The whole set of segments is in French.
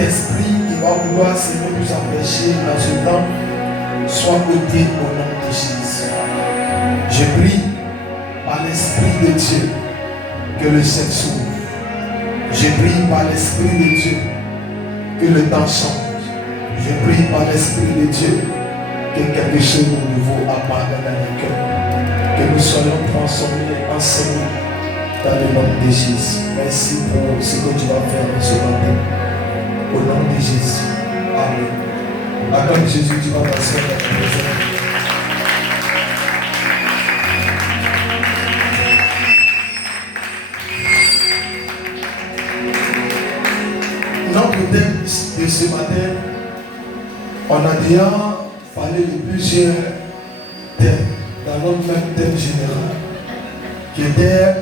esprit qui va vouloir, Seigneur, nous empêcher dans ce temps, soit ôté au nom de Jésus. Je prie par l'Esprit de Dieu que le ciel s'ouvre. Je prie par l'Esprit de Dieu que le temps change. Je prie par l'Esprit de Dieu que quelque chose de nouveau apparaisse dans les cœurs. Que nous soyons transformés, enseignés dans le nom de Jésus. Merci pour ce que tu vas faire ce matin. Au nom de Jésus. Amen. Acclame Jésus, tu vas passer à la présence. Notre thème de ce matin, on a déjà parlé de plusieurs thèmes dans notre même thème général, qui était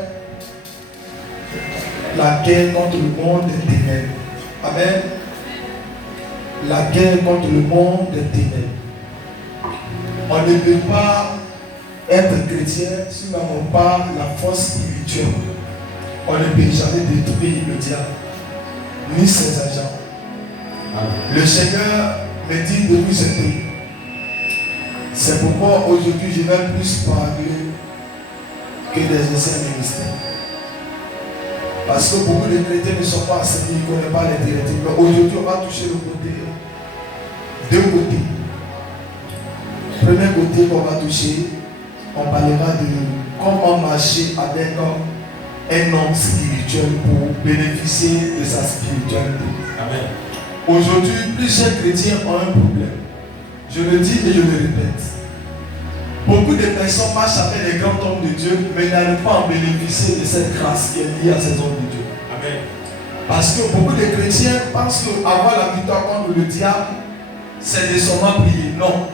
la guerre contre le monde des ténèbres. Amen. La guerre contre le monde des ténèbres. On ne peut pas être chrétien si nous n'avons pas la force spirituelle. On ne peut jamais détruire le diable ni ses agents. Le Seigneur me dit de nous aider. C'est pourquoi aujourd'hui je vais plus parler que des essais ministères. Parce que beaucoup de chrétiens ne sont pas enseignés, ils ne connaissent pas les directives. Mais aujourd'hui on va toucher le côté, deux côtés. Premier côté qu'on va toucher, on parlera de comment marcher avec un homme spirituel pour bénéficier de sa spiritualité. Amen. Aujourd'hui, plusieurs chrétiens ont un problème. Je le dis et je le répète. Beaucoup de personnes marchent avec les grands hommes de Dieu, mais n'arrivent pas à bénéficier de cette grâce qui est liée à ces hommes de Dieu. Amen. Parce que beaucoup de chrétiens pensent qu'avoir la victoire contre le diable, c'est de seulement prier. Non.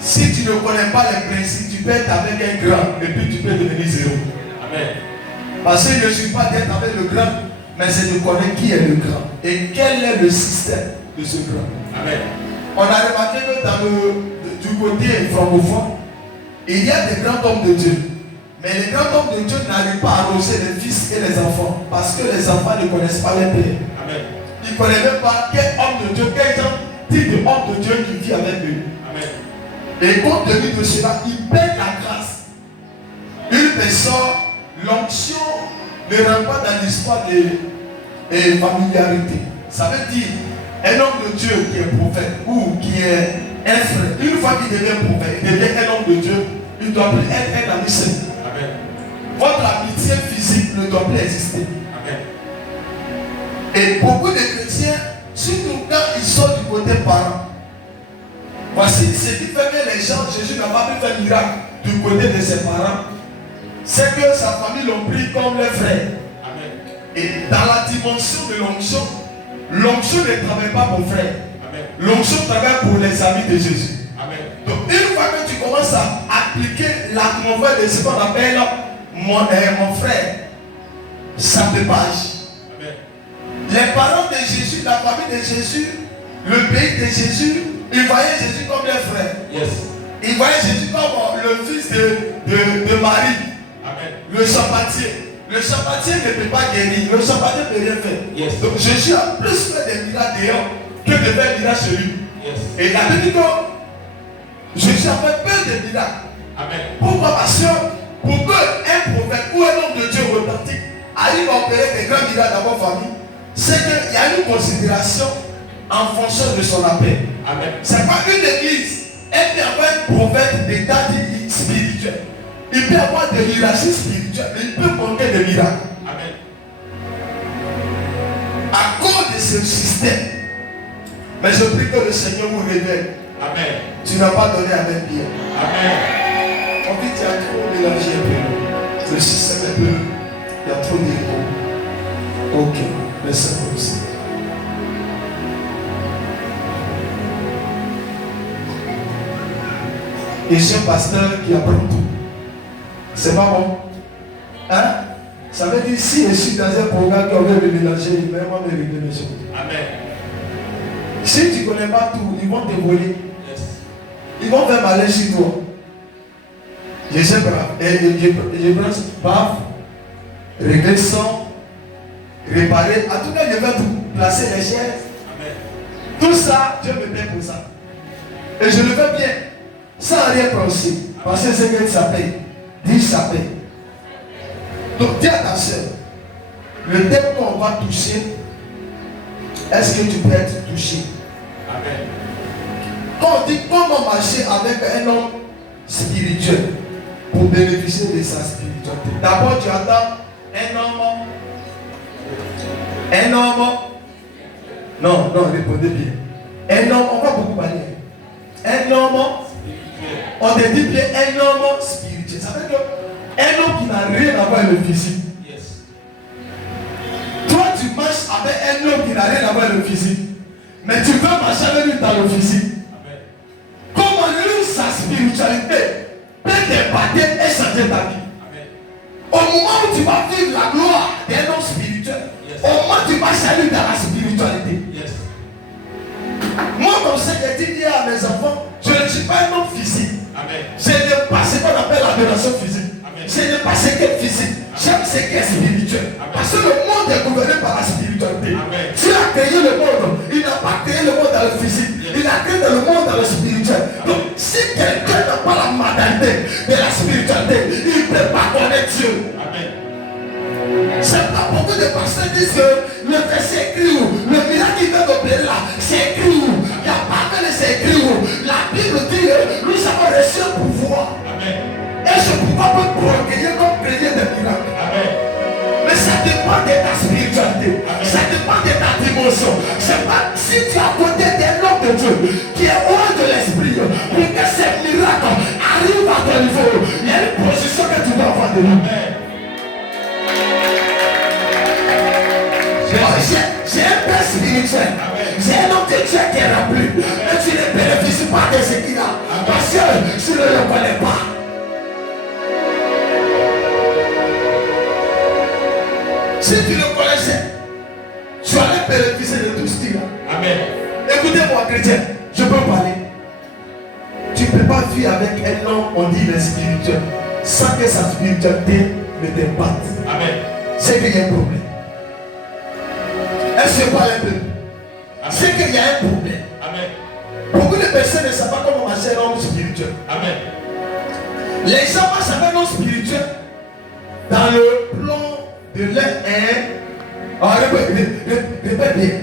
Si tu ne connais pas les principes, tu peux être avec un grand et puis tu peux devenir zéro. Amen. Parce qu'il ne suffit pas d'être avec le grand, mais c'est de connaître qui est le grand et quel est le système de ce grand. Amen. On a remarqué que du côté francophone, il y a des grands hommes de Dieu. Mais les grands hommes de Dieu n'arrivent pas à arroser les fils et les enfants. Parce que les enfants ne connaissent pas les pères. Amen. Ils ne connaissent même pas quel homme de Dieu, quel type de homme de Dieu qui vit avec eux. Amen. Et compte tenu de cela, ils perdent la grâce. Une personne, l'onction ne rentre pas dans l'histoire de familiarité. Ça veut dire, un homme de Dieu qui est prophète ou qui est un frère, une fois qu'il devient prophète, il devient un homme de Dieu, il doit plus être un ami saint. Amen. Votre amitié physique ne doit plus exister. Amen. Et beaucoup de chrétiens, surtout quand ils sont du côté parent, voici ce qui fait que les gens, Jésus n'a pas pu faire miracle du côté de ses parents. C'est que sa famille l'ont pris comme leur frère. Amen. Et dans la dimension de l'onction, l'onction ne travaille pas pour frère. L'onction travaille pour les amis de Jésus. Amen. Donc une fois que tu commences à appliquer l'atmosphère de ce qu'on appelle mon frère, ça te bâche. Les parents de Jésus, la famille de Jésus, le pays de Jésus, ils voyaient Jésus comme leur frère. Yes. Ils voyaient Jésus comme le fils de Marie. Amen. Le champatier. Le champatier ne peut pas guérir. Le champatier ne peut rien faire. Yes. Donc Jésus a plus fait des miracles dehors que de faire des miracles chez lui. Yes. Et la Bible dit que Jésus a fait peu de miracles. Amen. Pourquoi? Parce que pour qu'un prophète ou un homme de Dieu authentique arrive à opérer des grands miracles dans votre famille, c'est qu'il y a une considération en fonction de son appel. Amen. C'est pas une église. Elle peut avoir un prophète d'état spirituel. Il peut avoir des miracles spirituels, mais il peut manquer de miracles. Amen. À cause de ce système. Mais je prie que le Seigneur vous révèle. Amen. Tu n'as pas donné Amen bien. Amen. En fait, il y a trop mélangé un peu. Le système est un peu. Il y a trop d'écho. Ok. Laissez comme ça. Et j'ai un pasteur qui apprend tout. C'est pas bon. Hein? Ça veut dire si je suis dans un programme qui veut me mélanger, il va me régler les choses. Amen. Si tu ne connais pas tout, ils vont te voler. Yes. Ils vont faire malheur sur toi. Je sais pas. Je pense, bave, régler sang, réparer. À tout cas, je fais tout. placer les chaises. Tout ça, Dieu me paie pour ça. Et je le veux bien, sans rien penser. Parce que c'est que ça paye. Dis ça paye. Donc dis à ta soeur, le thème qu'on va toucher, est-ce que tu peux être touché? Amen. Quand on dit comment marcher avec un homme spirituel pour bénéficier de sa spiritualité. D'abord tu attends un homme. Non, répondez bien. Un homme, on va beaucoup parler. Un homme, on te dit bien un homme spirituel. Ça veut dire un homme qui n'a rien à voir avec le physique. Yes. Toi, tu marches avec un homme qui n'a rien à voir avec le physique. Mais tu veux marcher avec lui dans le physique. Amen. Comment lui, sa spiritualité peut t'épater et changer ta vie. Amen. Au moment où tu vas vivre la gloire d'un homme spirituel, yes. Au moment où tu vas saluer dans la spiritualité. Yes. Moi, comme ça, j'ai dit hier à mes enfants, je ne suis pas un homme physique. Amen. Je n'ai pas ce qu'on appelle l'adoration physique. Amen. Je n'ai pas ce qui est physique. J'aime ce qui est spirituel. Amen. Parce que le monde est gouverné par la spiritualité. Amen. Dieu a créé le monde. Il n'a pas créé le monde dans le physique. Yes. Il a créé le monde dans le spirituel. Amen. Donc, si quelqu'un n'a pas la modalité de la spiritualité, il ne peut pas connaître Dieu. Amen. C'est pas beaucoup de personnes disent que le verset écrit où, le miracle qui vient d'opérer là, c'est écrit où. Il n'y a pas que c'est écrit où. La Bible dit que nous avons reçu un pouvoir. Amen. Et ce pouvoir peut procréer comme créer des miracles. Amen. Mais ça dépend de ta spiritualité. Amen. Ça dépend de ta dimension. C'est pas si tu as côté d'un homme de Dieu qui est hors de l'esprit, pour que ces miracles arrivent à ton niveau, il y a une position que tu dois avoir de lui. J'ai un père spirituel. J'ai un homme de Dieu qui est rempli. Mais tu ne bénéficies pas de ce qu'il a. Parce que tu ne le connais pas. Si tu le connaissais, tu allais bénéficier de tout ce qu'il a. Amen. Écoutez-moi, chrétien, je peux parler. Tu ne peux pas vivre avec un homme, on dit il est spirituel, sans que sa spiritualité ne t'épatte. Amen. C'est qu'il y a un problème. Est-ce que je parle un peu? C'est qu'il y a un problème. Amen. Beaucoup de personnes ne savent pas comment marcher un homme spirituel. Amen. Les gens marchent avec un homme spirituel dans le plan de leur répète bien.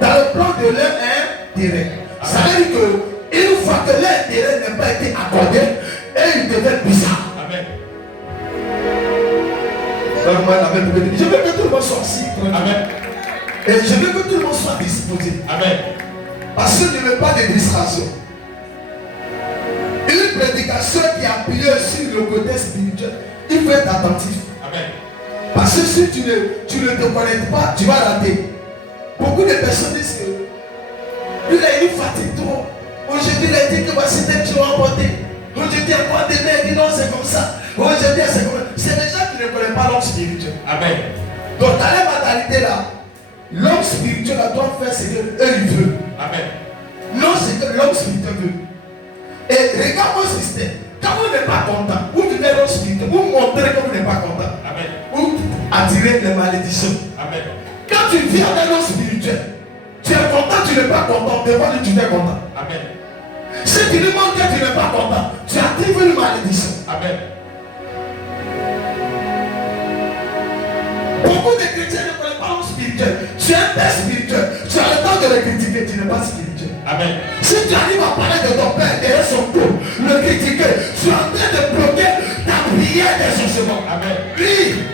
Dans le plan de leur intérêt. Ça veut dire que une fois que l'intérêt n'a pas été accordé, et il devient bizarre. Amen. Je veux que tout le monde soit assis. Amen. Et je veux que tout le monde soit disposé. Amen. Parce que je ne veux pas de distraction. Une prédication qui appuie sur le côté spirituel, il faut être attentif. Amen. Parce que si tu ne te connectes pas, tu vas rater. Beaucoup de personnes disent que lui il fatigue trop. Aujourd'hui il a dit que voici tel qui va emporter. Aujourd'hui encore demain il dit non c'est comme ça. Aujourd'hui c'est comme ça. C'est des gens qui ne connaissent pas l'homme spirituel. Amen. Donc dans la mentalité là, l'homme spirituel doit faire ce que eux ils veulent. Amen. Non, c'est que l'homme spirituel veut. Et regarde mon système. Quand vous n'êtes pas content, vous venez l'homme spirituel, vous montrez que vous n'êtes pas content. Amen. Vous attirez les malédictions. Amen. Quand tu vis avec l'homme spirituel, tu es content, tu n'es pas content, devant lui tu es content. Amen. Si tu lui montres que tu n'es pas content, tu attires une malédiction. Amen. Beaucoup de chrétiens ne connaissent pas l'homme spirituel. Tu es un père spirituel. Tu as le temps de le critiquer, tu n'es pas spirituel. Amen. Si tu arrives à parler de ton père derrière son dos, le critiquer, tu es en train de bloquer ta prière des changements. Amen. Oui.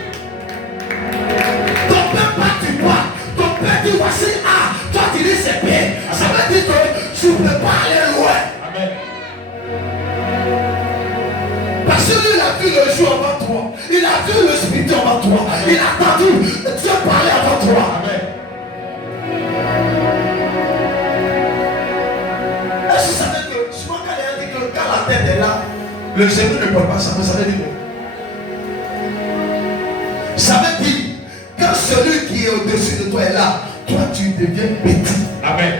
Ton père pas tu parles. Ton père dit voici A. Toi tu dis c'est B. Ça veut dire que tu ne peux pas aller loin. Amen. Parce que lui il a vu le jour avant toi. Il a vu le spirit avant toi. Amen. Il a entendu Dieu parler avant toi. Amen. Est-ce que ça veut dire que souvent quand il a dit que quand la tête est là, le genou ne peut pas savoir, ça veut dire quoi? Ça veut dire quand celui qui est au-dessus de toi est là, toi tu deviens petit. Amen.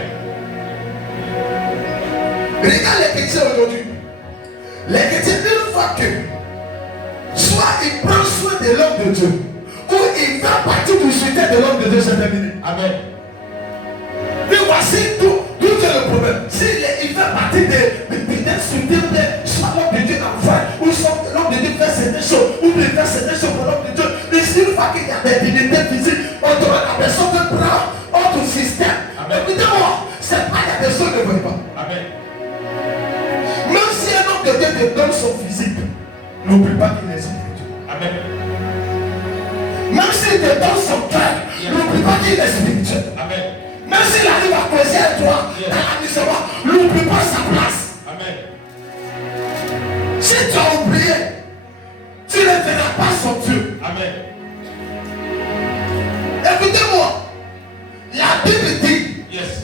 Regarde les chrétiens aujourd'hui. Les chrétiens, une fois que soit il prend soin de l'homme de Dieu, ou il va partir du sujet de l'homme de Dieu, c'est terminé. Amen. Puis voici d'où est le problème. S'il fait partie d'un soutien de soit l'homme de Dieu envoie, ou soit l'homme de Dieu fait certaines choses, ou bien fait certaines choses pour l'homme de Dieu. Mais si une fois qu'il y a des divinités physiques, la personne veut prendre autre système. Écoutez-moi, c'est pas la personne ne veut pas. Amen. Même si un homme de Dieu te donne son physique, n'oublie pas qu'il est spirituel. Amen. Même s'il te donne son cœur, n'oublie pas qu'il est spirituel. Amen. Même s'il arrive à causer à toi dans l'amusement, n'oublie pas sa place. Amen. Si tu as oublié, tu ne verras pas son Dieu. Amen. Écoutez-moi, la Bible dit,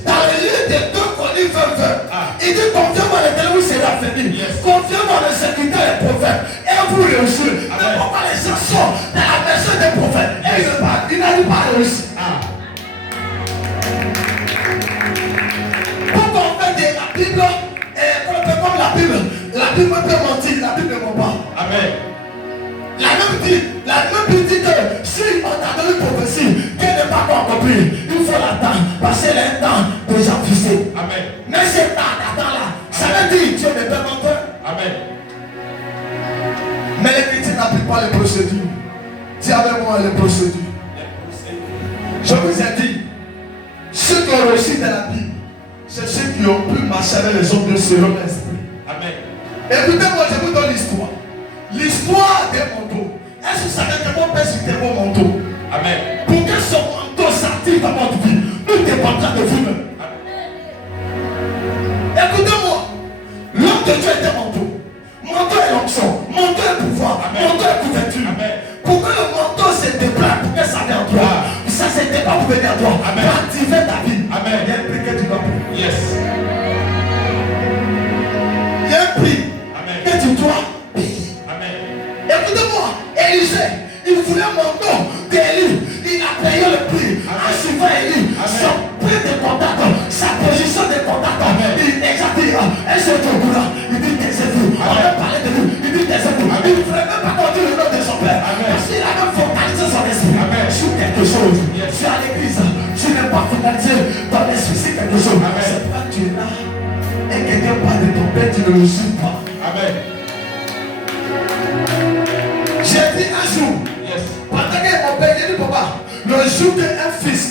dans le livre de 2 Chroniques 20, il dit confiez-moi à l'Éternel, vous serez affaiblis. Confiez-moi à le serviteur des prophètes et vous réussirez. Mais pourquoi les gens sont dans la maison des prophètes et ils n'arrivent pas à réussir? Pourquoi on fait de la Bible comme la Bible peut mentir, la Bible ne ment pas. Amen. La même Bible dit que si on t'a donné une prophétie qu'elle n'est pas encore accomplie, il faut l'attendre parce qu'elle est un temps déjà fixé. Amen. Mais c'est pas là, ça veut dire Dieu n'est pas menteur. Amen. Mais les chrétiens n'appliquent pas les procédures. Dis avec moi les procédures. Je vous ai dit, ceux qui ont réussi dans la Bible, c'est ceux qui ont pu marcher avec les hommes de selon l'esprit. Amen. Écoutez-moi, je vous donne l'histoire. L'histoire des manteaux. Est-ce que vous savez que mon père c'était mon manteau? Amen. Pour que son manteau s'active dans votre vie, tout dépendra de vous-même. Écoutez-moi, l'homme de Dieu était manteau. Manteau est l'onction, manteau est pouvoir, manteau est couverture. Amen. Pour que le manteau se déplace, pour que ça vienne à toi, ça ne se déplace pas pour venir à toi. Amen. Pour activer ta vie. Amen. Il y a un prix que tu dois payer. Yes. Il y a un prix que tu dois payer. Amen. Écoutez-moi, Élisée, il voulait un manteau d'Élie. Il a payé le prix. En suivant Élie, son prix de contact, sa position de contact, il exagère. Et ce jour-là, il dit taisez-vous. On va parler de lui. Il dit taisez-vous. Il ne voulait même pas conduire le nom de son père. Parce qu'il a même focalisé son esprit sur quelque chose. Tu es à l'église, tu n'es pas focalisé dans l'esprit sur quelque chose. C'est pas tu es là et quelqu'un parle de ton père, tu ne le suis pas. Amen. J'ai dit un jour, pendant que mon père, j'ai dit papa, le jour qu'un fils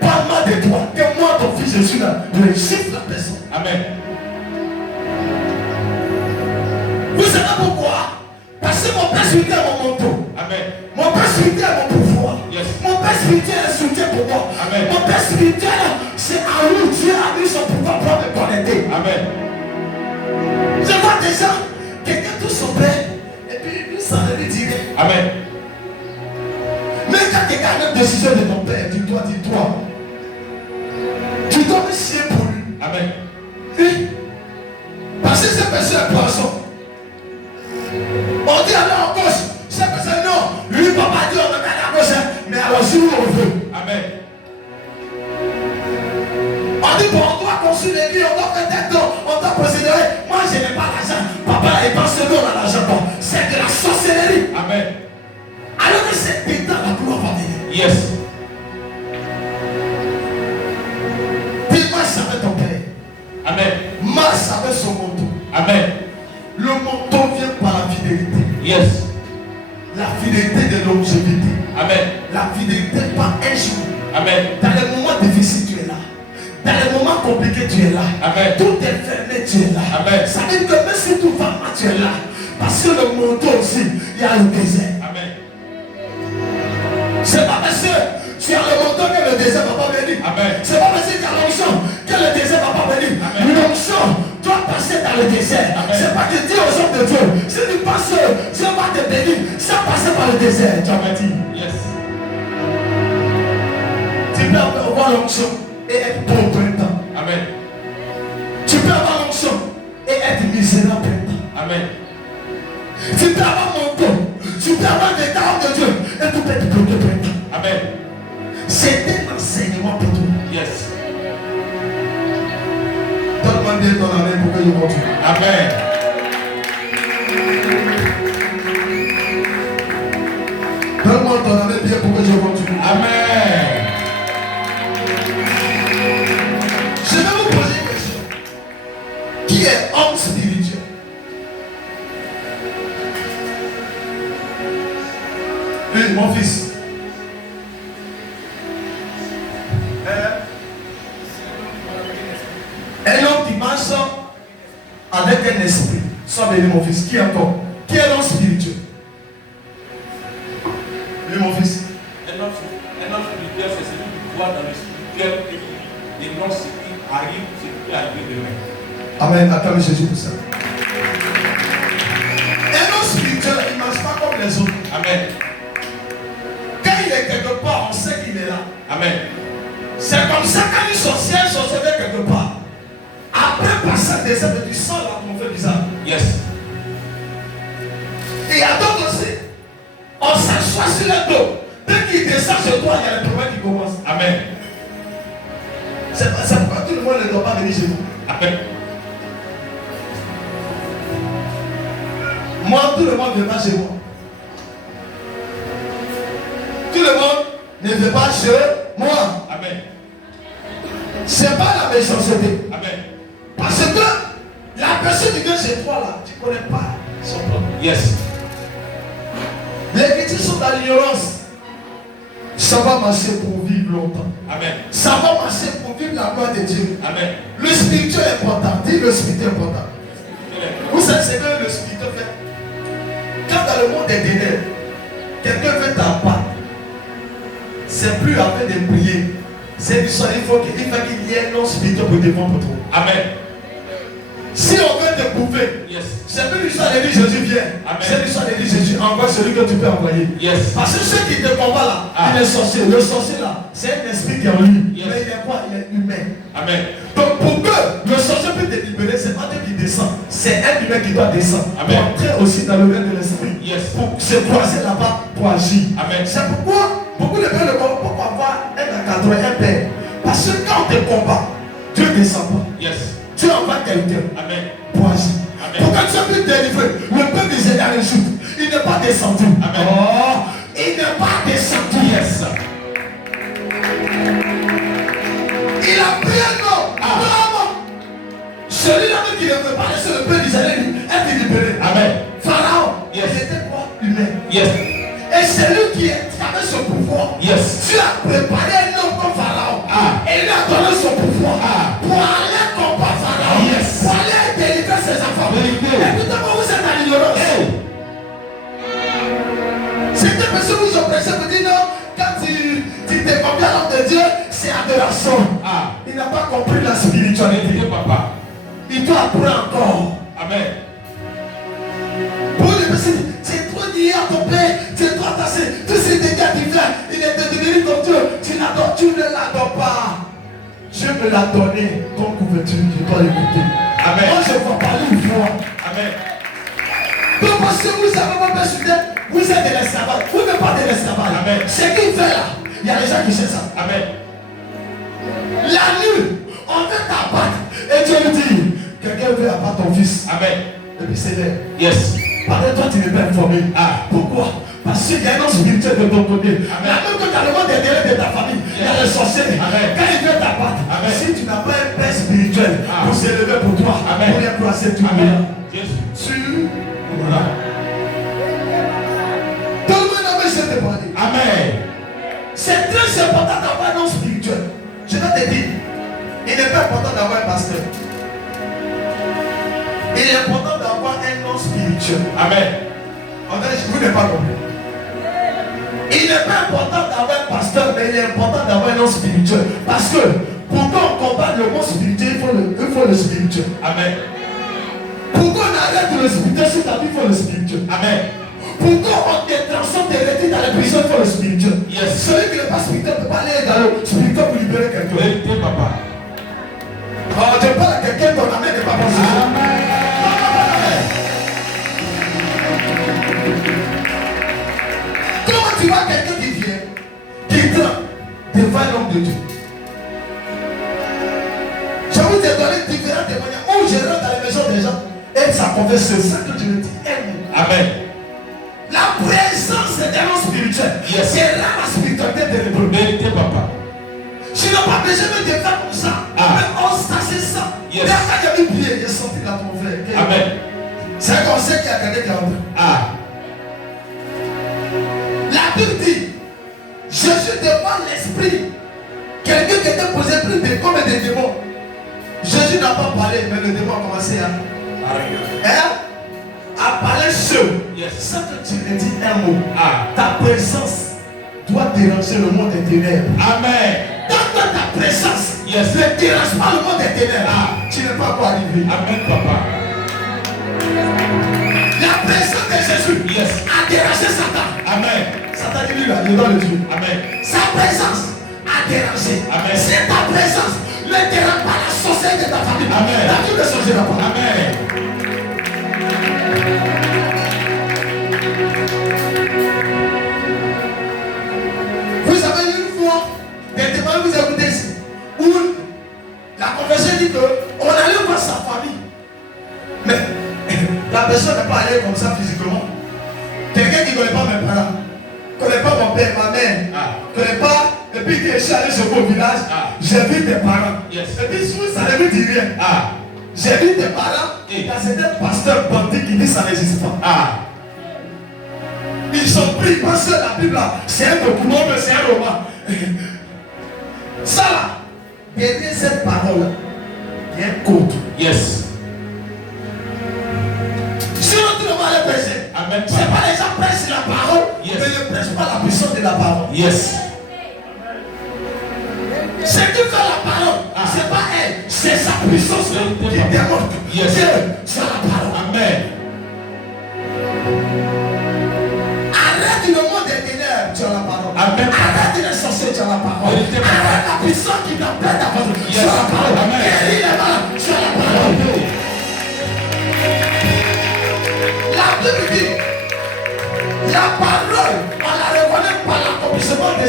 parle mal de toi, que moi ton fils je suis là, je chiffre la personne. Amen. Vous savez pourquoi? Parce que mon père spirituel est mon manteau. Amen. Mon père spirituel est mon pouvoir. Mon père spirituel est soutien pour moi. Amen. Mon père spirituel, c'est à lui Dieu a mis son pouvoir pour me connecter. Amen. Je vois déjà quelqu'un touche son père et puis lui s'en lui dire. Amen. Mais quand quelqu'un a une décision de ton père, dis-toi, tu dois me chier pour lui. Amen. Oui. Parce que cette personne est poisson. On dit alors en gauche, cette personne non. Lui, papa dit on me met à la gauche, mais alors si on veut. Amen. On dit bon, on doit construire l'église, on doit faire des dons, on doit considérer. Moi, je n'ai pas l'argent. Papa est pas seul dans l'argent. C'est de la sorcellerie. Amen. Alors que c'est dedans la gloire va venir. Yes. Puis marche avec ton père. Amen. Marche avec son manteau. Amen. Le manteau vient par la fidélité. Yes. La fidélité de longévité. Amen. La fidélité par un jour. Amen. Dans les moments difficiles, tu es là. Dans les moments compliqués, tu es là. Amen. Tout est fermé, tu es là. Amen. Ça veut dire que même si tout va mal, tu es là. Parce que le manteau aussi, il y a le désert. Amen. C'est pas parce que tu as le manteau que le désert ne va pas venir. Amen. C'est pas parce que tu as l'onction que le désert ne va pas venir. L'onction doit passer dans le désert. C'est pas que dire aux hommes de Dieu, si tu passes, Dieu va te bénir sans passer par le désert. Tu as dit. Yes. Tu peux avoir l'onction et être pauvre plein temps. Amen. Tu peux avoir l'onction et être misérable plein temps. Amen. Tu peux avoir mon don, tu peux avoir des dents de Dieu et tout être bloqué plein temps. Amen. C'est un enseignement pour toi. Yes. Donne-moi bien ton amen pour que je continue. Amen. Donne-moi ton amen bien pour que je continue. Amen. marche avec un esprit. Sois béni mon fils. Qui encore? Qui est l'homme spirituel? Oui mon fils. Un homme spirituel, c'est celui qui voit dans le spirituel et non ce qui arrive, ce qui peut arriver demain. Amen. Acclamez Jésus pour ça. Un homme spirituel, il ne marche pas comme les autres. Amen. Quand il est quelque part, on sait qu'il est là. Amen. C'est comme ça quand une sorcière est quelque part. Après passer des heures, tu sens là, on fait bizarre. Yes. Et il y a d'autres aussi. On s'assoit sur le dos. Dès qu'il descend chez toi, il y a le problème qui commence. Amen. C'est pourquoi tout le monde ne doit pas venir chez vous. Amen. Moi, tout le monde ne vient pas chez moi. Tout le monde ne vient pas chez moi. Amen. C'est pas la méchanceté. Amen. Parce que la personne qui vient chez toi là, tu ne connais pas son problème. Yes. Les chrétiens sont dans l'ignorance. Ça va marcher pour vivre longtemps. Amen. Ça va marcher pour vivre la gloire de Dieu. Amen. Le spirituel est important. Dis le spirituel est important. Vous savez ce que le spirituel fait? Quand dans le monde des ténèbres, quelqu'un veut t'abattre, c'est plus à peine de prier. C'est du soir, il faut qu'il y ait un nom spirituel pour défendre toi. Amen. Si on veut te bouffer, Yes. c'est plus l'histoire de dire Jésus vient. C'est l'histoire de dire Jésus envoie celui que tu peux envoyer. Yes. Parce que ceux qui te combattent là, il est sorcier. Le sorcier là, c'est un esprit qui est en lui. Yes. Mais il est quoi? Il est humain. Amen. Donc pour que le sorcier puisse te libérer, c'est pas Dieu qui descend. C'est un humain qui doit descendre. Amen. Pour entrer aussi dans le règne de l'esprit. Yes. Pour se croiser là-bas pour agir. Amen. C'est pourquoi beaucoup de pères le combat. Pourquoi avoir un encadrement, un père? Parce que quand on te combat, Dieu ne descend pas. Yes. Dieu envoie quelqu'un. Amen. Pour agir. Amen. Pour que tu puisses délivrer, le peuple d'Israël les jours, il n'est pas descendu. Amen. Oh, il n'est pas descendu. Yes. Il a pris un homme. Celui-là même qui ne veut pas laisser le peuple d'Israël être libéré. Amen. Pharaon, Yes. il était quoi? Humain. Yes. Et c'est lui qui avait son pouvoir. Yes. Tu as préparé un homme comme Pharaon. Et il a donné son pouvoir pour aller combattre Pharaon. Yes. Pour aller délivrer ses enfants. Et puis d'abord vous êtes à l'ignorance. Certaines personnes vous oppressent vous disent non, quand tu te conviens à l'homme de Dieu, c'est adoration. Il n'a pas compris la spiritualité. Papa. Il doit apprendre encore. Amen. Pour les personnes, tu es trop lié à ton père, tu es trop attaché. Tous ces dégâts qu'il fait, il est devenu ton Dieu. Tu ne l'adores pas. Dieu me l'a donné comme couverture, je dois l'écouter. Amen. Moi je vois parler une fois. Amen. Donc parce que vous savez mon père soudaiin, vous êtes de l'esclavage. Vous ne pas de l'esclavage. Amen. Ce qu'il fait là, il y a des gens qui cherchent ça. Amen. La nuit, on veut t'abattre. Et Dieu lui dit, quelqu'un veut abattre ton fils. Amen. Et puis c'est l'air. Yes. Par toi, tu n'es pas informé. Pourquoi? Parce qu'il y a un homme spirituel de ton côté. Amen. Même que dans le monde des délais de ta famille, il y a les sorciers. Amen. Quand il vient t'abattre, si tu n'as pas un père spirituel pour s'élever pour toi, Amen. pour les placer, tu Amen. tu voilà. Tout le monde a besoin de parler. Amen. C'est très important d'avoir un homme spirituel. Je vais te dire, il n'est pas important d'avoir un pasteur. Il est important d'avoir un homme spirituel. Amen. Vous n'avez pas compris. Il n'est pas important d'avoir un pasteur, mais il est important d'avoir un homme spirituel. Parce que pour qu'on combatte le monde spirituel, il faut le spirituel. Amen. Pour qu'on arrête le spirituel sur ta vie, il faut le spirituel. Amen. Pour qu'on te transforme, te retire dans la prison, il faut le spirituel. Yes. Celui qui n'est pas spirituel ne peut pas aller dans le spirituel pour libérer quelqu'un. Vérité, papa. Oh, tu parles à quelqu'un, ton amène n'est pas possible. Amen. Comment tu vois quelqu'un qui vient, qui trempe devant l'homme de Dieu? Je vous ai donné différents témoignages où je rentre dans les maisons des gens et ça confesse ce ça que je me dis. Amen. La présence d'un homme spirituel, Yes. c'est là la spiritualité de l'hébreu. Vérité, papa. Je n'ai pas besoin de faire comme ça. Mais on c'est ça. Yes. Mais quand j'ai mis pied, j'ai senti là ton frère. Amen. C'est un conseil qu'il y a quelqu'un qui est entré. La Bible dit, Jésus devant l'esprit, quelqu'un qui était posé plus de comme des démons. Jésus n'a pas parlé, mais le démon a commencé à parler seul. Sans que tu ne dis un mot. Ta présence doit déranger le monde des ténèbres. Amen. Tant que ta présence ne dérange pas le monde des ténèbres, tu n'es pas quoi arriver. Amen, papa. La présence de Jésus a dérangé Satan. Amen. Satan dit lui là, il est dans le Dieu. Amen. Sa présence a dérangé. Amen. Si ta présence ne dérange pas la sorcellerie de ta famille, Amen. la vie ne changera pas. Amen. Vous avez une fois des témoins, vous écoutez ici, où la conversion dit qu'on allait voir sa famille. Mais la personne n'est pas allée comme ça physiquement. Quelqu'un qui ne connaît pas mes parents, ne connaît pas mon père, ma mère, ne connaît pas, et puis qui est allé chez vous au village, j'ai vu tes parents. Et puis ça ne me dit rien. J'ai vu tes parents, il y a certains pasteurs bandits qui disent que ça n'existe pas. Ils sont pris parce que la Bible là, c'est un document, mais c'est un roman. Ça là, derrière cette parole, il y a un code. Sinon tout le monde est prêché. C'est pas les gens prêchent la parole, mais ne prêchent pas la puissance de la parole. C'est qui fait la parole, c'est pas elle, c'est sa puissance qui démontre que Dieu c'est la parole. Amen. Arrête le monde des ténèbres, tu as la parole. Amen. Arrête les sorciers, tu as la parole. Arrête la puissance qui t'empêche d'avancer, tu as la parole. Guéris les malades, tu as la parole. La Bible dit, la parole, on la reconnaît par l'accomplissement de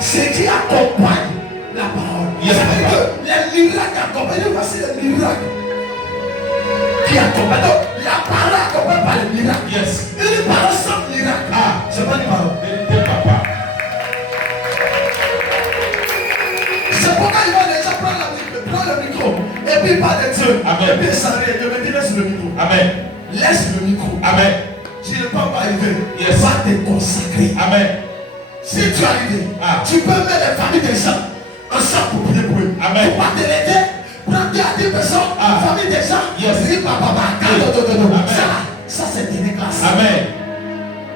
ce qui accompagne la parole. Ça veut dire que les miracles accompagnent, voici les miracles qui accompagnent. Donc, la parole accompagne par les miracles. Une parole sans miracle, c'est pas une parole. C'est pourquoi il va déjà prendre le micro et puis parler de Dieu. Et puis s'arrêter, de me laisse le micro. Amen. Laisse le micro. Amen. Tu ne peux pas arriver. Va te consacrer. Amen. Si tu arrives, tu peux mettre les familles des gens ensemble pour prier pour eux. Amen. Tu vas te l'aider, prendre 10 personnes, famille des gens, ça c'est une classe. Amen.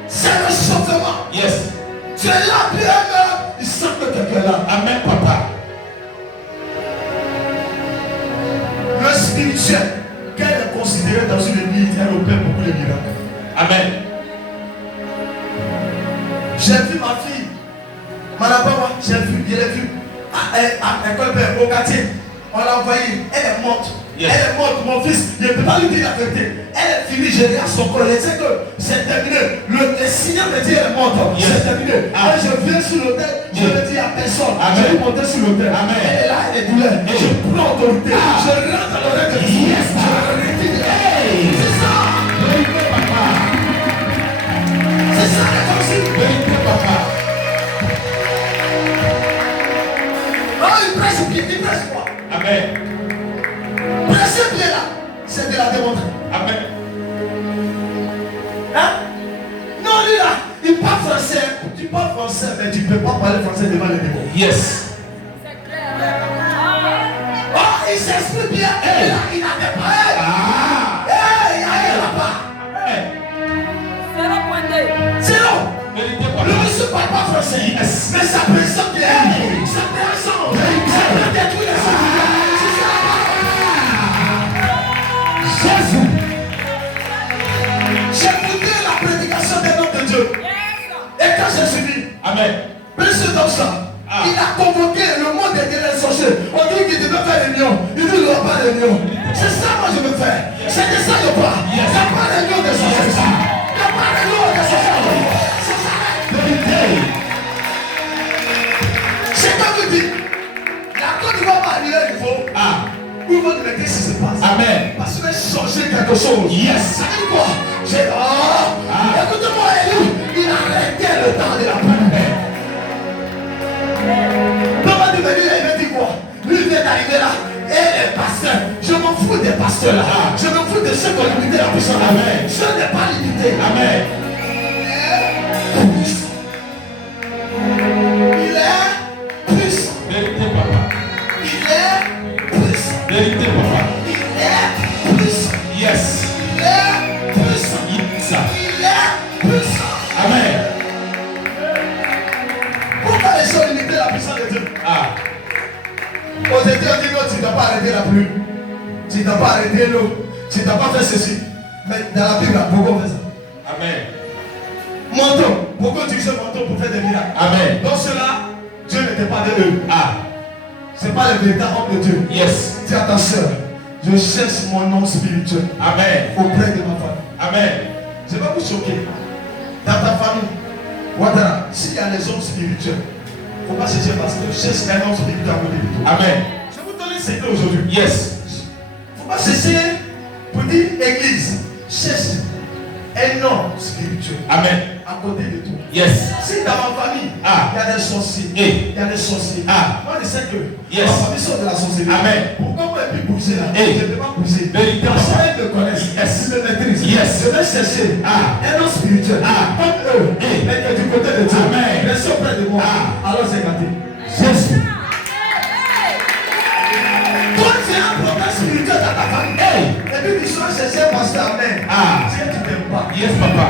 C'est le chauffement. Tu es là, puis il semble que tu es là. Amen, papa. Le spirituel, qu'elle est considérée dans une église, elle opère beaucoup de miracles. Amen. J'ai vu ma fille, Malabama, j'ai vu, je l'ai vu à l'école au quartier. On l'a envoyée, elle est morte. Elle est morte, mon fils, je ne peux pas lui dire la vérité. Elle est finie, je regarde son corps, elle sait que c'est terminé. Le signal me dit elle est morte, c'est terminé. Et je viens sur l'autel, je ne dis à personne. Je vais monter sur l'autel. Elle est là, elle est douleur. Et je prends autorité. Je rentre dans l'oreille de Dieu. Je retire. C'est ça. C'est ça la consigne. Oh, il presse bien, il presse quoi? Amen. Pressez bien là, c'est de la démontrer. Amen. Hein? Non, lui là, il parle français. Tu parles français, mais tu ne peux pas parler français devant les démons. Oh, il s'exprime bien. Et là, il a des paroles. Il y a là-bas. C'est long. Le monsieur ne parle pas français. Mais sa présence qui est. Sa présence. Ça peut détruire les gens. C'est ça la parole. Jésus. J'ai écouté la prédication des noms de Dieu. Et quand je suis dit, Amen. monsieur comme ça, il a convoqué le monde des sorciers. On dit qu'il devait faire réunion. Il dit qu'il n'y aura pas de réunion. C'est ça moi je veux faire. C'est de ça je parle. Il n'y a pas de réunion des sorciers. Il n'y a pas de réunion des sorciers. C'est ça la vérité. C'est comme vous dites. La Côte d'Ivoire va arriver à niveau. Où vous devez dire ce qui se passe. Amen. Parce que je changer quelque chose. Ça veut dire quoi? Écoutez-moi, Élie. Il a arrêté le temps de la paix. Comment tu veux dire, il veut dire quoi? Lui il vient d'arriver là. Et les pasteurs, je m'en fous des pasteurs là. Je m'en fous de ceux qui ont limité la puissance. Amen. Je n'ai pas limité. Amen. Il est puissant. Vérité, papa. Il est puissant. pas arrêté la pluie, tu n'as pas arrêté l'eau, tu n'as pas fait ceci. Mais dans la Bible, beaucoup fait ça. Amen. Manteau, beaucoup utilisent le manteau pour faire des miracles. Amen. Donc cela, Dieu n'était pas de eux. Ah. Ce n'est pas le véritable homme de Dieu. Yes. Dis à ta soeur, je cherche mon nom spirituel. Amen. Auprès de ma famille. Amen. Je vais vous choquer. Dans ta famille, Ouattara, s'il y a les hommes spirituels, il ne faut pas chercher un pasteur, cherche un homme spirituel à côté de toi. Amen. Je vais vous donner un secret aujourd'hui. Yes. Il ne faut pas chercher pour dire église. Cherche un homme spirituel. Amen. À côté de toi. Yes. Si dans ma famille, il y a des sorciers, il y a des sorciers. Moi je sais que ma famille sort de la sorcellerie. Amen. Pourquoi moi je peux bouger là? Je ne peux pas bouger. Parce qu'ils me connaissent. Ils me maîtrisent. Je vais chercher un homme spirituel. Comme eux. Mais qui est du côté de Dieu. Amen. Restez auprès de moi. Alors c'est gâté. Jésus. Toi tu as un problème spirituel dans ta famille. Et puis tu sois chercher un pasteur. Amen. Dieu tu t'aimes pas. Yes, papa.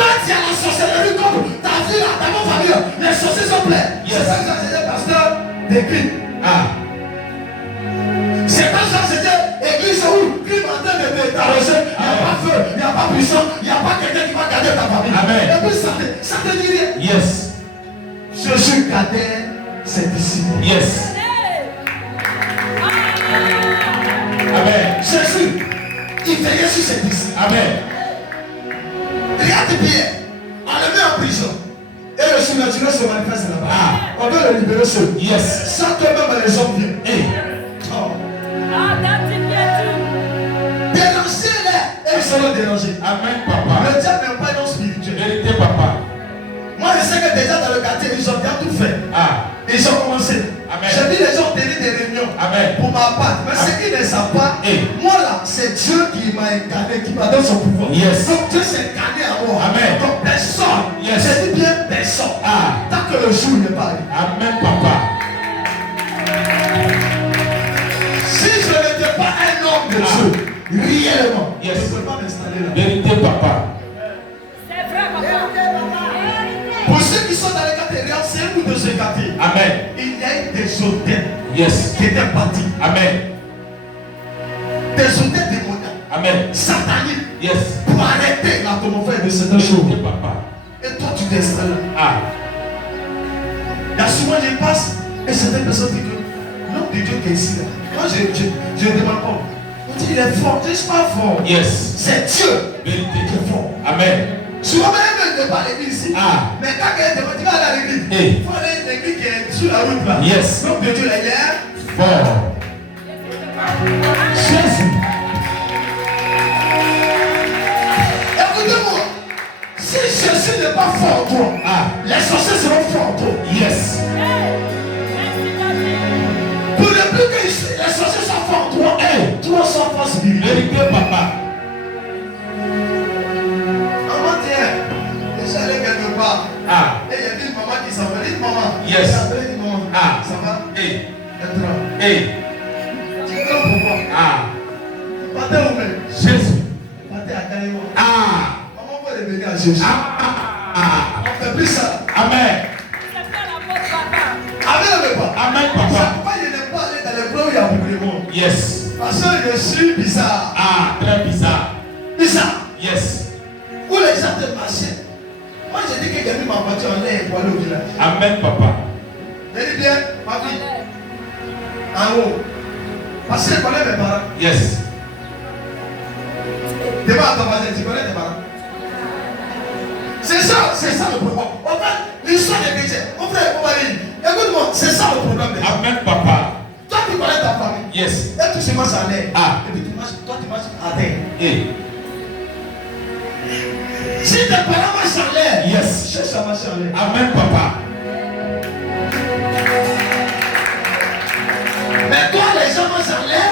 Quand il y a la sorcellerie comme ta vie là, dans ma famille, les sorciers sont pleins. C'est ça que j'ai pasteur d'église. C'est quand j'ai église où qui m'entend de t'arranger, il n'y a pas feu, il n'y a pas puissant, il n'y a pas quelqu'un qui va garder ta famille. Amen. Et puis ça te dit rien. Yes. Jésus gardait ses disciples. Yes. Amen. Jésus, il veillait sur ses disciples. Amen. Regarde Pierre, on le met en prison. Et le surnaturel se manifeste là-bas. On doit le libérer seul. Yes. Sans que même les hommes viennent. Dérangez-les et ils seront dérangés. Amen, papa. Le diable n'est pas un homme spirituel. Vérité, papa. Moi je sais que déjà dans le quartier, ils ont bien tout fait. Ils ont commencé. Amen. J'ai vu les gens tenir des réunions. Amen. Pour ma part. Mais ce qu'ils ne savent pas, moi là, c'est Dieu qui m'a incarné, qui m'a donné son pouvoir. Yes. Donc Dieu s'est incarné à moi. Amen. Donc personne. Yes. J'ai dit bien personne. Tant que le jour n'est pas arrivé. Amen, papa. Si je n'étais pas un homme de Dieu, réellement, Yes. je ne peux pas m'installer là. Vérité, papa. C'est vrai, papa. Pour ceux qui sont dans les quartiers, c'est un bout de ce quartier. Amen. Il y a eu des hôtels Yes. qui étaient partis. Amen. Des hôtels démoniaques. Amen. Sataniques. Yes. Pour arrêter l'atmosphère de certaines choses. Vérité, papa. Et toi, tu t'installes là. Il y a souvent des passes et certaines personnes disent que l'homme de Dieu qui est ici là. Moi, je ne demande pas. On dit il est fort. Je ne suis pas fort. Yes. C'est Dieu Vérité. qui est fort. Amen. Souvent même, je ne pas à l'église ici. Mais quand quelqu'un te dit, va aller à l'église. Il faut aller à l'église qui est sur la route là. Yes. L'homme de Dieu là, il est Fort. Jésus. Écoutez-moi. Si Jésus n'est pas fort en toi, les sorciers seront forts en toi. Yes. Pour ne plus que les sorciers soient forts en toi, toi sois fort spirituel. Vérité, papa. Maman tiens, je suis allé quelque part. Et il y avait une maman qui s'en va. Dites maman. Yes. Elle appelé une maman. Ça va? Entra. Tu comprends pourquoi? Tu partais où même? Jésus. Tu partais à Caléo. Maman va revenir à Jésus. On fait plus ça. Amen. Amen, pas. Amen, C'est papa. pourquoi je n'aime pas aller dans les coins où il y a beaucoup de monde. Yes. Parce que je suis bizarre. Très bizarre. Bizarre. Yes. Où les gens te marchaient. Moi, j'ai dit que j'ai mis ma voiture en l'air pour aller au village. Amen, papa. J'ai dit bien, ma fille. En haut. Parce que je connais mes parents. Yes. Demande à ton voisin, tu connais tes parents. C'est ça le problème. En fait, l'histoire des chrétiens. Mon frère, mon mari, écoute-moi, c'est ça le problème. Amen, papa. Toi, tu connais ta famille. Yes. Et tu marches en l'air. Et puis toi, tu marches à terre. Si tes parents marchent en l'air, yes. Cherche à marcher en l'air. Amen, papa. Mais toi, les gens marchent en l'air,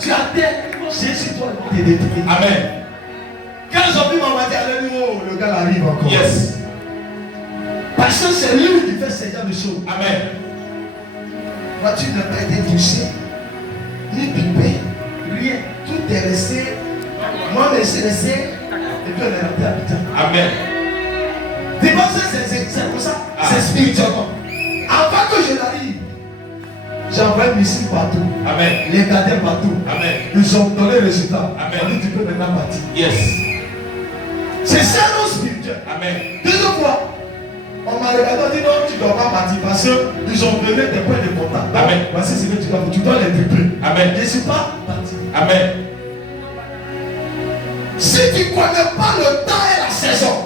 tu as terre, ils vont chercher sur toi, ils vont te détruire. Amen. Quand ils ont vu ma voiture à l'air, le gars arrive encore. Yes. Parce que c'est lui qui fait ce genre de choses. Amen. La voiture n'a pas été touchée, ni pipée, rien. Tout est resté. Moi, je suis resté. Et puis on est rentré à Abidjan. Amen. C'est comme ça. C'est spirituellement. Avant que je n'arrive, j'ai envoyé envoyé un missile partout. Amen. Les gardiens partout. Amen. Ils ont donné le résultat. Amen. On dit tu peux maintenant partir. Yes. C'est ça non spirituel. Amen. Deuxième fois, on m'a regardé, on dit non, tu ne dois pas partir parce qu'ils ont donné des points de contact. Amen. Voici ce que tu dois faire. Tu dois les tripler. Amen. Je ne suis pas parti. Amen. Si tu ne connais pas le temps et la saison,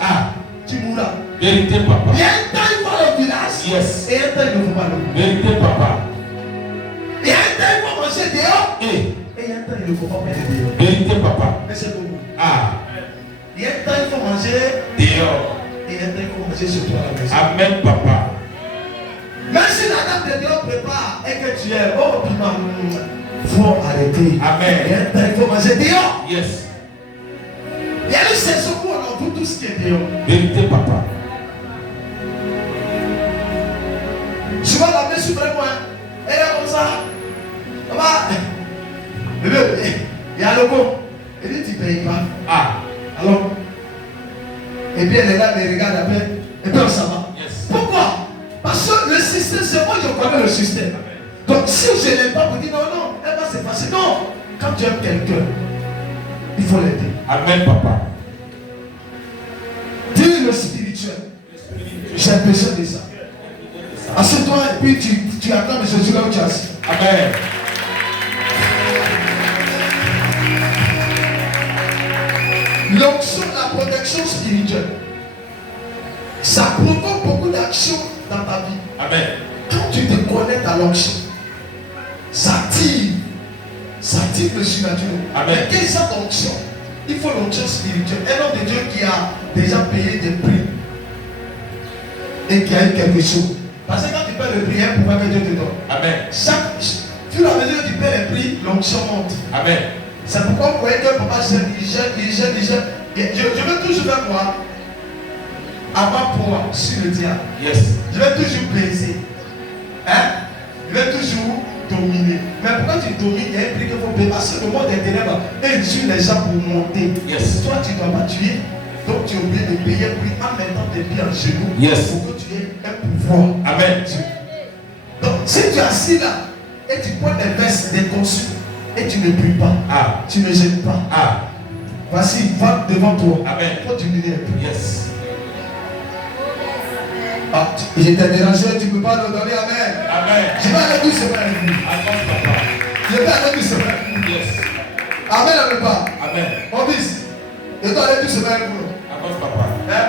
tu mourras. Vérité, papa. Il y a un temps, il faut le village. Yes. Et un temps, il ne faut pas le village. Vérité, papa. Il y a un temps, il faut manger dehors. Et il y a un temps, il ne faut pas manger dehors. vérité, papa. Mais c'est pour vous. Il y a un temps, il faut manger dehors. Et il y a un temps, il faut manger sur toi à la maison. Amen, papa. Même si la dame de Dieu prépare et que tu es, oh, piment, faut arrêter. Amen. Il y a un temps, il faut manger dehors. Yes. Il y a une saison où on envoie tout ce qui est dehors. Vérité, papa. Souvent la main sur moi, elle est comme ça. Maman, bébé, il y a le mot. Elle dit tu ne payes pas. Alors, et puis elle est là, mais elle regarde après, et puis on s'en va. Yes. Pourquoi? Parce que le système, c'est moi qui connais le système. Donc si je n'aime pas, vous dites non, non, elle va se passer. Non, quand tu aimes quelqu'un, il faut l'aider. Amen, papa. Dis le spirituel. J'ai besoin de ça. Assieds-toi et puis tu attends Jésus là où tu es assis. Amen. L'onction, la protection spirituelle, ça provoque beaucoup d'actions dans ta vie. Amen. Quand tu te connectes à l'onction, ça tire le surnaturel. Amen. Mais quelle est cette onction? Il faut l'onction spirituelle. Un homme de Dieu qui a déjà payé des prix et qui a eu quelque chose. Parce que quand tu paies le prix, il y a un pouvoir que Dieu te donne. Amen. Chaque fur et à mesure que tu paies les prix, l'onction monte. Amen. C'est pourquoi vous voyez que papa gère. Je veux toujours faire quoi? Avoir pouvoir sur le diable. Yes. Je vais toujours baiser. Hein? Je vais toujours dominer. Mais pourquoi tu domines? Il y a un prix qu'il faut payer. Parce que le monde des ténèbres, il tue les gens pour monter. Yes. Toi, tu ne dois pas tuer. Donc tu es obligé de payer un prix en mettant tes pieds en genoux. Yes. Pour que tu aies un pouvoir. Amen. Donc si tu es assis là et tu prends des vestes, des consuls et tu ne pries pas, tu ne gênes pas. Voici, va devant toi. Amen. Il faut diminuer un peu. Yes. Je t'ai dérangé, tu ne peux pas le donner. Amen. Amen. Je vais aller doucement avec lui. Amen, papa. Je vais aller doucement avec lui. Yes. Amen, amen pas. Amen. Mon fils, je dois aller doucement avec vous. Amen, papa. Hein?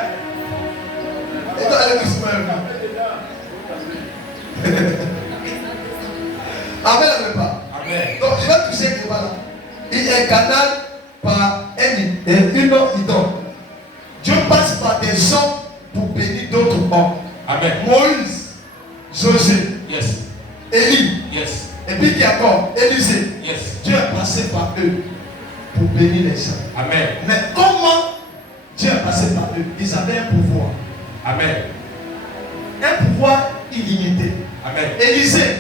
Je dois aller doucement avec vous. Amen, amen pas. Amen. Donc je vais toucher que voilà. Il est canal par une autre idole. Dieu passe par des hommes pour bénir d'autres hommes. Amen. Moïse, José, Yes. Élie, Yes. et puis qui encore Élisée. Yes. Dieu est passé par eux pour bénir les gens. Amen. Mais comment Dieu est passé par eux? Ils avaient un pouvoir. Amen. Un pouvoir illimité. Amen. Élisée,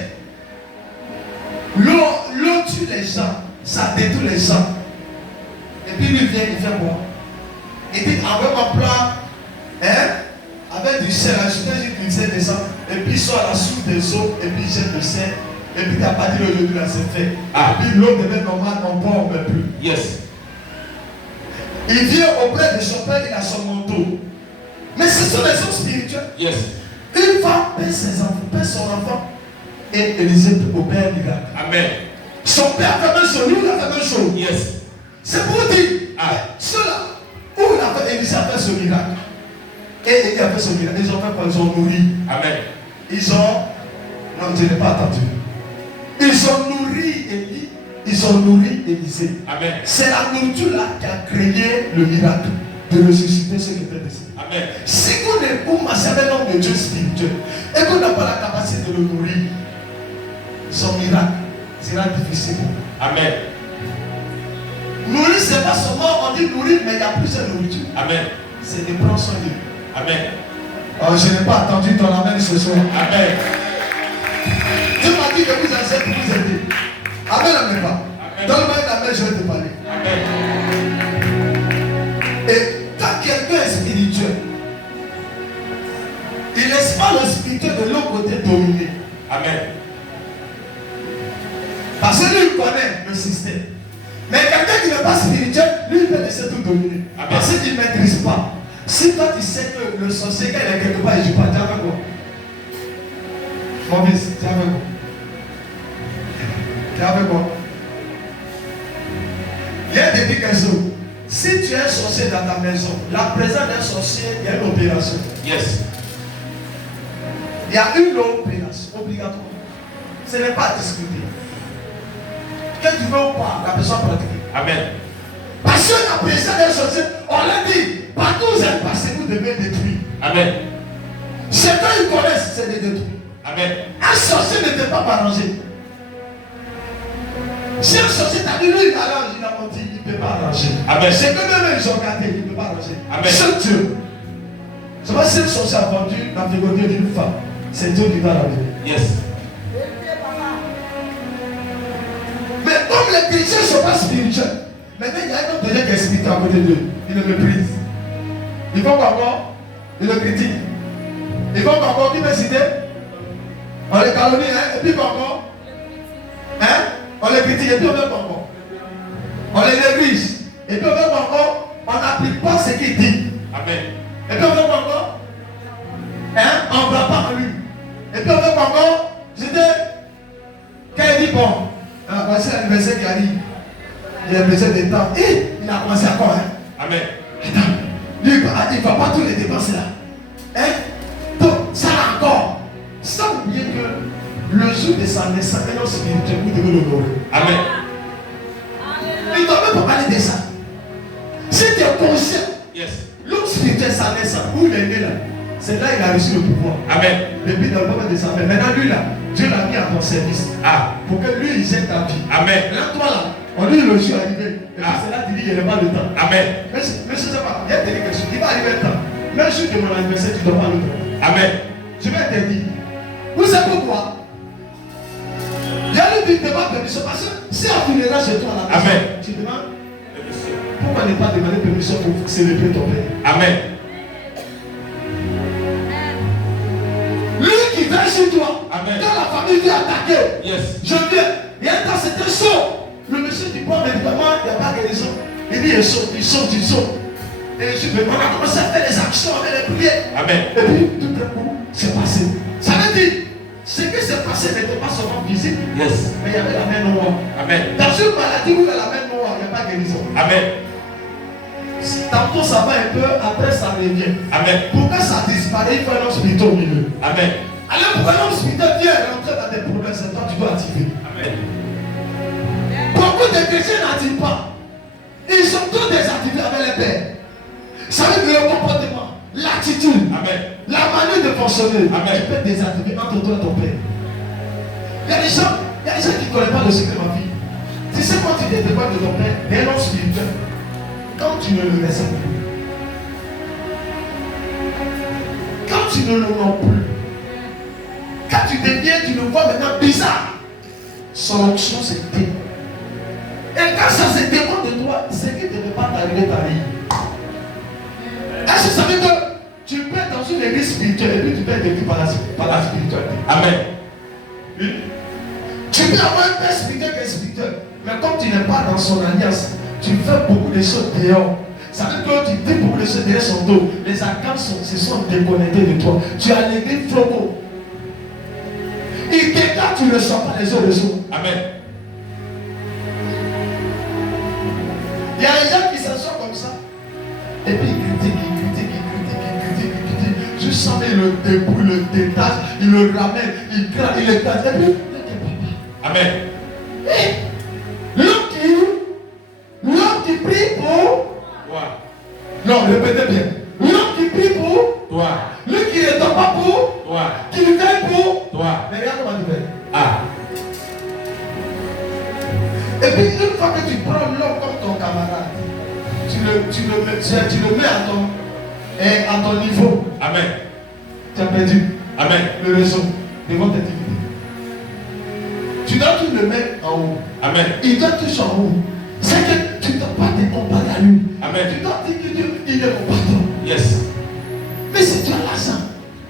l'eau tue les gens, ça détruit les gens. Et puis lui vient, il fait quoi? Il dit avec un plat, avec du sel, ajouter du sel des sang, et puis soit la soupe des eaux, et puis jette le sel, et puis tu n'as pas dit aujourd'hui là c'est fait. Et puis l'eau devient normale, on boit, on ne peut plus. Yes. Il vient auprès de son père, il a son manteau. Mais ce sont les hommes spirituels. Yes. Une femme perd ses enfants, perd son enfant. Et Élisée opère un miracle. Amen. Son père fait même chose, lui il a fait même chose. Yes. C'est pour dire, ceux-là, où il a fait, Élisée a fait ce miracle. Et Élie a fait ce miracle. Ils ont fait quoi? Ils ont nourri. Amen. Ils ont, non, je n'ai pas attendu. Ils ont nourri Élie, ils ont nourri Élisée. Amen. C'est la nourriture là qui a créé le miracle de ressusciter ceux qui étaient décédés. Amen. Si vous ne marchez avec l'homme de Dieu spirituel et qu'on n'a pas la capacité de le nourrir, son miracle sera difficile. Amen. Nourrir, c'est pas seulement on dit nourrir, mais il y a plusieurs nourritures. Amen. C'est de prendre soin d'eux. Amen. Oh, je n'ai pas attendu ton amen ce soir. Amen. Dieu m'a dit de vous aider pour vous aider. Amen, amen pas. Donne-moi une amen, je vais te parler. Amen. Et quand quelqu'un est spirituel, il ne laisse pas le spirituel de l'autre côté dominer. Amen. connaît le système. Mais quelqu'un qui n'est pas spirituel, lui, il peut laisser tout dominer. Parce qu'il ne maîtrise pas. Si toi tu sais que le sorcier, quand il est quelque part, il ne joue pas, tu as fait quoi? Mon fils, tu as fait quoi? Tu as fait quoi? Il y a des quelque chose. Si tu es un sorcier dans ta maison, la présence d'un sorcier, il y a une opération. Yes. Il y a une opération obligatoire. Ce n'est pas discuté. Que tu veux ou pas, la personne pratique. Amen. Parce que la présence d'un sorcier, on l'a dit, partout où vous êtes passé, vous devez détruire. Amen. Ce qu'ils connaissent, c'est de détruire. Amen. Un sorcier ne peut pas m'arranger. Si un sorcier t'a dit, lui, il arrange, il a menti, il ne peut pas arranger. Amen. C'est que même ils ont gardé, il ne peut pas arranger. Amen. C'est Dieu. C'est pas si un sorcier a vendu la fécondité d'une femme, c'est Dieu qui doit la donner. Yes. Mais comme les chrétiens ne sont pas spirituels, maintenant il y a un autre qui est spirituel à côté d'eux. Ils le méprisent. Ils vont encore, ils le critiquent. Ils vont encore, qui peut citer? On les calomnie, hein, et puis encore. Hein? On les critique, et puis on veut encore. On les néglige, et puis on veut encore. On n'applique pas ce qu'il dit. Amen. Et puis on veut encore. Hein? On ne va pas en lui. Et puis on veut encore. C'était. Quand il dit bon. Voici l'anniversaire qui arrive. Il a besoin de temps. Et il a commencé à quoi, hein? Amen. Attends. Lui, il ne va pas tous les dépenser là. Hein? Donc, ça là encore. Sans oublier que le jour de sa naissance, un homme spirituel, vous devez l'honorer. Amen. Il ne doit même pas parler de ça. Si tu es conscient, Yes. l'homme spirituel, sa naissance, où il est né là, c'est là qu'il a reçu le pouvoir. Amen. Depuis dans le moment de sa mère. Maintenant, lui là, Dieu l'a mis à ton service. Ah. Pour que lui, il gère ta vie. Amen. Là, toi là, on dit le jour arrivé. Et puis Ah. c'est là qu'il dit qu'il n'y a pas le temps. Amen. Mais je ne sais pas, il y a quelque chose. Il va arriver le temps. Même jour de mon anniversaire, tu ne dois pas le temps. Amen. Je vais te dire. Vous savez pourquoi? J'allais dire demande permission parce que si on finira chez toi à la maison, Amen. tu demandes pourquoi ne pas demander permission pour célébrer ton père? Amen. Lui qui vient chez toi, Amen. quand la famille vient attaquer, Yes. je viens. Il y a un temps c'était chaud. Le monsieur dit bon médicament, il n'y a pas de guérison. Il dit il saute. Et je me demande à commencer à faire les actions avec les prières. Amen. Et puis tout d'un coup, c'est passé. Ça veut dire, ce qui s'est passé n'était pas seulement visible, Yes. mais il y avait la main noire. Amen. Dans une maladie où il y a la main noire, il n'y a pas de guérison. Amen. Tantôt ça va un peu, après ça revient. Amen. Pour que ça disparaisse, il faut un homme spirituel au milieu. Amen. Alors pour un homme spirituel vient rentrer dans des problèmes, c'est toi qui dois activer. Amen. Beaucoup de chrétiens n'activent pas. Ils sont tous désactivés avec les pères. Ça veut dire le comportement, l'attitude, Amen. la manière de fonctionner. Amen. Tu peux désactiver entre toi et ton père. Il y a des gens qui ne connaissent pas le secret de ma vie. Tu sais quand tu te dévoiles de ton père, d'un homme spirituel, quand tu ne le respectes plus, quand tu ne le vois plus, quand tu deviens, tu le vois maintenant bizarre, son onction se tait. Et quand ça se démonte de toi, ce qui ne devait pas t'arriver t'arrive. Est-ce que ça veut dire que tu peux être dans une église spirituelle et puis tu peux être détruit par la spiritualité? Amen. Oui. Tu peux avoir un père spirituel qui est spirituel, mais comme tu n'es pas dans son alliance, tu fais beaucoup de choses dehors. Ça veut dire que tu dis beaucoup de choses derrière son dos. Les arcanes se sont déconnectés de toi. Tu as l'église floco. Il t'éclate, tu ne le sens pas les autres les autres. Amen. Il y a des gens qui s'assoient comme ça. Et puis ils critiquent. Tu sens il le débrouille, il le détache, il le ramène, il craque, il le casse. Et puis, Amen. l'homme qui prie pour. Toi. Non, répétez bien. L'homme qui prie pour. Toi. Lui qui ne donne pas pour. Toi. Qui lui donne pour. Toi. Mais regarde comment tu fais. Ah. Et puis une fois que tu prends l'homme comme ton camarade, tu le mets à ton niveau. Amen. Tu as perdu. Amen. Le réseau de votre activité. Tu dois tout le mettre en haut. Amen. Il doit tout en haut. C'est que tu ne dois pas te comparer à lui. Amen. Tu dois dire que Dieu, il est mon patron. Yes. Mais si tu as l'argent,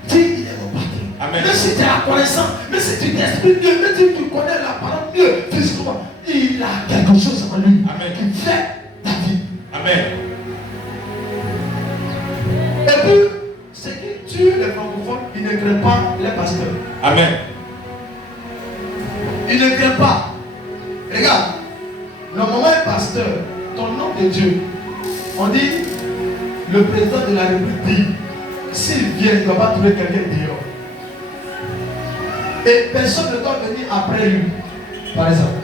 dis il est mon patron. Amen. Amen. Même si tu es connaissant, même si tu t'exprimes mieux, même si tu connais la parole mieux, physiquement, il a quelque chose en lui qui fait ta vie. Amen. Et puis, ce qui tue les francophones, ils ne craignent pas les pasteurs. Amen. Ils ne craignent pas. Regarde, normalement, un pasteur, ton nom de Dieu, on dit, le président de la République dit, s'il vient, il ne doit pas trouver quelqu'un dehors. Et personne ne doit venir après lui, par exemple.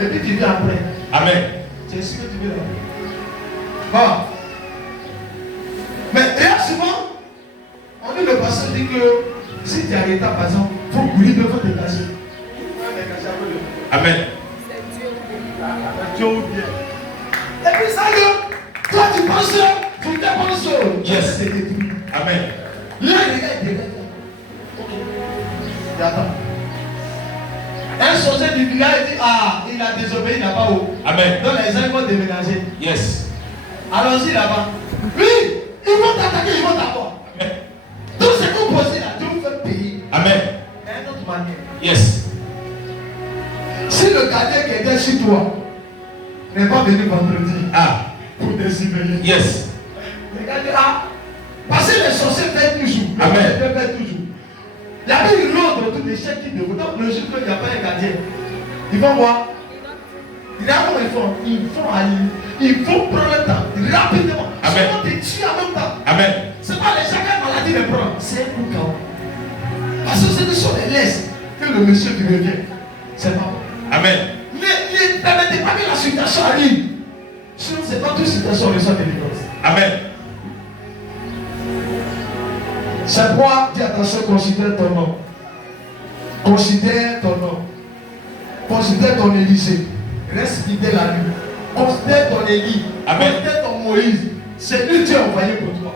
Et puis tu viens après. Amen. C'est sûr que tu viens là. Voilà. Mais regarde souvent, on dit le pasteur dit que si tu es arrêté par exemple, il faut brûler devant tes cachets. Amen. Dieu ou bien. Et puis ça y est, toi tu penses, tu te penses. Yes. C'est détruit. Amen. Là, les gars, ils dégainent. Ok. Et attends. Un sorcier du village dit, ah, il a désobéi là-bas haut. Amen. Donc les gens vont déménager. Yes. Allons-y là-bas. Oui, ils vont t'attaquer, ils vont t'avoir. Amen. Donc c'est que vous posez là, Dieu vous fait payer. Amen. D'une autre manière. Yes. Si le gardien qui était chez toi n'est pas venu vendredi pour décimer. Yes. Les gars disent, ah, parce que les sorciers payent toujours. Amen. Les payent toujours. Il y avait une loi de tous les chèques qui déroulent. Donc le jour qu'il n'y a pas un gardien, ils vont voir. Ils font aller. Ils vont prendre le temps rapidement. Amen. Ils vont te tuer en même temps. Amen. C'est pas les chacun maladie les prendre. C'est un coup chaos. Parce que ce sont les laisses que le monsieur qui revient. C'est pas bon. Amen. Ne permettez pas que la situation arrive. Sinon, c'est pas toute situation reçoit délivrance. Amen. C'est pourquoi, dis attention, considère ton nom. Considère ton nom. Considère ton Élysée. Reste fidèle à lui. Considère ton Élie. Amen. Considère ton Moïse. C'est lui Dieu envoyé pour toi.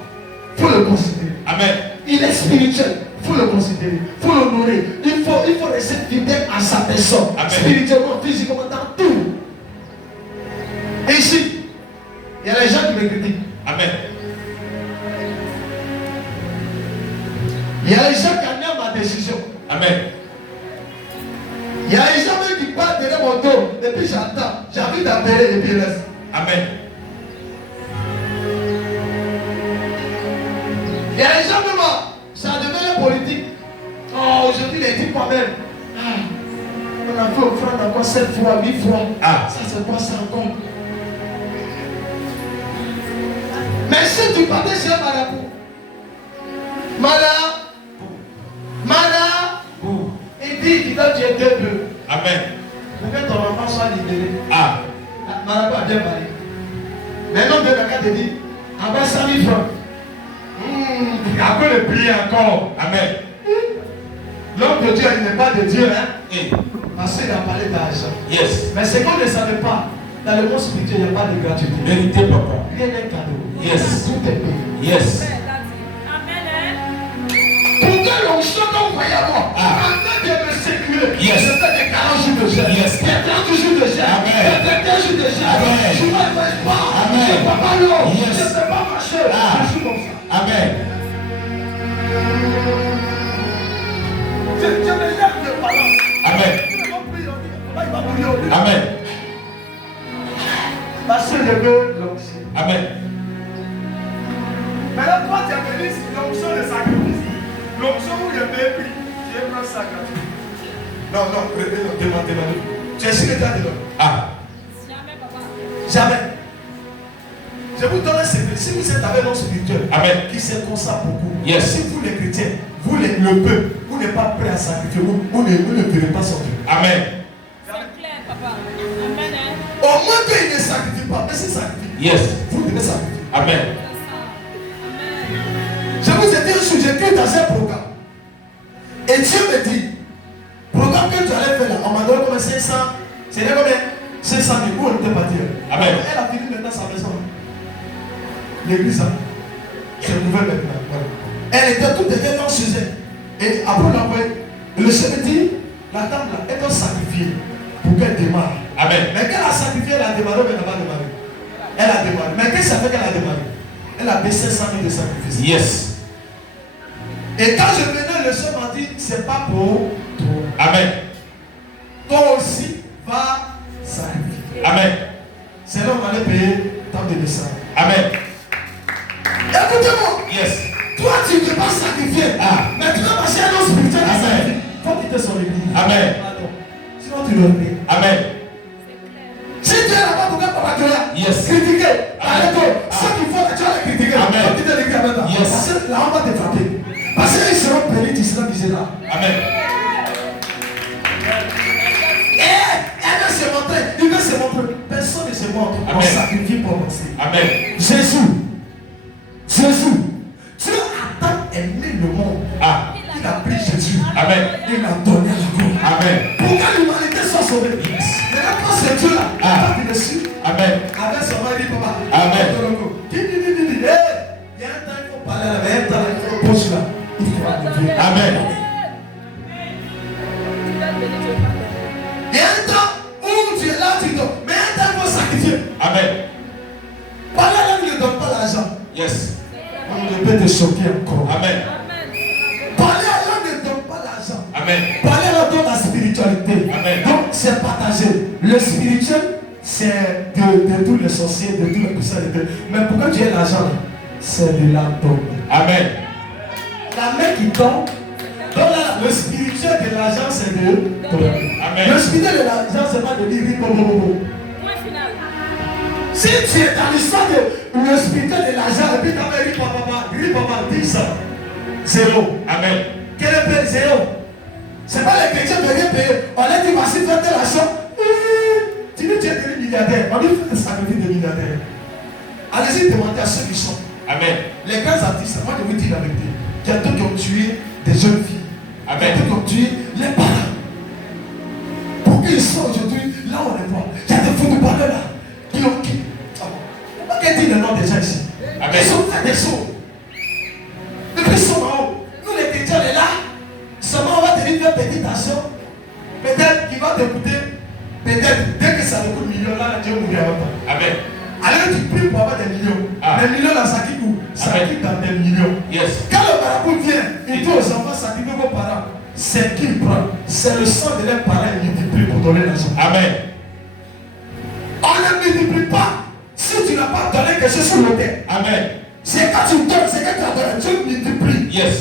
Il faut le considérer. Amen. Il est spirituel. Il faut le considérer. Il faut l'honorer. Il faut rester fidèle à sa personne. Amen. Spirituellement, physiquement, dans tout. Et ici, il y a les gens qui me critiquent. Amen. Il y a les gens qui aiment ma décision. Amen. Il y a les gens même qui parlent derrière mon dos. Et puis j'entends. J'ai envie d'appeler et puis il reste. Amen. Il y a les gens même, ça devient politique. Oh, aujourd'hui les types quand même. Ah, on a fait offrande encore 7 fois, 8 fois. Ah. Ça c'est quoi ça encore? Mais si tu partais chez un marabout, il dit qu'il t'a tué 2 bœufs. Amen. Pour que ton enfant soit libéré. Ah. Marabout a bien parlé. Mais l'homme de la carte te dit, envoie 100 000 francs. Après le prier encore. Amen. L'homme de Dieu, il n'est pas de Dieu, hein? Hey. Parce qu'il a parlé d'argent. Yes. Mais c'est qu'on ne savait pas. Dans le monde spirituel, il n'y a pas de gratuité. Vérité, papa. Rien n'est cadeau. Yes. Tout est payé. Yes. Pourquoi l'onction que vous voyez à moi? Ah. En train de me sécurer. Yes. Je fais des 40 jours de jeûne. Yes. Des 30 jours de jeûne. Amen. Des 21 jours de jeûne. Amen. Je ne fais pas. Amen. Je ne fais pas l'eau. Yes. Je ne fais pas marcher. Ah. Je suis comme ça. Amen. Je me lève de parole. Amen. Il va mourir. Amen. Parce que je veux l'onction. Amen. Maintenant, toi, tu as venu sur l'onction de sacrifice. L'onction où je vais pris, je prends ça gratuit. Non, demande. Tu es sûr que tu as dedans? Ah. Jamais, papa. Jamais. Je vous donne un secret. Si vous êtes avec l'homme spirituel, Amen. qui se consacre beaucoup, Yes. si vous les chrétiens, vous le peuple, vous n'êtes pas prêt à sacrifier, vous ne verrez pas sortir. Amen. C'est clair, papa. Amen. Hein? Au moins qu'il ne sacrifie pas, mais s'il sacrifie, Yes. vous devez sacrifier. Amen. Amen. Je vous ai dit un sujet que dans un programme. Et Dieu me dit, programme que tu allais faire là, on m'a donné comme 500, c'était combien? 500 000, où on n'était pas dire. Amen. Elle a fini maintenant sa maison. L'église, c'est nouvelle maintenant. Voilà. Elle était toute dans chez elle. Et après l'envoyer, le chef me dit, la dame là, elle doit sacrifier pour qu'elle démarre. Amen. Mais qu'elle a sacrifié, elle a démarré, mais elle n'a pas démarré. Elle a démarré. Mais qu'est-ce que ça fait qu'elle a démarré? Elle a baissé 500 000 de sacrifice. Yes. Et quand je venais le Seigneur m'a dit, c'est pas pour toi. Amen. Toi aussi, va sacrifier. Amen. C'est là où on allait payer tant de messages. Amen. Écoutez-moi. Yes. Toi, tu ne peux pas sacrifier. Mais tu vas passer à un autre spirituel. Amen. Il faut quitter son église. Amen. Sinon, tu dois payer. Amen. Si tu es là-bas pour faire Papa, Yes. critiquer, arrête-toi. Ceux qui font la tu vas les critiquer. Amen. Faut quitter l'église maintenant. Yes. Parce que là, on va te frapper. Parce qu'ils seront bénis, tu seras visé là. Amen. Elle veut se montrer. Il veut se montrer. Personne ne se montre. On Amen. sacrifie pour avancer. Amen. Jésus. Dieu a tant aimé le monde. Il a pris Jésus. Amen. Il a donné la gloire. Amen. Pour que l'humanité soit sauvée. Yes. Maintenant, quand c'est Dieu là, quand il est dessus, Amen. avec son mari, il dit papa. Amen. Il y a un temps, il faut parler là, mais il y a un temps, il faut poser là. Il faut arriver. Amen. Il y a un temps où tu es là, tu donnes. Mais il y a un temps, il faut sacrifier. Amen. Parler là, ne donne pas l'argent. Yes. On peut te choquer encore. Amen. Parler à l'homme ne donne pas l'argent. Amen. Parler à l'homme donne la spiritualité. Amen. Donc c'est partagé. Le spirituel, c'est de tous les sorciers, de tous les puissants de Dieu. Mais pourquoi tu as l'argent? C'est de la tombe. Amen. La main qui tombe. Donc là, le spirituel de l'argent, c'est de donner. Amen. Le spirituel de l'argent, c'est pas de dire oui, bon. Si tu es dans l'histoire de le spirituel de l'argent, et puis tu as dit papa, 10 ans. Zéro. Amen. Quel est le zéro? C'est pas les chrétiens de rien payer. On a dit, voici, faites de l'argent. Tu dis, tu es devenu milliardaire. On dit, faites des sacrifices de milliardaire. Allez-y, demandez à ceux qui sont. Amen. Les grands artistes, moi je vous dis la vérité. Il y a d'autres qui ont tué des jeunes filles. Il y a Amen. d'autres qui ont tué les parents. Pour qu'ils soient aujourd'hui, là on les voit. Il y a des footballeurs là. Qui ont qui. On va dire le nom des gens ici. Amen. Ils sont fait des choses. Et puis ils sont en haut. Nous les chrétiens, on est là. Seulement on va te dire une petite action. Peut-être qu'il va t'écouter. Peut-être, dès que ça te coûte millions, là, Dieu mourra avant toi. Amen. Alors tu pries pour avoir des millions. Les millions là, ça quitte où? Ça quitte dans des millions. Yes. Quand le marabout vient, il dit aux enfants, sacrifiez vos parents. C'est qui prend? C'est le sang de leurs parents qui multiplie pour donner l'argent. Amen. On ne multiplie pas si tu n'as pas donné quelque chose sur le terre. Amen. C'est quand tu donnes, c'est quand tu as donné, tu multiplies. Yes.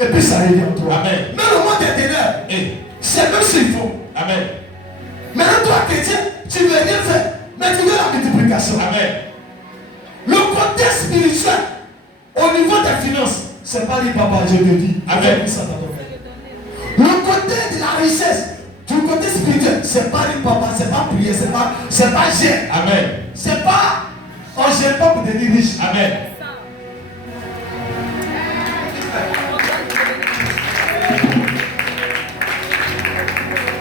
Et puis ça revient en toi. Amen. Mais le monde des ténèbres, c'est même s'il faut. Amen. Maintenant, toi, chrétien, tu ne veux rien faire, mais tu veux la multiplication. Amen. Le côté spirituel, au niveau des finances, c'est pas dit papa, je te dis. Amen. Le côté de la richesse, du côté spirituel, c'est pas dit papa, c'est pas prier, c'est pas gérer. Amen. C'est pas, on ne gère pas pour devenir riche. Amen.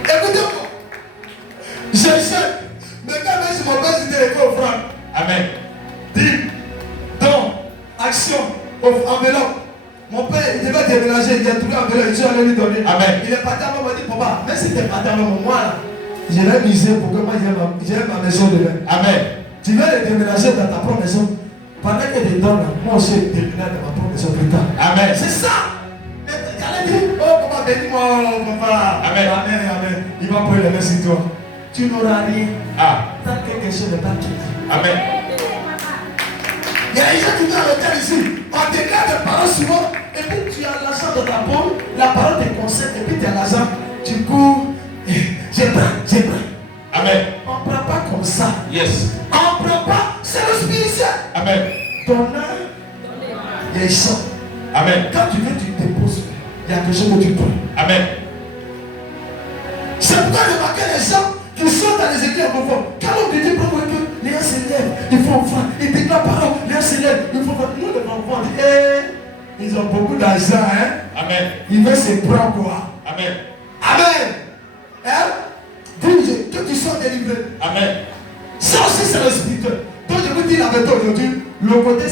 Écoutez-moi, je sais, mais quand même je m'appelle du téléphone au franc. Amen. Dîme, don, action, enveloppe. Mon père, il devait déménager, il a trouvé enveloppe, je suis allé lui donner. Amen. Il est parti à maman, il dit papa, même si tu es parti à maman, moi là, je vais miser pour que moi j'ai ma maison de l'air. Amen. Tu vas les déménager dans ta propre maison. Pendant que tu donnes là, moi aussi je déménage dans ma propre maison plus tard. Amen. C'est ça. Mais tu allais dire, oh papa, bénis-moi, oh papa. Amen. Amen, amen. Il va prendre les mains sur toi. Tu n'auras rien. Tant que quelque chose n'est pas quitté. Amen. Il y a des gens qui viennent à l'hôtel ici. On déclare des paroles souvent. Et puis tu as l'argent dans ta pomme. La parole te concerne. Et puis tu as l'argent. Tu cours. J'ai pris. Amen. On ne prend pas comme ça. Yes. On ne prend pas. C'est le spirituel. Amen. Ton âme, il y a un champ. Amen. Quand tu veux, tu te déposes. Il y a quelque chose que tu prends. Amen. C'est pourquoi remarquez les gens qui sont dans les églises conformes. Quand on te dit que les gens s'élèvent, il faut offrir, ils déclarent parole, les gens s'élèvent, il faut faire. Nous, les enfants, on dit, ils ont beaucoup d'argent, hein. Amen. Ils veulent se prendre quoi. Amen. Amen. Hein? Dis que tu sois délivré. Amen. Ça aussi, c'est le spirituel. Donc, je vous dis la vérité aujourd'hui, le côté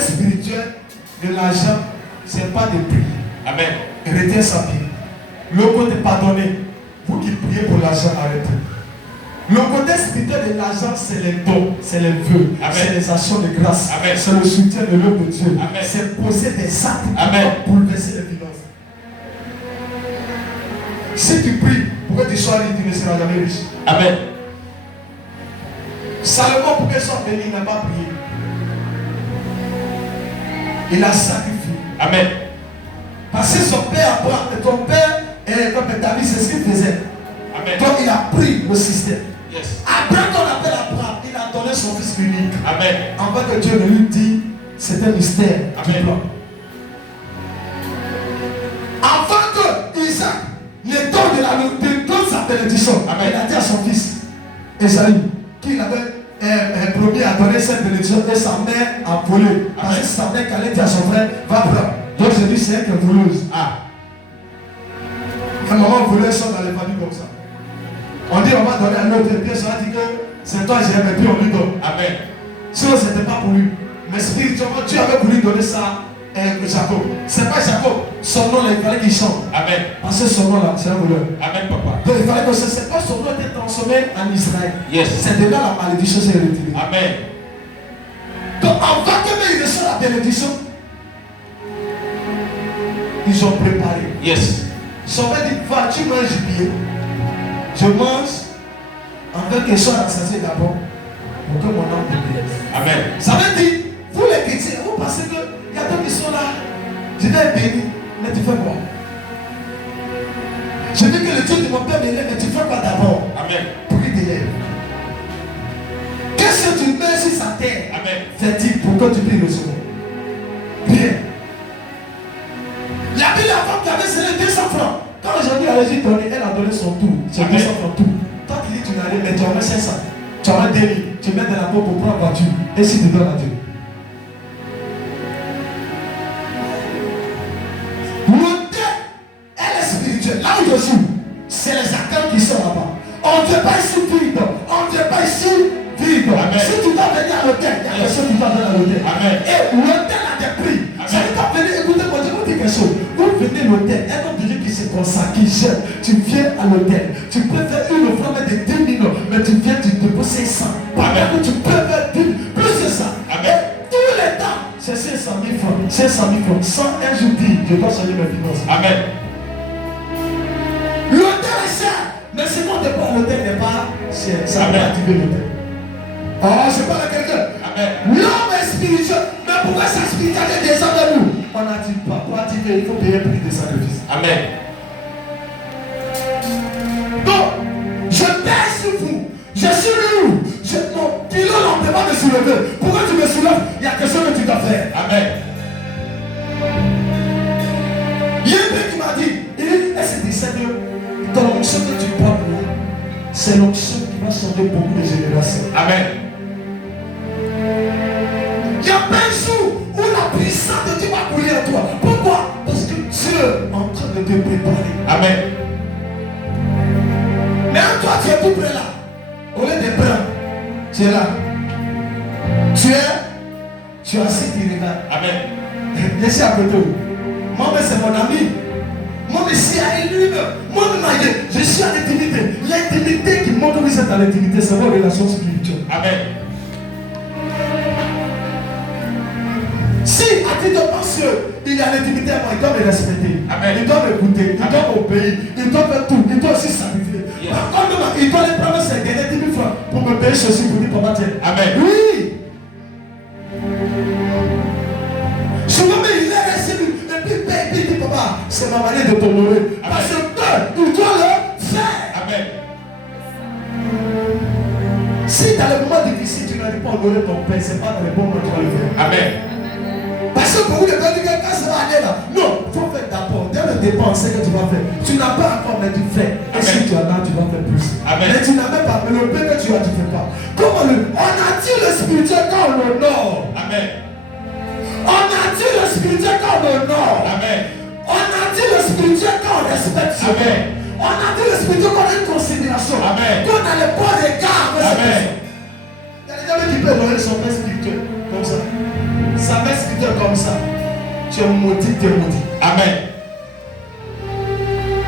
spirituel de l'argent, ce n'est pas de prier. Amen. Retiens sa pied. Le côté pardonné, vous qui priez pour l'argent, arrêtez. Le côté spirituel de l'argent, c'est les dons, c'est les vœux, c'est les actions de grâce, c'est le soutien de l'œuvre de Dieu, c'est poser des actes pour bouleverser les finances. Si tu pries pour que tu sois riche, tu ne seras jamais riche. Amen. Salomon, pour qu'il soit béni, il n'a pas prié. Il a sacrifié. Amen. Parce que son père Abraham, ton père, comme David, c'est ce qu'il faisait. Amen. Donc il a pris le système. Yes. Après qu'on appelle Abraham, il a donné son fils unique. Amen. Avant que Dieu ne lui dise, c'est un mystère. Amen. Avant que Isaac ne donne sa bénédiction, Amen. il a dit à son fils, Esaïe, qu'il avait promis à donner cette bénédiction et sa mère a volé. Parce que sa mère allait dire à son frère, va prendre. Donc j'ai dit, c'est elle qui est voleuse. Ah. Un moment voleur sort dans les familles comme ça. On dit, on va donner à l'autre, et puis on a dit que c'est toi, j'aime, et puis on lui donne. Amen. Sinon, ce n'était pas pour lui. Mais spirituellement, Dieu avait voulu donner ça à Jacob. C'est pas Jacob. Son nom, là, il fallait qu'il chante. Amen. Parce que son nom, là, c'est un voleur. Amen, papa. Donc, il fallait que c'est pas son nom était transformé en Israël. Yes. C'est de là la malédiction s'est retirée. Amen. Donc, avant que il reçoive la bénédiction, ils ont préparé. Yes. Son père dit, va, tu manges du gibier. Je mange afin que soit rassasié d'abord pour que mon âme devienne. Amen. Ça veut dire, vous les chrétiens, vous pensez qu'il y a d'autres qui sont là. Je vais être béni, mais tu fais quoi? Je dis que le Dieu de mon père m'élève, mais tu fais quoi d'abord? Amen. Pour qu'il t'élève. Qu'est-ce que tu mets sur sa terre? Amen. Fait-il pour que tu pries le second? Rien. Il y avait la femme qui avait serré 200 francs. Quand aujourd'hui elle a dit donner, elle a donné son tour. C'est 200 francs tout. Toi tu dis tu n'as rien, mais tu en mets 500. Tu en mets 2000. Tu mets dans la peau pour prendre la voiture. Et si tu donnes à Dieu. L'autel, elle est spirituelle. Là où je suis, c'est les acteurs qui sont là-bas. On ne dit pas ici vide. On ne dit pas ici vide. Amen. Si tu dois venir à l'hôtel, il y a personne qui va venir à l'hôtel. Amen. Et l'hôtel a des prix. Ça veut pas venir, écoutez, moi je vous dis quelque chose. Vous venez à l'hôtel, un homme de Dieu qui se consacre, qui gère, tu viens à l'hôtel. Tu peux faire une offrande de 10 000, mais tu viens, tu déposes 500. Par contre, tu peux faire 10 000, plus que ça. Amen. Et tous les temps, c'est 500 000 francs. 500 000 francs. Sans un jour dit, je dois changer mes finances. Amen. L'hôtel est cher, mais ce qu'on dépend à l'hôtel n'est pas cher. Ça va activer l'hôtel. Ah, je parle à quelqu'un. Amen. L'homme est spirituel. Mais pourquoi sa spiritualité descend de nous? On n'a dit pas. Pour activer, il faut payer un prix de sacrifice. Amen. Donc, je pèse sur vous. Je suis lourd. Mon kilo ne peut pas me soulever. Pourquoi tu me soulèves? Il y a quelque chose que tu dois faire. Amen. Il y a un père qui m'a dit, il dit, est-ce que Seigneur, dans l'onction que tu portes là, c'est l'onction qui va changer beaucoup de générations. Amen. Il y a plein de jours où la puissance de Dieu va couler en toi. Pourquoi? Parce que Dieu est en train de te préparer. Amen. Mais toi, tu es tout près là. Au lieu de prendre, tu es là. Tu es assis, tu regardes. Amen. Je suis à côté. Moi, c'est mon ami. Moi, c'est à lui. Moi, je suis à l'intimité. L'intimité qui montre que vous êtes à l'intimité, c'est votre relation spirituelle. Amen. Si à ti de pense qu'il y a l'intimité à moi, il doit me respecter. Amen. Il doit m'écouter. Il doit m'obéir. Il doit faire tout. Il doit aussi sacrifier. Yes. Par contre, il doit les prendre ses derniers 10 000 francs pour me payer ceci pour dire papa tiens. Amen. Oui. Souvent, mais il est resté et puis il dit papa, c'est ma manière de t'honorer. Parce que il doit le faire. Amen. Si dans les moments difficiles, tu n'arrives pas à honorer ton père, c'est pas dans les bons moments que tu vas le faire. Amen. Parce que beaucoup de gens disent que quand ça va aller là, non, il faut faire d'abord. Dès le départ, on sait que tu vas faire. Tu n'as pas encore, mais tu fais. Et si tu en as, tu vas faire plus. Amen. Mais tu n'as même pas, mais le peu que tu as, tu ne fais pas. Comment on attire le spirituel quand on honore. Amen. On attire le spirituel quand on honore. Amen. On attire le spirituel quand on respecte. Amen. On attire le spirituel quand on a une considération. Amen. Quand on a le bon regard. Amen. Il y a des gens qui peuvent honorer son père spirituel comme ça. Sa mère spirituelle comme ça. Tu es maudit, tu es maudit. Amen.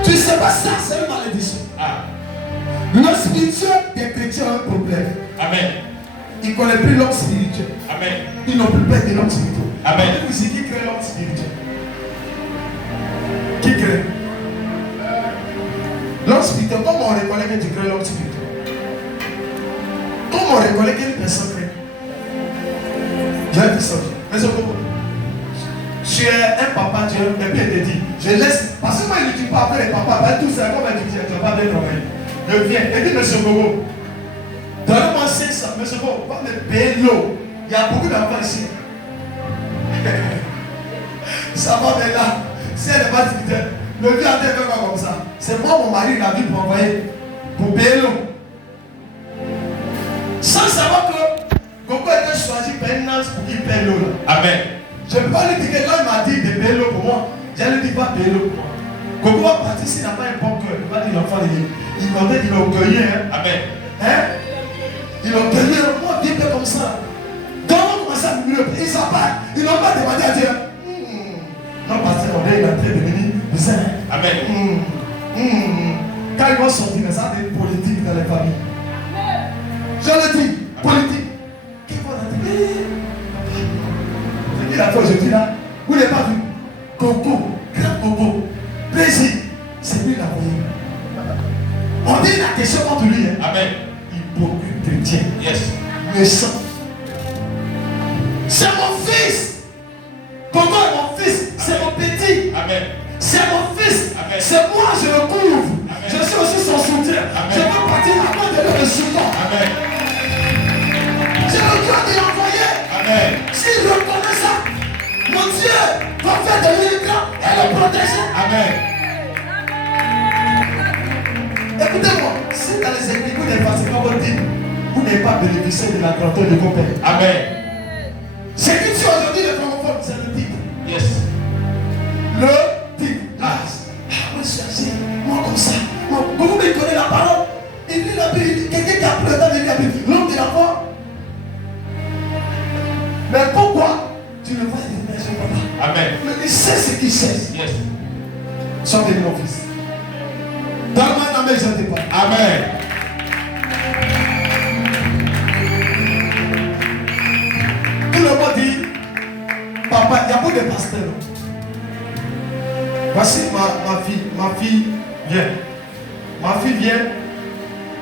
Tu ne sais pas ça, c'est une malédiction. Ah. Le spirituel des chrétiens a un problème. Amen. Ils ne connaissent plus l'homme spirituel. Amen. Ils n'ont plus peur de l'homme spirituel. Amen. Vous dites qui crée l'homme spirituel? Qui crée? L'homme spirituel, comment on reconnaît que tu crées l'homme spirituel? Comment on reconnaît qu'une personne crée? J'ai dit ça. Mais c'est pourquoi? Tu es un papa, tu es un bébé, il te dit, je laisse. Parce que moi, il ne dit pas après les papas, tout ça, comme il dit, tu ne vas pas bien travailler. Je viens, il dit, monsieur Bobo, donne-moi 500, monsieur Bobo, va me payer l'eau. Il y a beaucoup d'enfants ici. Ça va bien là. Si elle n'est pas spirituelle, le vieux a fait quoi comme ça? C'est moi, mon mari, il a vu pour envoyer, pour payer l'eau. Sans savoir que Gogo était choisi par une nance pour qu'il paye l'eau. Amen. Je ne peux pas lui dire que quand il m'a dit de payer l'eau pour moi, je ne lui dis pas payer l'eau pour moi. Gogo va partir s'il n'a pas un bon cœur. Il va dire l'enfant, il comptait qu'il a orgueilleux. Amen. Hein? Il a orgueilleux. Moi, bien fait comme ça. Quand on commence à me il s'en va. Ils n'ont pas demandé à Dieu. Non, parce qu'on est en train de venir. Amen. Quand ils vont sortir, ça va être politique dans les familles. Je le dis, politique. Qui vont dire? Je dis la fois aujourd'hui là, vous n'avez pas vu. Coco, grand Coco, plaisir, c'est lui l'envoyé. On dit la question contre lui. Hein? Amen. Hypocrite chrétien. Yes. Méchant. C'est mon fils. Coco est mon fils. C'est mon petit. Amen. C'est mon fils. Amen. C'est moi, je le couvre. Amen. Je suis aussi son soutien. Amen. Je veux partir avant de le support. Amen. C'est le Dieu qui l'a envoyé. Amen. S'il reconnaît ça, mon Dieu va faire de lui grand et le protéger. Amen. Écoutez-moi, si dans les églises vous n'avez pas votre titre, vous n'avez pas bénéficié de la grandeur de vos pères. Amen. Ce qui tue aujourd'hui les francophones, c'est le titre. Yes. Le titre. Ah, moi je suis assis, moi comme ça. Moi, vous me connaissez la parole. Il lit la Bible, quelqu'un qui a pris le temps de lire la Bible, l'homme de la foi. Mais pourquoi tu le vois dire son papa? Amen. Mais il sait ce qu'il sait. Yes. Sortez de mon fils. Donne-moi un amen, je ne sais pas. Amen. Tout le monde dit, papa, il y a beaucoup de pasteurs. Voici ma fille vient. Ma fille vient.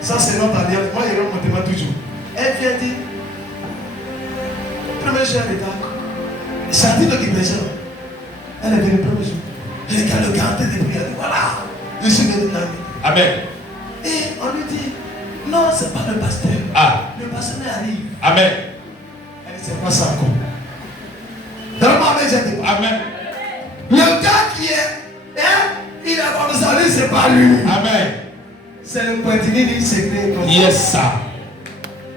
Ça c'est notre alliance. Moi, il remonte toujours. Elle vient dire, premier jour, elle est là. C'est un titre qui présente. Elle est venue le premier jour. Elle regarde le gars en tête de prière. Voilà. Je suis venu là. Amen. Et on lui dit, non, c'est pas le pasteur. Ah. Le pasteur arrive. Amen. Elle dit, c'est quoi ça encore? Dans ma main, j'ai dit, Amen. le gars qui est, hein, il a comme ça, lui, c'est pas lui. Amen. C'est le pointini du secret. Yes, sir.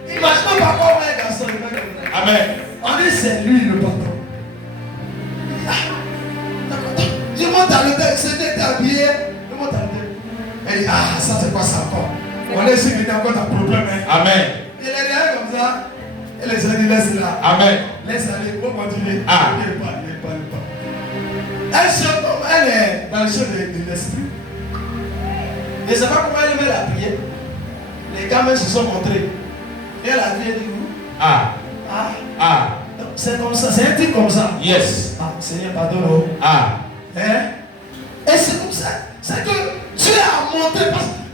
Imagine pas comment un garçon, il va comme ça. Amen. On dit, c'est lui le patron. Je monte à l'hôtel, c'était habillé. Je monte à l'hôtel. Elle dit, ah, ça c'est quoi ça encore? On est sûr qu'il y a encore un problème. Hein. Amen. Il est là comme ça. Et les gens disent, laisse là. Amen. Laisse aller, il faut continuer. Ah. Il parle. Elle chante comme elle est dans le champ de l'esprit. Je ne sais pas comment elle met la prière. Les gamins se sont montrés. Et elle a dit, où? Ah. Ah. Ah. C'est comme ça, c'est un truc comme ça. Yes. Ah, Seigneur, pardonne. Ah. Hein? Et c'est comme ça. C'est que Dieu a montré.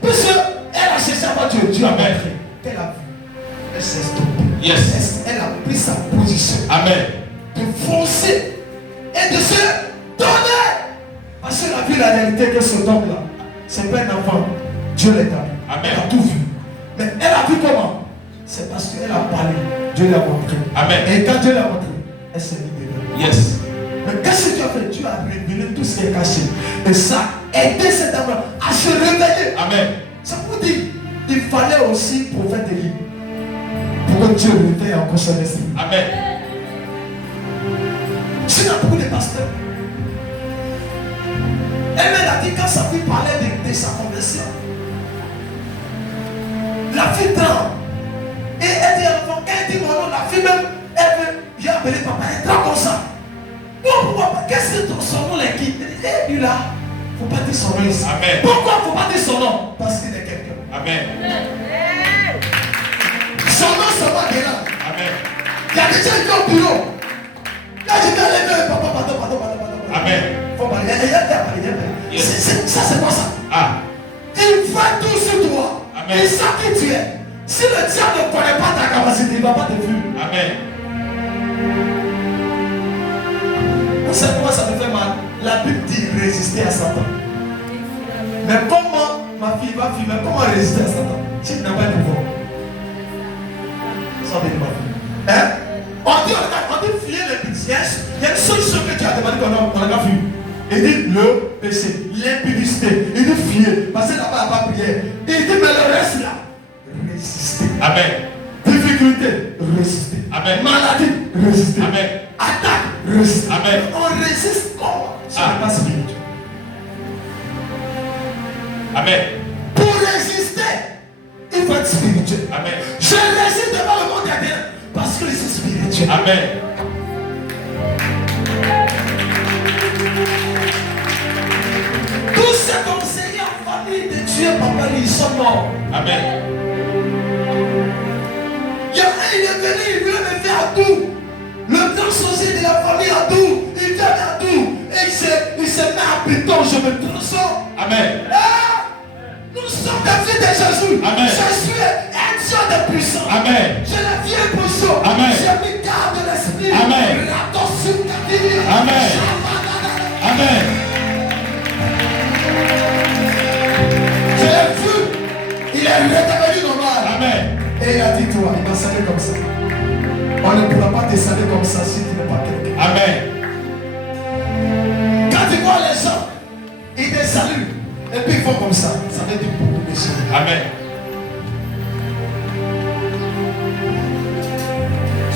Parce qu'elle a cherché à voir Dieu. Dieu a montré. Elle a vu. Elle s'est stoppée. Yes. Elle a pris sa position. Amen. De foncer. Et de se donner. Parce qu'elle a vu la réalité que cet homme-là, c'est pas un enfant. Dieu l'a établi. Amen. Elle a tout vu. Mais elle a vu comment? C'est parce qu'elle a parlé. Dieu l'a montré. Amen. Et quand Dieu l'a montré, elle s'est libérée. Yes. Mais qu'est-ce que tu as fait? Tu as révélé tout ce qui est caché. Et ça a aidé cette dame à se réveiller. Amen. C'est pour dire, il fallait aussi prophète Élie pour que Dieu réveille encore son esprit. Amen. C'est là beaucoup de pasteurs. Elle a dit quand sa fille parlait de sa conversion, la fille tremble. Et elle dit à l'enfant, quand elle dit mon nom, la fille même, elle veut, j'ai appelé papa, elle tremble comme ça. Pourquoi pas? Qu'est-ce que son nom est qui? Et lui là, il ne faut pas dire son nom ici. Amen. Pourquoi il ne faut pas dire son nom? Parce qu'il est quelqu'un. Amen. Son nom seulement dérange. Amen. Il y a déjà été au bureau. Là, je vais aller, papa, pardon. Amen. Il faut parler. Il y a parlé. Yes. Ça, c'est quoi ça? Ah. Une Mais comment ma fille va fumer? Comment résister à Satan si tu n'as pas de pouvoir? Ça veut dire ma fille. Hein? On dit fuir les péchés. Il y a une solution que tu as demandé qu'on a fui. Il dit le péché, l'impudicité. Il dit fuir. Parce que là-bas, il n'y a pas prière. Il dit mais le reste là, résister. Amen. Difficulté, résister. Amen. Maladie, résister. Amen. Attaque, résister. Amen. On résiste comment? Ce n'est pas spirituel. Amen. Pour résister, il faut être spirituel. Amen. Je résiste devant le monde intérieur parce que c'est spirituel. Amen. Tous ces conseillers en famille de Dieu, papa, ils sont morts. Amen. Il y a un, il est venu, il voulait me faire tout. Le grand sorcier de la famille a tout. Il vient à tout. Et il se met à béton, je me transforme. Amen. Ah, nous sommes des filles de Jésus. Amen. Je suis un Dieu de puissance. Amen. Je la vieille position. Amen. J'ai mis garde de l'esprit. Amen. Amen. Amen. Je l'ai vu. Il est redevenu normal. Amen. Et il a dit toi, il m'a salué comme ça. On ne pourra pas te saluer comme ça si tu n'es pas quelqu'un. Amen. Quand tu vois les gens, ils te saluent. Et puis ils font comme ça. Ça veut dire beaucoup de choses. Amen.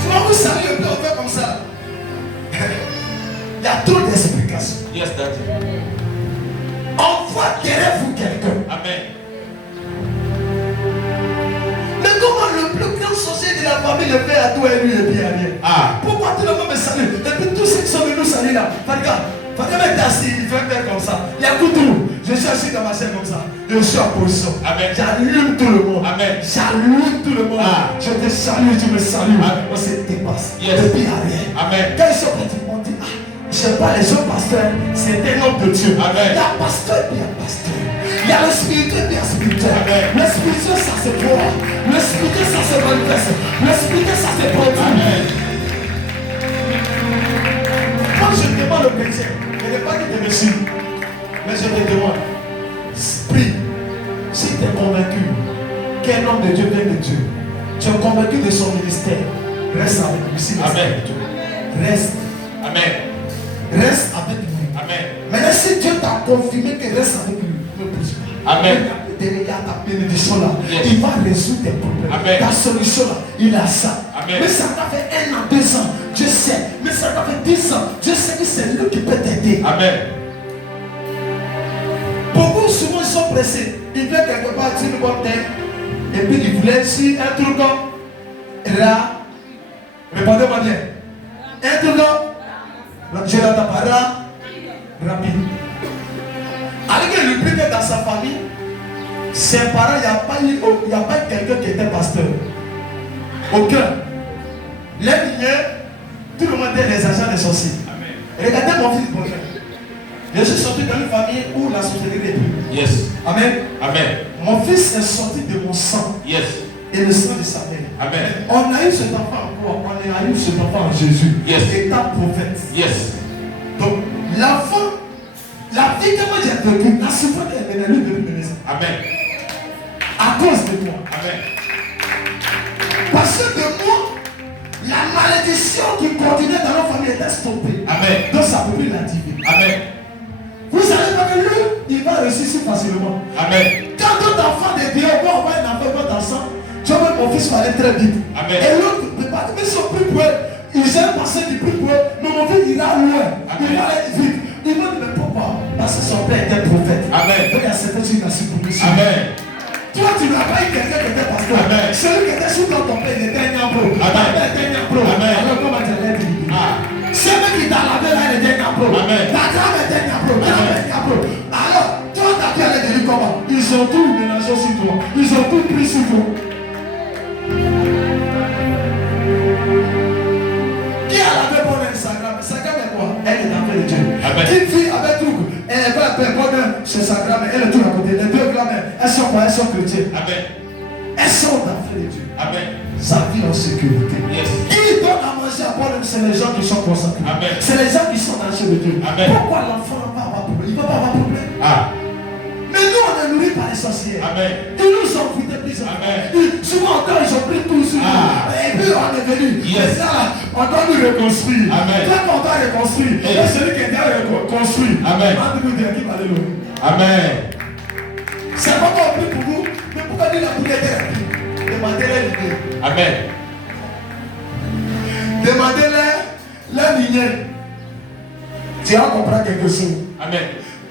Souvent vous saluez et puis on fait comme ça. Il y a trop d'explications. Yes, Daddy. On voit derrière vous quelqu'un. Amen. Mais comment le plus grand sorcier de la famille le fait à toi et lui et puis à rien? Ah. Pourquoi tout le monde me salue? Et puis tous ceux qui sont venus saluer là, regarde, Fadima est assis, il fait faire comme ça. Il y a Koutou, je suis assis dans ma chaise comme ça. Je suis en position. Amen. J'allume tout le monde. Amen. J'allume tout le monde. Ah. Je te salue, tu me salues. Amen. On se dépasse. Yes. Et puis à rien. Amen. Quand ils sont partis, on dit, ah, je sais pas, les autres pasteurs, c'est un homme de Dieu. Amen. Il y a pasteur et il y a pasteur. Il y a le spirituel et il y a le spirituel. Amen. Le spirituel, ça se voit. Le spirituel, ça se manifeste. Le spirituel, ça se produit. Amen. Quand je demande le péché, je n'ai pas dit de me suivre. Mais je te demande, prie. Si tu es convaincu qu'un homme de Dieu vient de Dieu, tu es convaincu de son ministère, reste avec lui. Si Amen. reste. Amen. Reste avec lui. Amen. Maintenant, si Dieu t'a confirmé que reste avec lui, ne pousse pas. Amen. Il y a ta bénédiction là. Yes. Il va résoudre tes problèmes. Amen. Ta solution là, il a ça. Amen. Mais ça t'a fait 1 an, 2 ans, Dieu sait. Mais ça t'a fait 10 ans, Dieu sait que c'est lui qui peut t'aider. Amen. Beaucoup souvent ils sont pressés. Ils veulent quelque part dire une bonne terre. Et puis ils voulaient dire un truc comme là. Répondez-moi bien. Un truc comme je n'entends pas là. Rapide. Alors que le plus dans sa famille, ses parents, il n'y a pas quelqu'un qui était pasteur. Aucun. Les ligneux, tout le monde est les agents des sorciers. Regardez mon fils bonheur. Je suis sorti dans une famille où la société n'est plus. Yes. Amen. Amen. Mon fils est sorti de mon sang Yes. et le sang de sa mère. Amen. On a eu cet enfant en quoi? On a eu cet enfant en Jésus. Yes. Étant prophète. Yes. Donc, l'enfant, la vie que moi j'ai vécue, la souffrance est venue de l'humanisme. Amen. À cause de moi. Amen. Parce que de moi, la malédiction qui continuait dans nos familles était stoppée. Amen. Donc ça ne peut plus l'activer. Amen. Vous savez pas que lui, il va réussir si facilement. Amen. Quand d'autres enfants de Dieu vont avoir un enfant, votre enfant, tu vois, mon fils va aller très vite. Amen. Et l'autre ne peut pas, mais ils sont plus près. Ils aiment passer du plus près. Mais mon fils, il ira loin. Amen. Il va aller vite. Il va dire, mais pourquoi? Parce que son père était prophète. Amen. Donc il y a certains qui n'ont pas pour lui. Amen. Toi, tu n'as pas eu quelqu'un qui était pasteur. Amen. Celui qui était sous ton père, il était un nyambro. Amen. Ta mère était un nyambro. Amen. Alors comment tu allais dire? Ah. Celui qui t'a lavé là, il était un nyambro. Amen. Ta grand était un nyambro. Ta mère était un nyambro. Alors, toi, ta fille allait dire comment? Ils ont tout mélangé sur toi. Ils ont tout pris sur toi. Qui a lavé pour Instagram? Instagram est quoi? Elle est l'enfant de Dieu. Amen. Qui vit avec tout? Elle va faire bonheur sur Instagram. Elle est tout à côté. Les deux grands-mères, elles sont quoi? Elles sont chrétiennes. Amen. Elles sont d'enfants de Dieu. Amen. Sa vie en sécurité. Yes. Qui donne à manger à boire, c'est les gens qui sont consacrés. Amen. C'est les gens qui sont dans le de Dieu. Amen. Pourquoi l'enfant va avoir problème? Il ne va pas avoir problème. Ah. Mais nous, on les sorcières. Amen. Ils nous ont foutu plus. Amen. Souvent encore, ils ont pris tout sur nous. Et puis on est venu. Yes. Et ça, on doit nous reconstruire. Amen. Quand on doit reconstruire, et celui qui est déjà reconstruit, Amen. Amen. C'est pas compris pour vous, mais pourquoi dire la boucle est remplie? Demandez-les l'idée. Amen. Demandez-les la lignée. Tu vas comprendre quelque chose. Amen.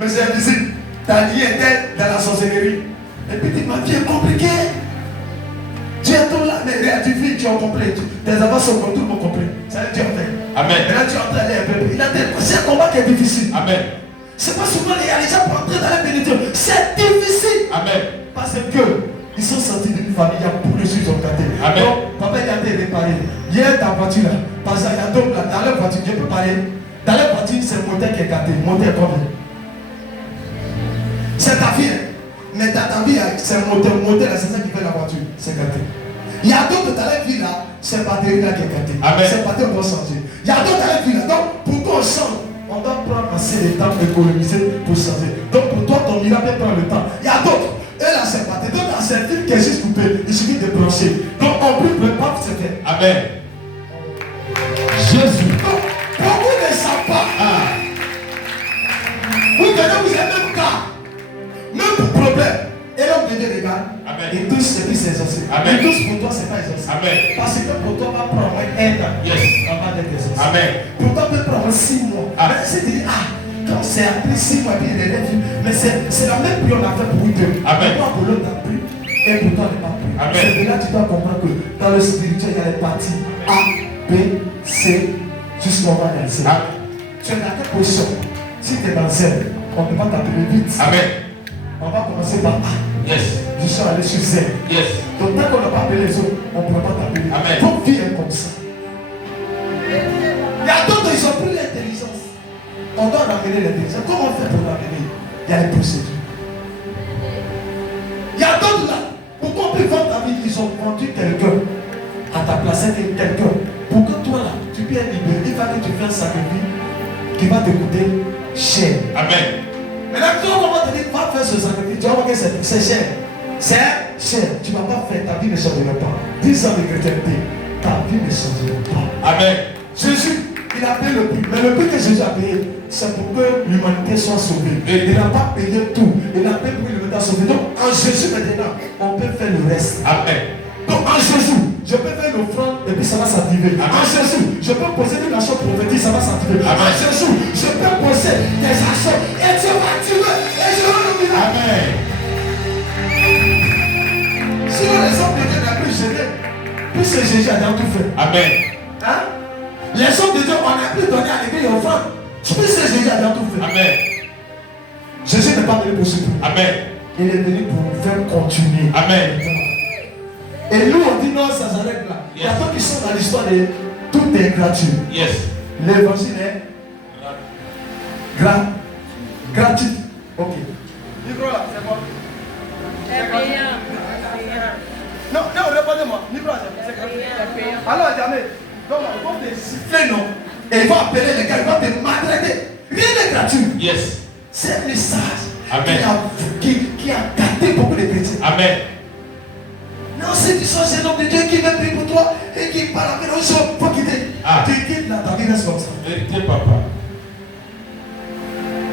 Mais c'est visible. Ta lignée était dans la sorcellerie. Et puis tu m'as dit, c'est compliqué. Tu es tout là, mais tu vis, tu as compris. Tes enfants sont comme tout le monde compris. Ça veut dire en fait. Amen. Et là tu es en train d'aller un peu. C'est un combat qui est difficile. Amen. C'est pas souvent il y a les gens pour entrer dans la bénédiction. C'est difficile. Amen. Parce que ils sont sortis d'une famille, il y a beaucoup de choses qui ont gâté. Amen. Donc, papa il a été réparé. Hier ta voiture là, parce qu'il y a d'autres là, dans leur voiture, je peux parler. Dans leur voiture, c'est le moteur qui est gâté. Le moteur combien? C'est ta vie. Mais dans ta vie, c'est le moteur là, c'est ça qui fait la voiture. C'est gâté. Il y a d'autres dans leur vie là, c'est la batterie là qui est gâtée. C'est la batterie qu'on doit changer. Il y a d'autres dans leur vie là. Donc, pour qu'on change, on doit prendre assez de temps économiser pour changer. Donc pour toi, ton miracle prend le temps. Il y a d'autres. Et là, c'est pas. D'autres, c'est un fil qui est juste coupé. Il suffit de brancher. Donc on peut pas se faire. Amen. Jésus. Donc, beaucoup ne savent pas. Vous venez, vous êtes même cas. Même pour problème. Et l'homme de Dieu regarde. Amen. Et tous, c'est plus exaucé. Amen. Et tous, pour toi, c'est pas exaucé. Amen. Parce que pour toi, va prendre un an. Yes. Avant d'être exaucé. Amen. Pour toi, peut prendre 6 mois. Amen. Mais c'est dit, quand c'est après 6 mois, puis il est vu. Mais c'est la même prière qu'on a fait pour vous deux. Amen. Pour toi, pour l'autre, t'as pris. Et pour toi, tu n'as pas pris. Amen. C'est de là que tu dois comprendre que dans le spirituel, il y a les parties A, B, C, jusqu'au va dans C. Tu es dans quelle position? Si tu es dans Z, on ne peut pas t'appeler vite. Amen. On va commencer par A. Yes. Je suis allé sur Z. Yes. Donc, tant qu'on n'a pas appelé les autres, on ne pourra pas t'appeler. Amen. Ton vie est comme ça. Il y a d'autres, ils ont pris l'intelligence. On doit ramener l'intelligence. Comment faire pour l'amener? Il y a les procédures. Il y a d'autres là. Pour qu'on puisse vendre ta vie, ils ont vendu quelqu'un à ta place. C'est quelqu'un. Pour que toi là, tu puisses libérer, il va que tu fasses un sacrifice qui va te coûter cher. Amen. Maintenant, quand on va te dire, va faire ce sacrifice, tu vas voir que c'est cher. C'est cher. Tu ne vas pas faire, ta vie ne changera pas. 10 ans de chrétienté, ta vie ne changera pas. Amen. Jésus, il a payé le prix. Mais le prix que Jésus a payé, c'est pour que l'humanité soit sauvée. Il n'a pas payé tout. Il a payé pour que l'humanité soit sauvée. Donc, en Jésus, maintenant, on peut faire le reste. Amen. Donc, en Jésus, je peux faire l'offrande et puis ça va s'activer. En Jésus, je peux poser une action prophétique, ça va s'activer. En Jésus, je peux poser des actions et Dieu va activer. Et je vais le miracle. Amen. Sinon, les hommes de Dieu n'ont plus gêné. Puisque Jésus a déjà tout fait. Amen. Hein? Les hommes de Dieu, on n'a plus donné à l'église offrande. Puisque Jésus a déjà tout fait. Amen. Jésus n'est pas venu pour ce tout. Amen. Il est venu pour nous faire continuer. Amen. Et nous, on dit non, ça s'arrête là. Il y a d'autres qui sont dans l'histoire de tout est gratuit. Yes. L'évangile est gratuit. Ok. Micro là, c'est bon. C'est payant. Non, répondez-moi. Micro là, c'est gratuit. Alors, jamais. Donc, ils vont te siffler, non. Et ils vont appeler les gars, ils vont te maltraiter. Rien n'est gratuit. Yes. C'est un message Amen. qui a gâté beaucoup de chrétiens. Amen. Non, c'est du sang, c'est l'homme de Dieu qui veut prier pour toi et qui parle avec nous. Il faut quitter. Tu quittes là, ta vie reste comme ça. Vérité, papa.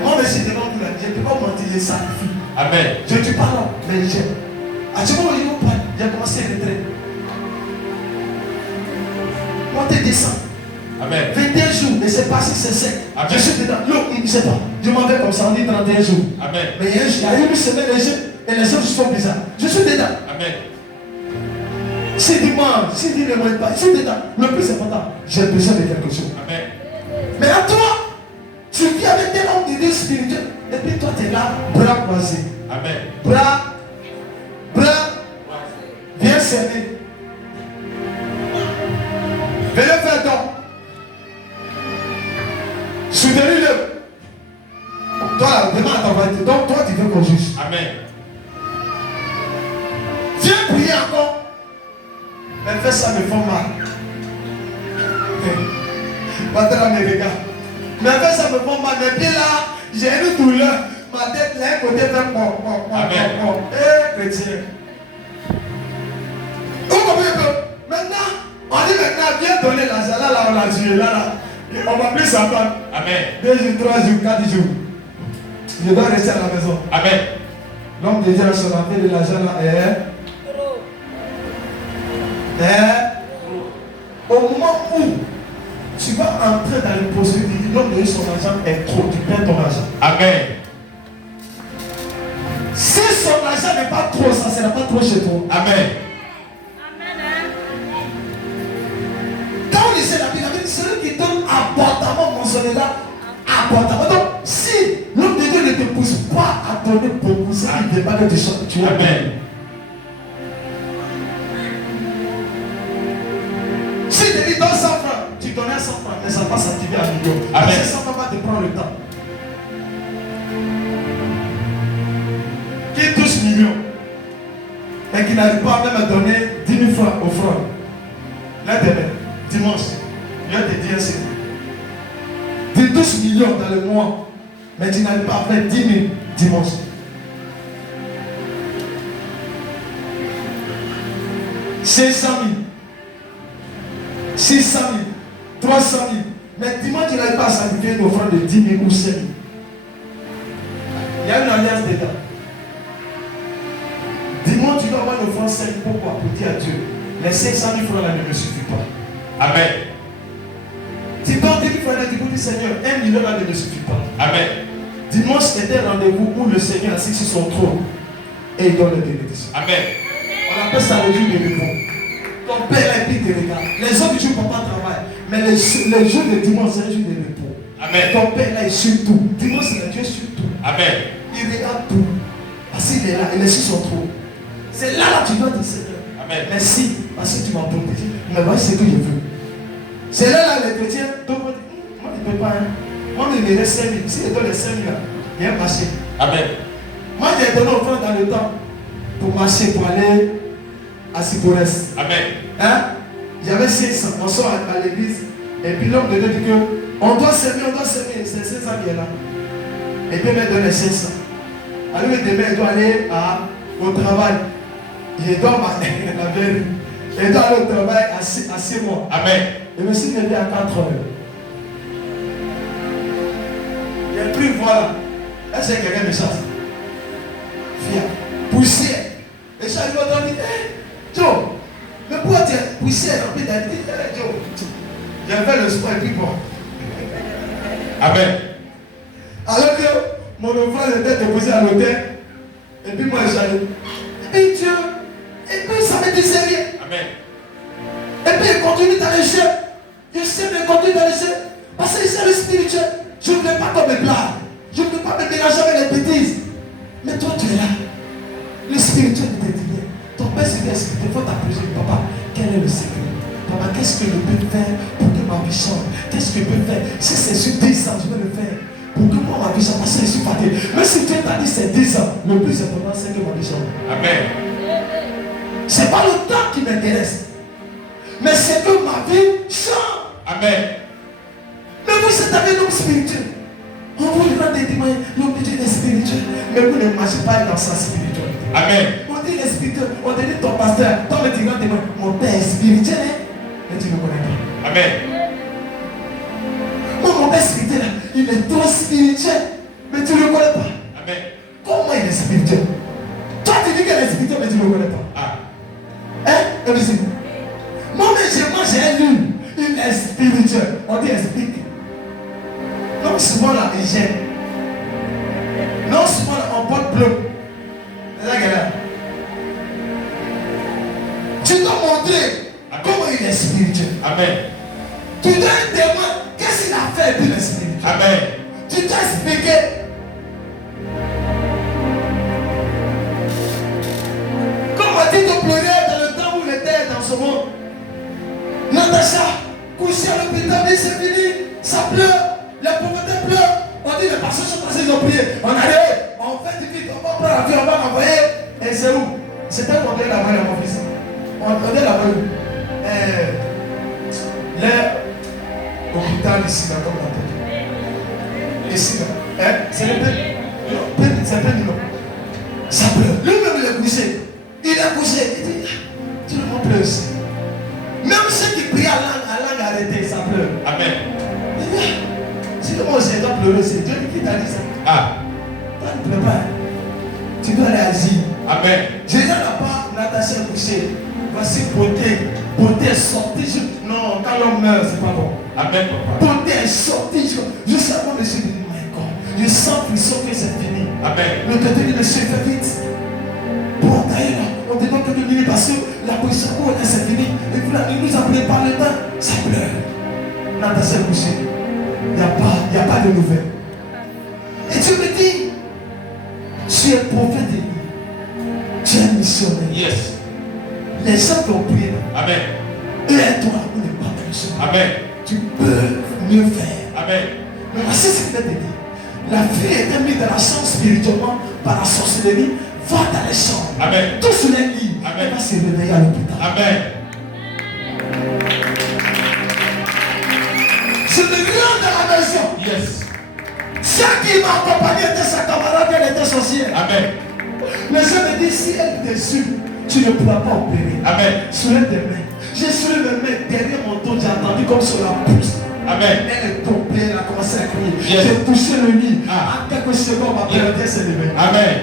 Moi, je suis devant vous là, je ne peux pas mentir, je sacrifie. Amen. Je ne dis pas non, mais j'aime. À ce moment où il vous parle, j'ai commencé à rentrer. Montez, descend. Amen. 21 jours, et c'est passé, c'est sec. Amen. Je suis dedans. Non, il ne sait pas. Je m'en vais comme ça, on dit 31 jours. Amen. Mais il y a une semaine, et les gens sont bizarres. Je suis dedans. Amen. Si dimanche, si dit ne moins pas, je suis dedans. Le plus important, j'ai besoin de quelque chose. Amen. Mais à toi, tu vis avec tes hommes de Dieu spirituel. Et puis toi, tu es là, bras croisés. Amen. Bras, viens servir. Venez faire don. Soutenez-le. Toi là, demande à ta voiture. Donc toi, tu veux qu'on juge. Amen. Viens prier encore. Mais fais ça me fait mal. Maintenant, mes regards. Mais fais ça me fait mal. Mais bien là, j'ai une douleur. Ma tête là, un côté fait bon. Amen. chrétien. Vous comprenez un peu? Maintenant, on dit maintenant, viens donner l'argent. Là, on l'a tué. Là. On va plus s'entendre. Amen. 2 jours, 3 jours, 4 jours. Je dois rester à la maison. Amen. L'homme de Dieu a son affaire de l'argent là. Au moment où tu vas entrer dans le procédure, l'homme de Dieu, son argent est trop. Tu perds ton argent. Amen. Si son argent n'est pas trop, ça ne sera pas trop chez toi. Amen. Quand on lisait la Bible, celui qui donne abondamment mentionnera abondamment. Donc, si l'homme de Dieu ne te pousse pas à donner beaucoup, ça ne veut pas que tu sois. Amen. Si tu dis donne 100 francs, tu donnes 100 francs, mais ça va s'activer à million. Amen. Ces 100 francs va te prendre le temps. Qui touche millions et qui n'arrive pas même à donner 10 000 francs offrande. Là, demain, dimanche, il y a des dieux. Tu touches millions dans le mois, mais tu n'arrives pas à faire 10 000 dimanche. C'est 100 000, 600 000, 300 000. Mais dimanche, tu n'arrives pas à sacrifier une offrande de 10 000 ou 5 000. Il y a une alliance dedans. Dis-moi, tu dois avoir une offrande 5. Pourquoi? Pour dire à Dieu, les 500 000 francs là ne me suffisent pas. Amen. Tu dois dire qu'il faut aller dire, Seigneur, 1 million là ne me suffit pas. Amen. Dimanche, c'était un rendez-vous où le Seigneur assis sur son trône et il donne les bénédictions. Amen. On appelle ça le jour de repos. Ton père là, il te regarde. Les autres jours, papa travaille. Mais les jours de dimanche, c'est un jour de repos. Amen. Ton père là, il suit tout. Dimanche, c'est le Dieu sur tout. Amen. Il regarde tout. Parce qu'il est là, il est sur son trône. C'est là que tu dois dire, Seigneur. Amen. Merci, parce que tu m'as protégé. Mais voici ce que je veux. C'est là, les chrétiens, donc moi, je ne peux pas. Hein. Moi, je me laisse 5 000. Si je donne les 5 000 là, il y a un marché. Amen. Moi, j'ai donné au frère dans le temps pour marcher, pour aller à Sibores. Amen. Hein? J'avais 500. On sort à l'église. Et puis l'homme de Dieu dit que on doit servir, C'est 500 qui est là. Et puis il m'a donné 500. Alors demain, il doit aller au travail. Il doit aller au travail à 6 mois. Amen. Et je me suis levé à 4 heures. J'ai pris, voilà. Est-ce que quelqu'un me chasse? Fier. Poussière. Et chaque jour, on dit, Joe, mais pourquoi tu es poussière remplie d'habitude? Joe, j'ai fait le sport et puis bon. Amen. Alors que mon enfant était déposé à l'hôtel. Et puis moi, j'allais. Et puis Dieu, et puis ça me désiré. Amen. Et puis il continue dans les jeux. Je sais, mais il continue dans les jeux. Parce que c'est le spirituel. Je ne voulais pas qu'on me blague. Je ne veux pas me mélanger avec les bêtises. Mais toi, tu es là. Le spirituel te dit bien. Ton père se dit, est-ce que tu faut t'approcher? Papa, quel est le secret? Papa, qu'est-ce que je peux faire pour que ma vie change? Qu'est-ce que je peux faire? Si c'est sur 10 ans, je vais le faire. Pour que moi, ma vie change. Parce que je suis fatigué. Mais si Dieu t'a dit c'est 10 ans, le plus important, c'est que ma vie change. Amen. Ce n'est pas le temps qui m'intéresse. Mais c'est que ma vie change. Amen. Mais vous êtes avec l'homme spirituel. On vous rend des témoins, l'homme de Dieu est spirituel. Mais vous ne marchez pas dans sa spiritualité. Amen. On dit les spirituels, on dit ton pasteur, ton le témoin, mon père est spirituel, hein? Mais tu ne connais pas. Amen. Moi, mon père spirituel, il est trop spirituel. Mais tu ne le connais pas. Amen. Comment il est spirituel? Toi, tu dis qu'elle est spirituelle, mais tu ne le connais pas. Ah. Hein? Moi, mais j'ai lu. Il est spirituel. On dit explique. Donc souvent là, il gêne. Non, souvent là, on porte bleu. C'est ça qu'elle a. Tu dois montrer comment il est spirituel. Amen. Tu dois être témoin. Qu'est-ce qu'il a fait pour le spirituel? Amen. Tu dois expliquer. Comme a dit de pleurer dans le temps où il était dans ce monde. Natacha, couché à l'hôpital, dit c'est fini. Ça pleure. Les pauvretés pleurent. On dit les pasteurs sont passés, ils ont prié. On allait, on fait du vite, on va prendre l'avion, on va m'envoyer. Et c'est où? C'était un modèle là-bas, mon fils. On est là-bas. L'hôpital ici, là, comme on appelle. Ici, là. C'est le pays. C'est un pays, non. Ça pleure. Lui-même, il est couché couché. Il est couché. Il dit, tout le monde pleure aussi. Même ceux qui prient à langue arrêtée, ça pleure. Amen. Il dit, si le monde s'est pleuré, c'est Dieu qui t'a dit ça. Ah. Toi, ne pleure pas. Tu dois réagir. Amen. Jésus n'a pas Natacha couché. Voici beauté. Beauté est sortie. Non, quand l'homme meurt, c'est pas bon. Amen, papa. Beauté est sortie. Je sais pas, monsieur, my God. Je sens frisson que c'est fini. Amen. Le côté de monsieur, fais vite. Bon, d'ailleurs, on te donne quelques minutes parce que la position où elle est, c'est fini. Et puis là, il nous a préparé le temps. Ça pleure. Natacha couché. Il n'y a pas de nouvelles. Et Dieu me dit, tu es prophète de lui. Tu es missionnaire. Yes. Les gens qui ont prié. Amen. Et toi, vous n'êtes pas missionnaire. Amen. Tu peux mieux faire. Amen. Mais voici ce qu'il a dit. La fille était mise dans la chambre spirituellement par la sorcellerie. Va dans les chambres. Amen. Tout sur les lits. Amen. Elle va se réveiller à l'hôpital. Amen. Je me rends dans la maison. Yes. Celle qui m'a accompagné était sa camarade, elle était sorcière. Amen. Mais je me dis, si elle est déçue, tu ne pourras pas opérer. Amen. Soulève tes mains. J'ai soulevé mes mains derrière mon dos, j'ai entendu comme sur la pousse. Amen. Elle est tombée, elle a commencé à crier. Yes. J'ai touché le lit. Ah. En quelques secondes, ma prière s'est levée. Amen.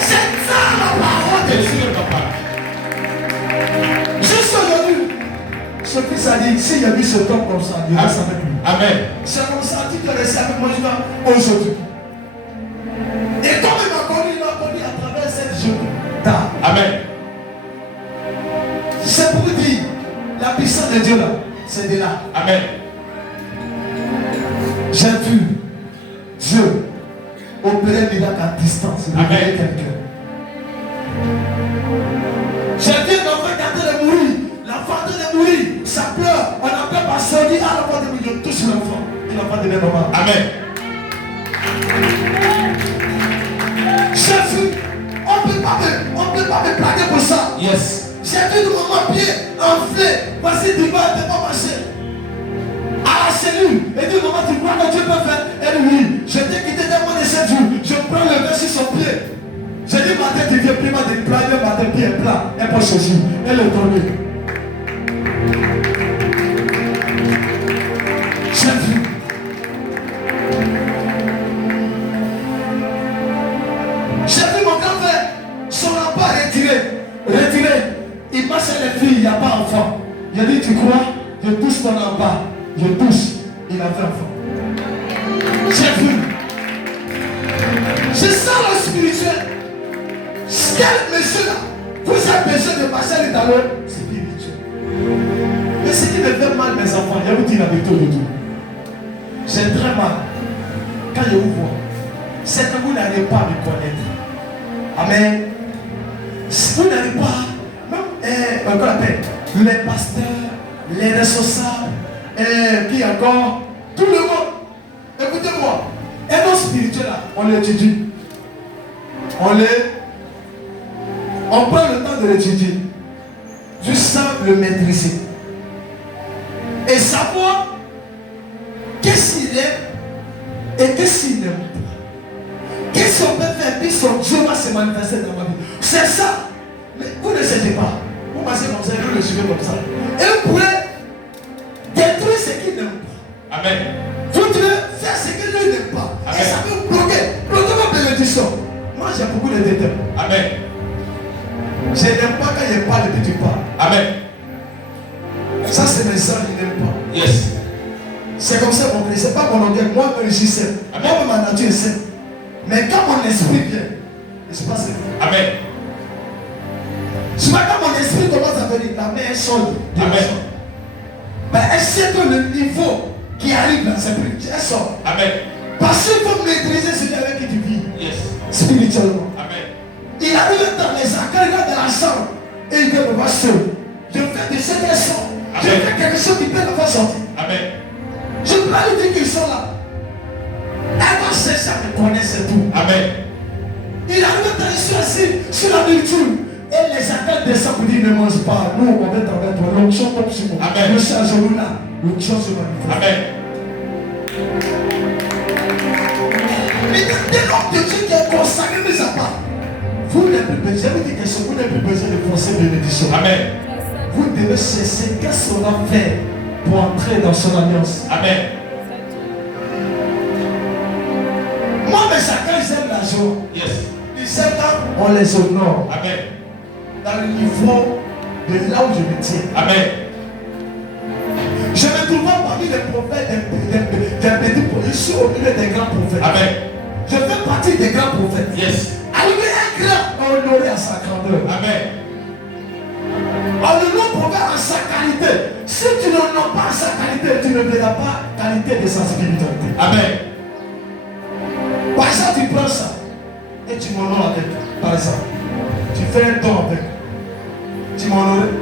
C'est ça la parole de Bien Dieu. sûr, papa. Juste aujourd'hui, ce fils a dit, s'il y a vu ce corps comme ça, Dieu reste avec lui. Amen. C'est comme ça, tu dois rester avec moi aujourd'hui. Et comme il m'a connu à travers cette journée. Amen. C'est pour dire, la puissance de Dieu là, c'est de là. Amen. J'ai vu Dieu opérer un miracle à distance. Amen. Quelqu'un. J'ai vu un enfant qui est en train de mourir. L'enfant est en train de mourir. Ça pleure. On appelle par son dit, ah, l'enfant de mourir. Je touche l'enfant. Et l'enfant devient normal. Amen. J'ai vu. On ne peut pas me plaquer pour ça. Yes. J'ai vu de mon pied enflé. Voici du bas, elle ne peut pas marcher. À la cellule. Et dit, maman, tu crois que Dieu peut faire? Elle oui. Je t'ai quitté tellement de 7 jours. Je prends le verre sur son pied. J'ai dit, ma tête devient plus mal de plat. Ma tête pied est plat. Elle peut changer. Elle est tombée. J'ai vu. J'ai vu mon grand-père. Son appart retiré. Il passe à les filles, il n'y a pas d'enfant. Il a dit, tu crois? Je touche ton bas. Je touche. Il a fait enfant. J'ai vu. C'est ça le spirituel. Quel monsieur là, vous avez besoin de passer à l'étalon spirituel. Mais ce qui me fait mal, mes enfants, je vous dis la vérité de tout. J'ai très mal. Quand je vous vois, c'est que vous n'allez pas me connaître. Amen. Vous n'allez pas. Encore la paix. Les pasteurs, les responsables, qui encore, tout le monde. Écoutez-moi, un homme spirituel là, on l'étudie. On prend le temps de l'étudier. Jusqu'à le maîtriser. Et savoir qu'est-ce qu'il aime et qu'est-ce qu'il n'aime pas. Qu'est-ce qu'on peut faire puis son Dieu va se manifester dans ma vie. C'est ça. Mais vous ne savez pas. Vous passez comme ça, vous le suivez comme ça. Et vous pouvez détruire ce qu'il n'aime pas. Amen. Vous devez faire ce qu'il n'aime pas. Amen. Et ça peut bloquer ma bénédiction. Moi j'ai beaucoup de détails. Amen. Je n'aime pas quand il parle et puis tu parles. Amen. Ça c'est mes sœurs, je n'aime pas. Yes. C'est comme ça mon c'est pas mon orgueil. Moi-même je suis sain. Moi-même ma nature est saine. Mais quand mon esprit vient, il se passe. Amen. Ce matin, mon esprit commence à venir. La main est solide. Amen. Mais elle sait que le niveau qui arrive dans ses prix, elle sort. Amen. Parce qu'il faut maîtriser celui avec qui tu vis. Yes. Spirituellement. Amen. Il arrive dans les accords, il va dans la chambre. Et il vient me voir seul. Je fais de cette leçon. Je fais quelque chose qui peut me faire sortir. Amen. Je peux pas lui dire qu'ils sont là. Elle va chercher à me connaître, c'est tout. Amen. Il arrive dans les cieux assis sur la nourriture. Et les accords descendent pour dire ne mange pas. Nous, on va travailler toi. L'onction tombe sur moi. Amen. Le chargeons là. L'onction se manifeste. Amen. Mais dès l'homme de Dieu qui est consacré, mis à part. besoin, vous dites que vous n'avez plus besoin de forcer bénédiction. Amen. Vous devez chercher qu'est-ce qu'on va faire pour entrer dans son alliance. Amen. Moi, mais chacun, j'aime la joie. Yes. Ils aiment quand on les honore. Amen. Dans le niveau de là où je me tiens. Amen. Je me trouve pas parmi les prophètes des petits prophètes. Je suis au milieu des grands prophètes. Amen. Je fais partie des grands prophètes. Yes. Arrivé un grand honoré à sa grandeur. Amen. On le nom prophète à sa qualité. Si tu ne l'honores pas à sa qualité, tu ne verras pas la qualité de sa spiritualité. Amen. Par exemple, tu prends ça et tu m'honores avec. Par exemple, tu fais un don avec. Tu m'honores.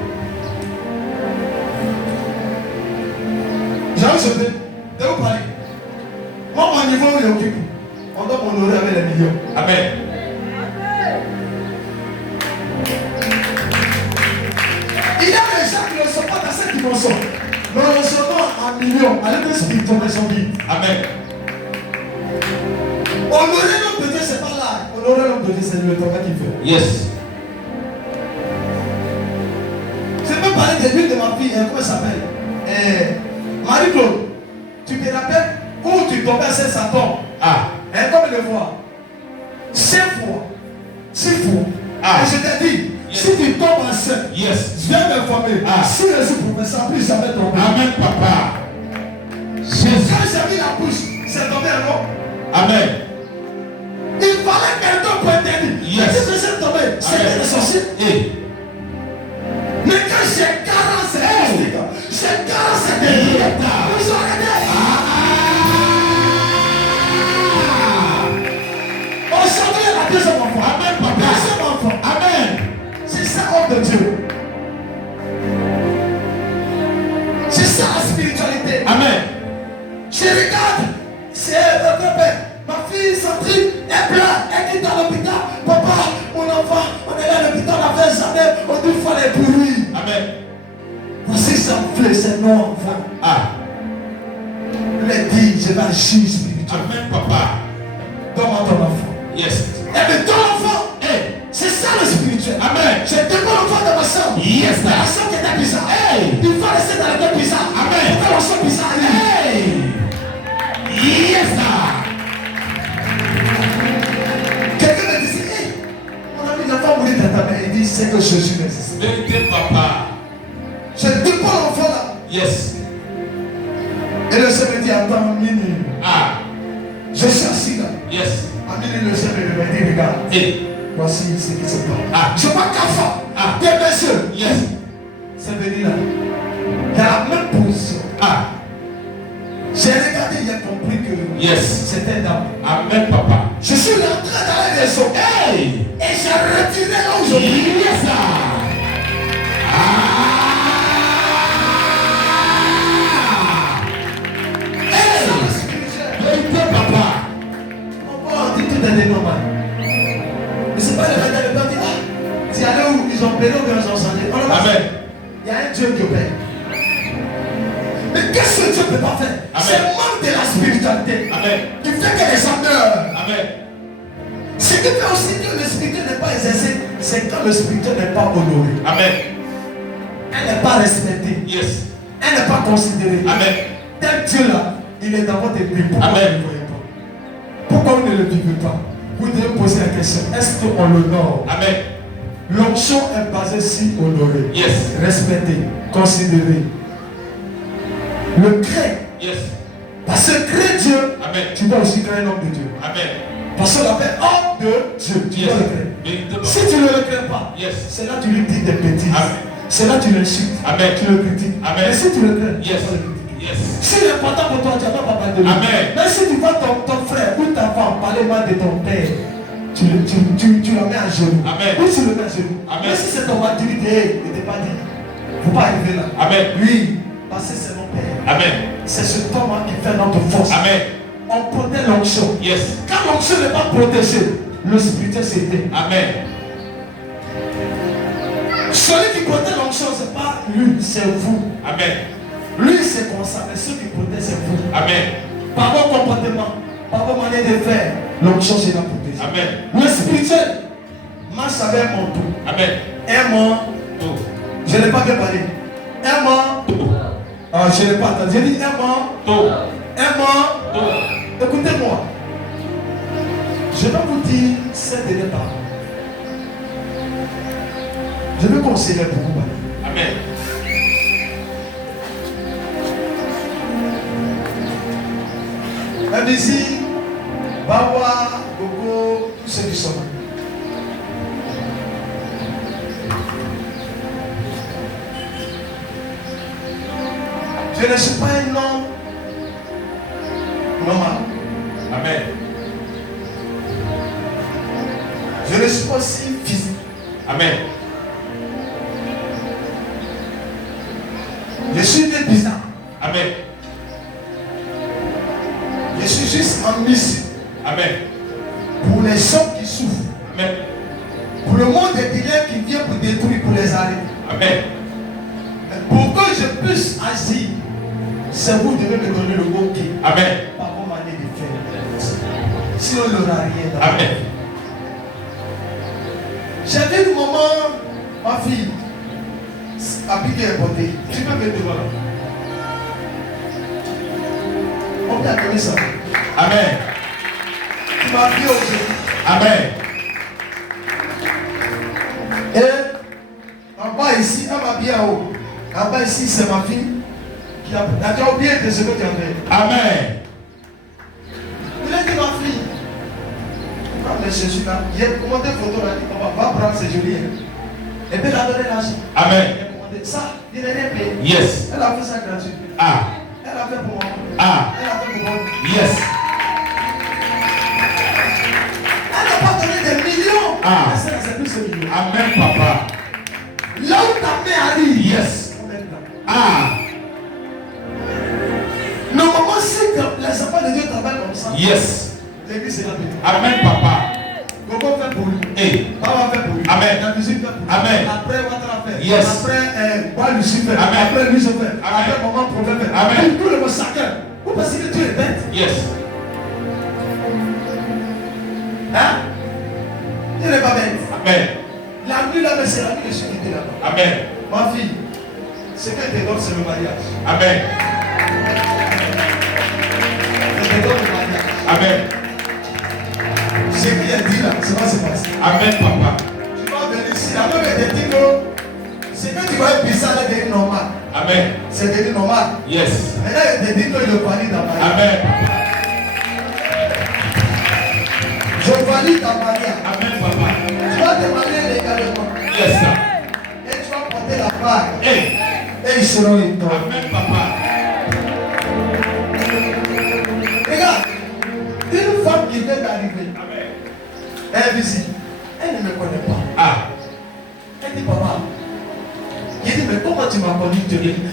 J'ai envie de sauter. De où parler? Moi, mon niveau, il occupe. On doit m'honorer avec les millions. Amen. Il y a des gens qui ne sont pas dans cette dimension. Mais on se donne en millions. Allez de spiritualité son vie. Amen. Honorer l'homme de Dieu, c'est pas là. Honorer l'homme de Dieu, c'est le travail qu'il fait. Yes. Je peux parler de l'une de ma fille, comment elle s'appelle? Marie-Claude. Tu te rappelles où tu tombais sur sa tombe? Ah. Comme le voit. 5 fois. 6 fois. Ah. Et je t'ai dit, Yes. si tu tombes enceinte, Yes. viens m'informer. Ah. Si je suis professeur, plus jamais tombé. Amen, papa. Jésus. Quand j'ai mis la bouche, c'est tombé alors. Amen. Il fallait quelqu'un pour interdire. Yes. Mais si je suis tombé, c'était des sorciers. Et. Mais quand j'ai 40, c'est mystique. J'ai 40, c'est des ils ont arrêté. Aujourd'hui, il y a la deuxième enfant. Amen, papa. Deuxième enfant. Amen. C'est ça, homme de Dieu. C'est ça la spiritualité. Amen. Je regarde, c'est le père. Ma fille Sandrine, elle pleure, elle quitte dans l'hôpital. Papa, mon enfant, on est là à l'hôpital, on a fait jamais, on dit qu'il fallait pour lui. Amen. Voici son fleur, c'est non enfant. Ah. Il a dit, je vais agir spirituel. Amen, papa. Donne-moi ton enfant. Yes. Eh bien, ton enfant, c'est ça le spirituel. Amen. J'ai deux enfants de ma soeur. Yes, sir. La soeur qui était bizarre. Hey. Il faut rester dans le deux bizarre. Amen. Pourquoi la soeur bizarre? Hey. Yes, sir. Quelqu'un me disait, hey, mon ami, l'enfant mourir dans ta main. Il dit, c'est que Jésus existe. Vérité, papa. J'ai deux enfants là. Yes. Et le Seigneur me dit, attends, Mini. Ah. Je suis assis là. Yes. À Mini, le Seigneur me dit, regarde. Et. Voici ce qui se passe. Ah. Je vois qu'un femme. Ah. Des messieurs. Yes. C'est venu là. Il y a la même position. Ah. J'ai regardé, il a compris que Yes. c'était un dame. Amen, papa. Je suis rentré dans la maison. Hey. Et j'ai retiré là où je prie. Yes, sir. Ah. C'est ça le spirituel. Vérité, papa. On va dire tout est normal. Mais c'est pas le regard de Dieu qui dit, ah, c'est allé où ils ont payé ou bien ils ont changé. Amen. Il y a un Dieu qui opère. Mais qu'est-ce que Dieu ne peut pas faire? Amen. C'est le manque de la spiritualité Amen. qui fait que les gens meurent. Amen. Ce qui fait aussi que le spirituel n'est pas exercé, c'est quand le spirituel n'est pas honoré. Amen. Elle n'est pas respectée. Yes. Elle n'est pas considérée. Amen. Tel Dieu là, il est dans votre vie. Pourquoi Amen. vous ne le voyez pas? Pourquoi vous ne le vivez pas? Vous devez poser la question, est-ce qu'on l'honore? Amen. L'onction est basée sur honorer, Yes. respecter, considérer. Le craint. Yes. Parce que craindre Dieu, Amen. tu dois aussi craindre l'homme de Dieu. Amen. Parce qu'on l'appelle homme de Dieu. Tu Yes. dois le craindre. Vérité, papa. Si tu ne le crains pas, Yes. c'est là que tu lui dis des bêtises. Amen. C'est là que tu l'insultes. Amen. Tu le critiques. Amen. Mais si tu le crains, Yes. tu vas le critiquer. Yes. Si c'est important pour toi, tu ne vas pas parler de lui. Amen. Mais si tu vois ton frère ou ta femme parler mal de ton père, tu la mets à genoux. Amen. Ou tu le mets à genoux. Amen. Mais si c'est ton mari, tu lui dis, hey, il t'est pas dit. Il ne faut pas arriver là. Amen. Oui, parce que c'est mon père. Amen. C'est ce temps qui fait notre force. Amen. On protège l'onction. Yes. Quand l'onction n'est pas protégée, le spirituel s'éteint. Amen. Celui qui protège l'onction, ce n'est pas lui, c'est vous. Amen. Lui, c'est comme ça, mais ceux qui protègent, c'est vous. Amen. Par vos comportements, par vos manières de faire, l'onction sera protégée. Amen. Le spirituel Marche avec mon tout. Amen. Un mot. Je n'ai pas bien parlé. Un mot. Ah, je n'ai pas entendu. J'ai dit un mot. Un mot. Écoutez-moi. Je vais vous dire cette dernière parole. Je vais conseiller pour vous. Amen. Même ici, Bawa, Gogo, tous ceux qui sont là. Je ne suis pas un homme normal. Amen. Je ne suis pas aussi physique. Amen. Je suis né bizarre. Amen. Je suis juste en mission. Amen. Pour les gens qui souffrent. Amen. Pour le monde des délais qui vient pour détruire, pour les arrêter. Amen. Mais pour que je puisse agir, c'est vous devez me donner le OK. Amen. Pas vos manières de faire. Sinon, il n'y aura rien. Amen. J'avais le moment, ma fille, appliquer un porté. Tu peux me devant là. On peut appeler ça. Amen. Tu m'as vu aujourd'hui. Amen. Et en bas ici, elle m'a bien en haut. En bas ici, c'est ma fille qui a. Tu as oublié de ce que tu as fait. Amen. Il a dit ma fille. Quand je suis là, il a commandé une photo là, il va prendre ses jolies. Et puis elle a donné l'argent. Amen. Elle a commandé ça, il n'a rien payé. Yes. Elle a fait ça gratuit. Ah. Elle a fait pour moi. Ah. Elle a fait pour moi. Yes. Elle n'a pas donné des millions. Ah. Mais c'est plus de millions. Amen, papa. Là où ta mère arrive. Yes. Ah. Normalement, si les enfants de Dieu travaillent comme ça, Yes. l'église est rapide. Amen, papa. Gogo fait pour lui. Hey. Papa fait pour lui. Amen. La musique fait pour lui. Amen. Après, Ouattara fait. Yes. Après, Bois Lucifer. Amen. Après, lui, je fais. Amen. Après, maman, prophète fait. Amen. Puis, tout le monde chacun. Vous pensez que Dieu est bête? Yes. Hein? Dieu n'est pas bête. Amen. La nuit là, c'est la nuit de sécurité là-bas. Amen. Ma fille, ce qu'elle te donne, c'est le mariage. Amen. Elle te donne le mariage. Amen. Ce qu'il a dit là, ça va se passer. Amen, papa. Tu vas venir ici, la même est dit que ce que tu vas être bizarre, elle devient normal. Amen. C'est devenu normal. Yes. Maintenant, elle te dit qu'il le valide dans ma vie. Amen. Je valide ta mariage. Amen, papa. Tu vas te marier légalement. Yes, sir. Et tu vas porter la bague. Hey. Et ils seront une toi. Amen, papa. Regarde, une femme qui vient d'arriver, Amen. elle visite. Elle ne me connaît pas. Ah. Elle dit, papa. Il dit, mais comment tu m'as connu?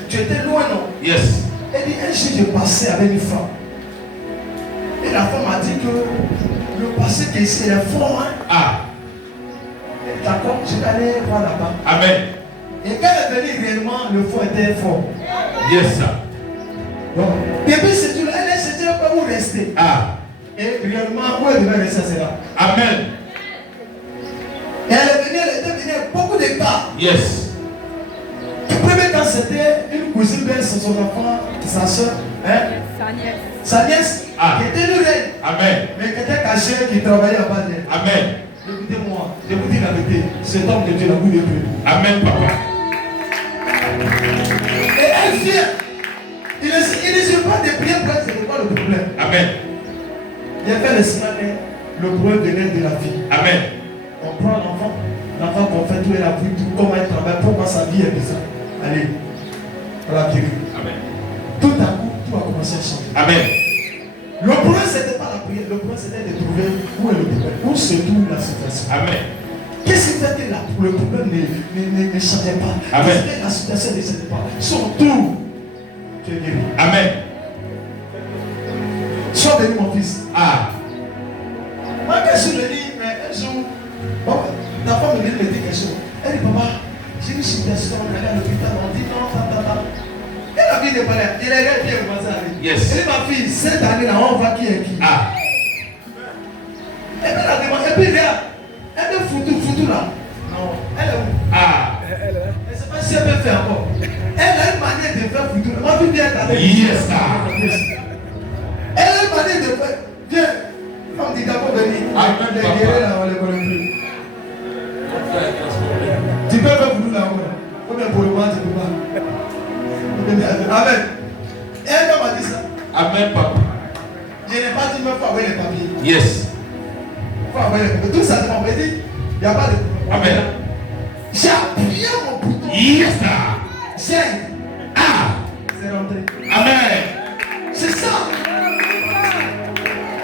Tu étais loin, non? Yes. Elle dit, un jour, je passais avec une femme. Et la femme a dit que le passé qui ici est fort. Hein? Ah. Et d'accord, je vais aller voir là-bas. Amen. Et quand elle est venue, réellement, le fond était fort. Yes, sir. Donc, depuis ce jour-là, elle se dit pas où rester. Ah. Et réellement, où elle devait rester, c'est là. Amen. Et elle est venue, elle était venue avec beaucoup de cas. Yes. Le premier cas, c'était une cousine belle, c'est son enfant, sa soeur, hein? Sa nièce. Sa nièce, Ah. qui était une reine, Amen. mais qui était cachée, qui travaillait à bas d'elle. Amen. Écoutez-moi, je vous dis la vérité, cet homme de Dieu n'a plus de Dieu. Amen, papa. Et elle vient. Il ne suffit pas de prier pour elle, c'est quoi le problème? Amen. Il a fait le semaine, le problème venait de la vie. Amen. On prend l'enfant qu'on fait tout, elle a vu tout, comment elle travaille, pourquoi sa vie est bizarre. Allez, on l'a guéri. Amen. Tout à coup, tout a commencé à changer. Amen. Le problème, c'était pas la prière, le problème, c'était de trouver où est le problème, où se trouve la situation. Amen. Qu'est-ce qui fait que le problème ne changeait pas? Amen. Qu'est-ce qui fait que la situation ne changeait pas? Surtout, tu es guéri. Amen. Sois béni, mon fils. Ah. Moi, quand je suis venu, un jour, bon, ta femme me dit quelque chose. Elle dit, papa, j'ai une situation, on est allé à l'hôpital, on dit non, ta. Et la vie n'est pas là. Il est là, puis elle commence à aller. Yes. Elle dit, ma fille, cette année-là, on voit qui est qui. Ah. Et puis, elle a demandé, et puis, regarde, elle me foutu, Foutou là. Non, elle est où? Ah. Je ne sais pas si elle peut faire encore. Elle a une manière de faire Foutou. Ma fille vient d'aller. Yes, sir. Elle a une manière de faire. Viens. Comme dit d'abord venir. Les guerriers là, on les connaît plus. Tu peux faire Foutou là, combien pour le moment tu peux pas. Amen. Et elle m'a dit ça. Amen, papa. Je n'ai pas dit, mais il faut envoyer les papiers. Yes. Il faut envoyer les papiers. Tout ça, on m'a dit, il n'y a pas de. Amen. J'ai appuyé mon bouton. Yes, sir. J'ai. Ah. C'est rentré. Amen. C'est ça.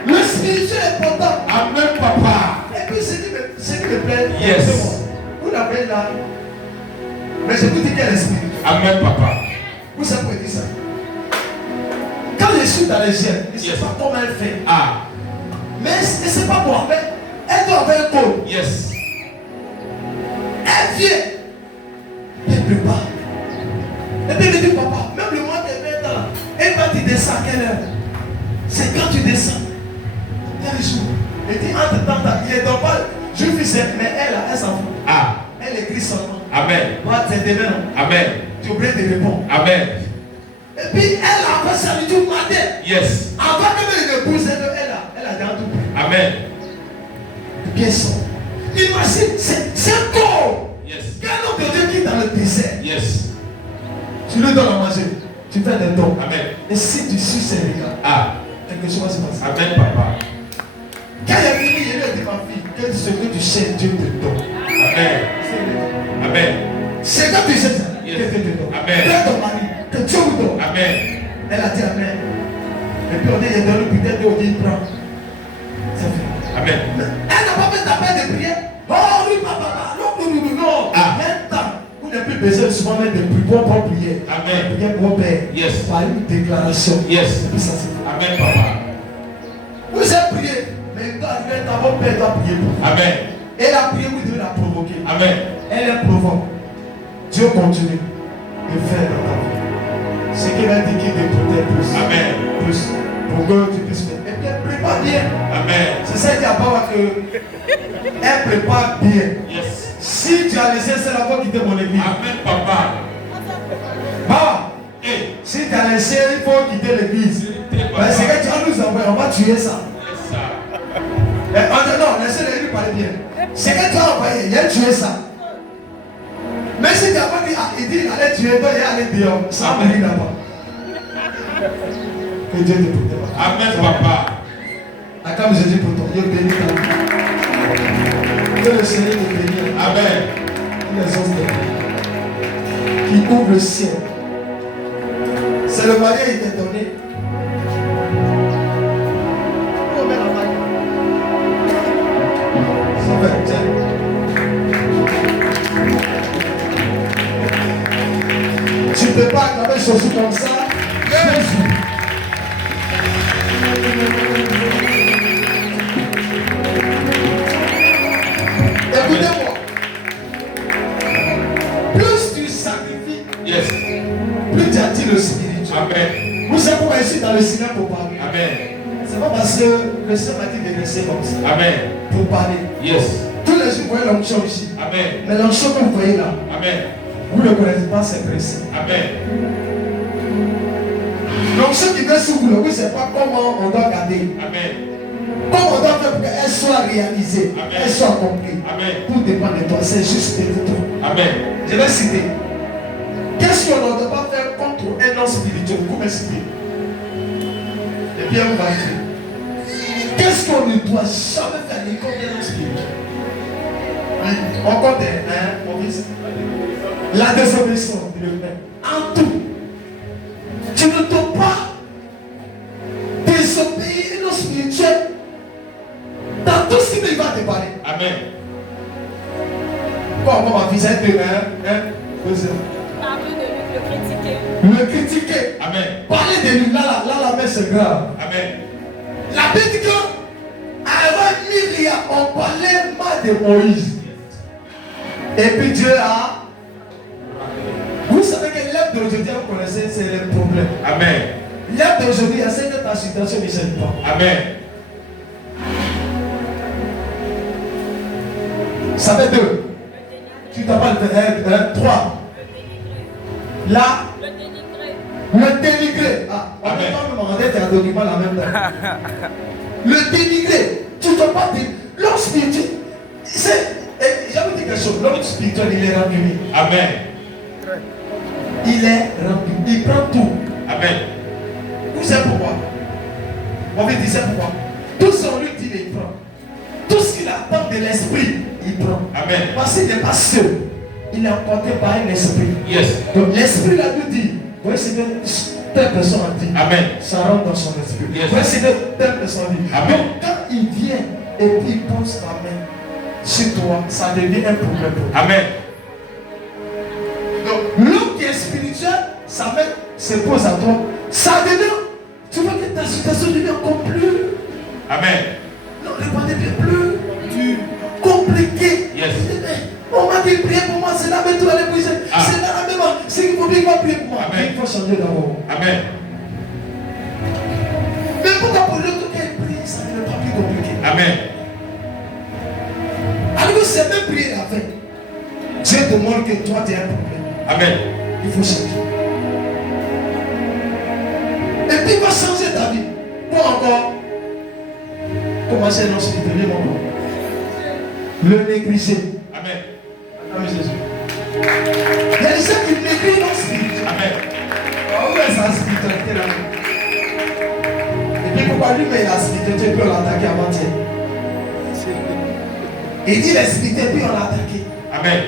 Le spirituel est important. Amen, papa. Et puis, ce qui me plaît, Yes. c'est moi. Vous l'avez là. Mais je vous dis quel est spirituel. Amen, papa. Vous savez pourquoi il dit ça? Quand je suis dans les gènes, je ne sais Yes. pas comment elle fait. Ah. Mais ce n'est pas moi. Mais elle doit avoir un code. Yes. Elle vient. Elle prépare. Et puis elle me dit, papa, même le mois de 20 ans, et quand tu descends à quelle heure? C'est quand tu descends. Quel jour? Elle dit, entre temps, il ne dort pas. Je lui dis, mais elle s'en fout. Ah. Elle écrit seulement. Amen. Moi, c'est demain. Amen. Tu oublies de répondre. Amen. Et puis elle a fait ça du tout matin. Yes. Avant même de pousser, elle a déjà tout pris. Amen. Bien sûr. Imagine, c'est un corps. Yes. Quel homme de Dieu qui est dans le désert. Yes. Tu lui donnes à manger. Tu fais des dons. Amen. Et si tu suis ces regards, Ah. quelque chose va se passer. Amen, papa. Quand il est venu, il a dit ma fille, que ce que tu cherches, Dieu te donne. Amen. Amen. C'est quand tu cherches ça, Yes. Dieu te donne. Amen. Fais ton mari, que Dieu vous donne. Amen. Elle a dit Amen. Et puis on dit, il a donné peut-être on dit, prends. C'est fait. Amen. Elle n'a pas fait d'appel de prière. Oh oui, papa, non. Ah. Maintenant, vous n'avez plus besoin de souvent mettre des prières pour prier. Amen. Prière pour Père. Yes. Par une déclaration. Yes. Et puis ça c'est fait. Amen, papa. Vous avez prié, mais il doit arriver à votre Père doit prier pour vous. Amen. Et la prière, vous devez la provoquer. Amen. Elle est provoque. Dieu continue de faire dans ta vie. Ce qui va indiquer de peut-être plus. Amen. Plus. Pour que tu puisses faire. Et puis elle prépare bien. Amen. C'est ça qui a pas que elle prépare bien. Yes. Si tu as laissé celle là, quitter mon église. Amen, papa. Bah, Hey. si tu as laissé, il faut quitter l'église. Papa. C'est que tu vas nous envoyer, on va tuer ça. Yes, sir. Non, laissez-le lui parler bien. C'est que tu as envoyé, il a tué ça. Mais si tu n'as pas dit, il dit, il allait tuer, toi, il est allé dehors. Ça va venir là-bas. Que Dieu te protège. Amen, papa. Comme je dis pour toi, Dieu bénit ta vie. Que le Seigneur te bénisse. Amen. Les hommes de Dieu qui ouvre le ciel. C'est le moyen qui t'est donné. On met la main. Ça va, tiens. Tu ne peux pas acclamer Jésus comme ça. Jésus. Écoutez-moi. Plus tu sacrifies, Yes. plus tu attires le spirituel. Amen. Vous savez pourquoi je suis dans le cinéma pour parler. Amen. C'est pas parce que le Seigneur m'a dit de rester comme ça. Amen. Pour parler. Yes. Tous les jours, vous voyez l'onction ici. Amen. Mais l'onction que vous voyez là, Amen. vous ne connaissez pas ses principes. Amen. L'onction qui vient sur vous, vous ne savez pas comment on doit garder. Amen. Comment on doit faire pour qu'elle soit réalisée, Amen. elle soit accomplie. Amen. Tout dépend de toi, c'est juste de toi. Amen. Je vais citer. Qu'est-ce qu'on ne doit pas faire contre un homme spirituel? Vous me citez. Et bien, on va dire. Qu'est-ce qu'on ne doit jamais faire contre un homme spirituel? Oui, on compte mon fils. La désobéissance, il le fait. En tout. Tu ne dois pas désobéir un homme spirituel dans tout ce qu'il va te parler. Amen. Bon, ma fille, c'est demain. Parler de lui, le critiquer. Le critiquer. Amen. Parler de lui, là, la main, c'est grave. Amen. La Bible dit que avant Myriam, on parlait mal de Moïse. Et puis Dieu a. Vous savez que l'œuvre d'aujourd'hui, vous connaissez, c'est le problème. Amen. L'œuvre d'aujourd'hui, il y a cette ta situation ne gêne pas. Amen. Ça fait 2. Tu t'en parles de 3. Là. Le dénigré. Ah, on ne peut pas me demander tes documents en même temps. Le dénigré. Tu te parles de l'homme spirituel. J'ai vous dire quelque chose. L'homme spirituel, il est rempli. Amen. Il est rempli. Il prend tout. Amen. Vous savez pourquoi? On va dire c'est pourquoi. Tout ce qu'on lui dit, il prend. Tout ce qu'il attend de l'esprit, il prend. Amen. Parce qu'il n'est pas seul. Il est emporté par un esprit. Yes. Donc l'esprit l'a lui dit. Vous voyez, c'est que telle personne a dit. Amen. Ça rentre dans son esprit. Yes. Vous voyez, c'est que telle personne a dit. Amen. Donc quand il vient et puis il pose sa main sur toi, ça devient un problème pour toi. Amen. Donc l'homme qui est spirituel, sa main se pose à toi. Ça devient. Tu vois que ta situation devient encore plus. Amen. Non, le pas devient plus compliqué. Yes. On m'a dit prier pour moi, c'est là même tout aller prier. C'est là même, c'est qu'il faut bien prier pour moi. Amen. Il faut changer d'abord. Amen. Mais pourquoi pour l'autre qui prie, ça ne devient pas plus compliqué. Amen. Alors que c'est même prier la veille. Dieu demande que toi tu as un problème. Amen. Il faut changer. Et puis il va changer ta vie. Pour encore commencer dans ce spirituel moment. Le négliger. Amen. Amen Jésus. Il y a des gens qui négligent leur spirituel. Amen. Où est sa spiritualité là? Et puis pourquoi lui mais la spiritualité puis on l'attaquer avant-hier? Il dit la spiritualité puis on l'a attaqué. Amen.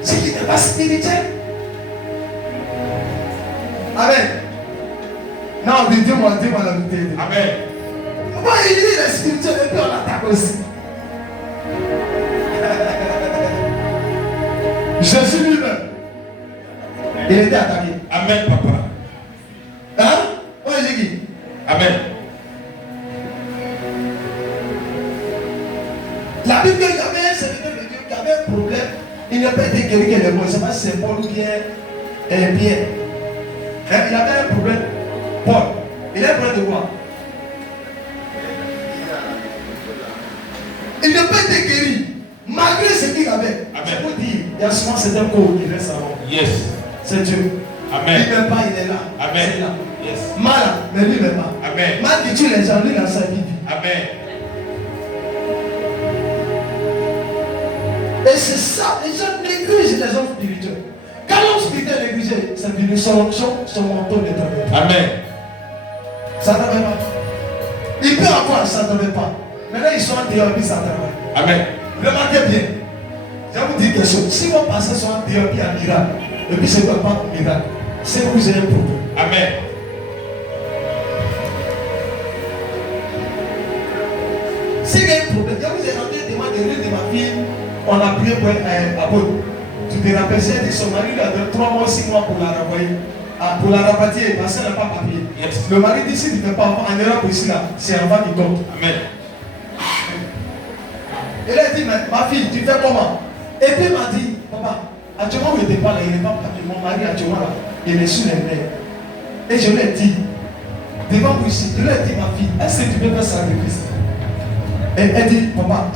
C'est qu'il n'est pas spirituel. Amen. Non, dis-moi la vérité. Amen. Pourquoi il dit la spiritualité et puis on l'attaque aussi? Jésus lui-même, il était attaqué. Amen, papa. Hein? Oui, j'ai dit. Amen. La Bible dit qu'il y avait un serviteur de Dieu qui avait un problème. Il n'a pas été guéri que les mots. Je ne sais pas si c'est Paul ou bien Pierre. Hein? Il avait un problème. Paul. Il a un problème de quoi? Il n'a pas été guéri. Malgré ce qu'il avait. Amen. Je vous dis, il y a souvent certains corps qui restent avant. Yes. C'est Dieu. Amen. Il ne même pas, il est là. Amen. Il est là. Yes. Mal, mais lui ne même pas. Amen. Mal qui tue les gens, lui il a sa vie. Amen. Et c'est ça, les gens négligent les hommes spirituels. Quand l'homme spirituel est négligé, ça veut dire son manteau n'est pas. Amen. Ça ne travaille pas. Il peut encore, ça ne travaille pas. Maintenant ils sont en dehors et puis ça travaille. Amen. Remarquez bien. Je vais vous dire quelque chose. Si vos passés sont en dehors et puis en miracle, et puis c'est pas un miracle, c'est que vous avez un problème. Amen. S'il y a un problème, je vous ai rendu demande de l'une de ma fille, on a prié pour elle à Bonne. Tu te rappelles, j'ai dit son mari il a donné 3 mois, 6 mois pour la renvoyer. Pour la rapatrier, parce qu'elle n'a pas papier. Yes. Le mari dit si tu ne fais pas en Europe ici là, c'est en bas du compte. Amen. Elle a dit, mais ma fille, tu fais comment? Et puis il m'a dit, papa, actuellement où il n'était pas là, il n'est pas papier. Mon mari actuellement là, il est sur les nerfs. Et je lui ai dit, devant vous ici, je lui ai dit, ma fille, est-ce que tu peux faire sacrifice? Et elle dit, papa,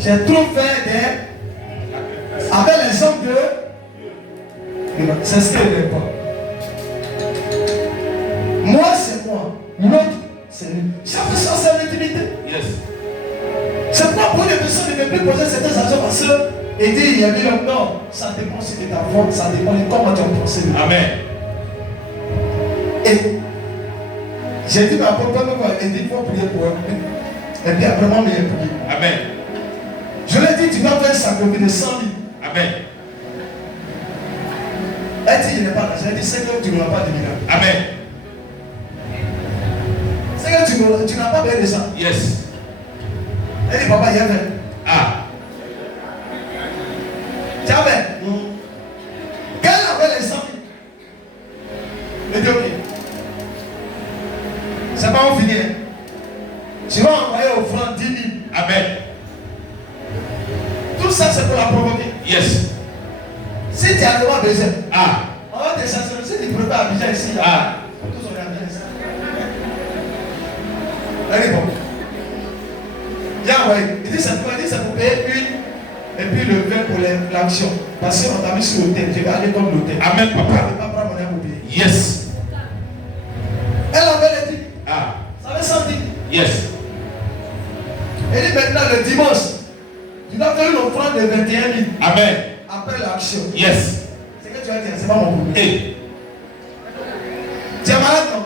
j'ai trop fait des... avec les hommes de... C'est ce qu'elle n'est pas. Moi, c'est moi. L'autre, c'est lui. Chaque personne, c'est l'intimité. Yes. C'est pas pour les personnes ne peuvent plus poser certaines actions parce que et dire il y a bien non, ça dépend aussi de ta foi, ça dépend de comment tu as pensé. Amen. Et j'ai dit ma propre elle dit il faut prier pour elle. Et puis après moi, il a prié. Amen. Je lui ai dit tu dois faire un sacrifice de 100 000. Amen. Elle dit il n'est pas là. J'ai dit Seigneur, tu n'auras pas de miracle. Amen. Seigneur, tu n'as pas besoin de ça. Yes. Elle dit papa, il y avait. Ah. Tu avais. Quelle avait les 100 000? Elle dit ok. C'est pas on finit. Tu vas envoyer au front 10 000. Amen. Tout ça c'est pour la provoquer. Yes. Si tu as vraiment besoin, Ah. on va te chercher. Si tu prépares à Abidjan ici, là, Ah. tous on est à bien ici. Elle est bon. Viens envoyer. Il dit c'est pour payer Et puis le vin pour l'action. Parce qu'on t'a mis sur l'hôtel. Je vais aller comme l'hôtel. Amen, Je ne papa. vais pas prendre mon air pour payer. Yes. Elle avait dit. Ah. Ça avait senti. Yes. Elle dit maintenant le dimanche. Tu dois faire une offrande de 21 000. Amen. Après l'action. Yes. C'est que tu as dit, c'est pas mon problème. Hey. Tu es malade, non?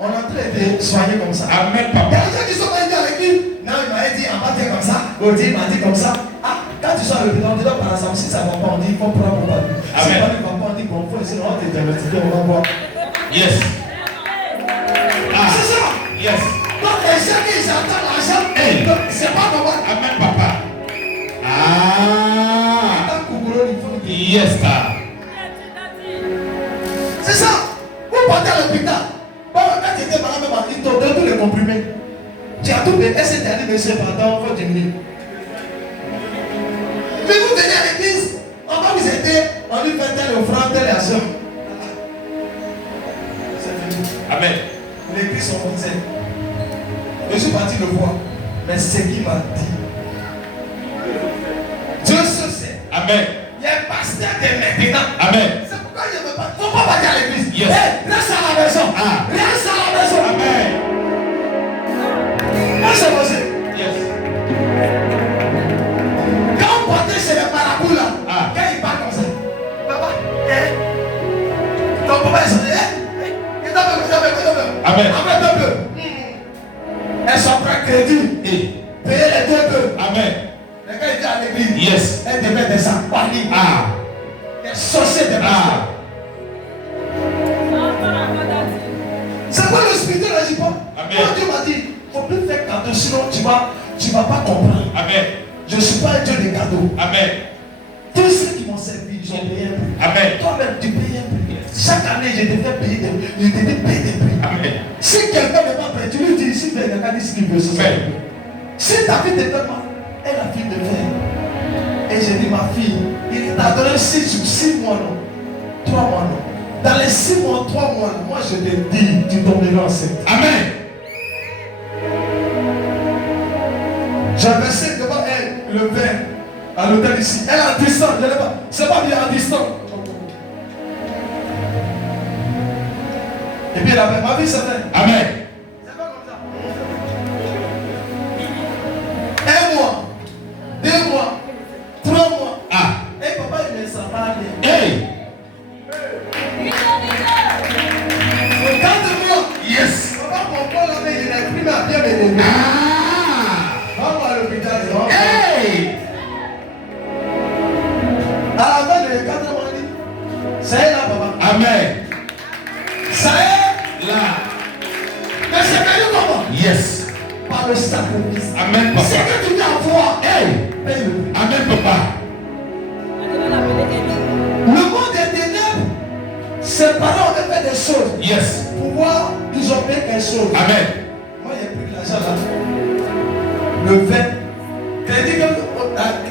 On est en train de soigner comme ça. Amen, Il y a papa. des gens qui sont venus avec lui. Non, il m'a dit, on va faire comme ça. Odi m'a dit comme ça. Ah, quand tu sors à l'hôpital, on te donne par exemple, si ça ne va pas, on dit, il faut prendre pour pas lui. Si Amen. ça ne va pas, on dit, bon, il faut essayer, on va te diagnostiquer, on va voir. Yes. Ah. C'est ça. Yes. Donc, les gens qui attendent l'argent, Hey. c'est pas normal. Amen, papa. Ah. Tant qu'au il faut dire. Yes, sir. C'est ça. Vous partez à l'hôpital. Bon, quand tu étais malade, même, ils t'ont donné tous les comprimés. Tu as tout payé. Et c'est dernier, monsieur, pardon, il faut diminuer. Mais vous venez à l'église, on va vous aider, on lui fait telle offrande, telle action. C'est fini. Amen. Les prix sont brisés. Je suis parti le voir. Mais ce qu'il m'a dit, Dieu se sait. Amen. Il y a un pasteur de maintenant. Amen. C'est pourquoi il ne veut pas. Il ne faut pas partir à l'église. Yes. Hey, reste à la maison. Ah. Reste à la maison. Amen. Reste à la maison. Yes. Quand on partait chez les marabouts là, Ah. quand il parle comme ça, papa, ton papa il se dit, il t'en veut. Amen. Après un peu. Elle s'en prend crédit. Hey. Payer les 2 peu. Amen. Mais quand il était à l'église, Yes. elle devait descendre. Ah. Elle sortait des Ah. C'est quoi le spirituel n'agit pas? Amen. Moi, Dieu m'a dit, il ne faut plus faire cadeau, sinon tu vas pas comprendre. Amen. Je ne suis pas un Dieu de cadeaux. Amen. Tous ceux qui m'ont servi, ils ont payé un prix. Amen. Toi-même, tu payes un prix. Chaque année, je devais payer des prix. Je devais payer des prix. Amen. Si quelqu'un n'est pas prêt, tu lui dis, si quelqu'un dit ce qu'il veut, ce soir. Si ta fille te fait mal, elle a fille de faire. Et j'ai dit, ma fille, il t'a donné 6 mois, non? 3 mois, non? Dans les 6 mois, 3 mois, moi je te dis, tu tomberas enceinte. Amen. J'ai versé devant elle le vin à l'hôtel ici. Elle est en distance, je ne sais pas. C'est pas bien en distance. Et puis elle avait ma vie, c'est vrai. Amen. C'est pas comme ça. 1 mois, 2 mois, 3 mois. Ah. Et papa, il ne sent pas bien. Hey. 4 mois. Yes. Papa, mon corps là, mais il a pris ma bien m'élever. Ah. Va voir à l'hôpital. Hey. À la fin de 4 mois, il dit, ça y est là, papa. Amen. Ça y est. Là. Mais c'est venu comment? Yes. Par le sacrifice. Amen, C'est papa. que tu dois avoir. Hey. Paye le prix. Amen, papa. Le monde des ténèbres, ses parents ont fait des choses. Yes. Pour voir, ils ont fait quelque chose. Amen. Moi, j'ai pris l'argent là. Le vin. Crédit que,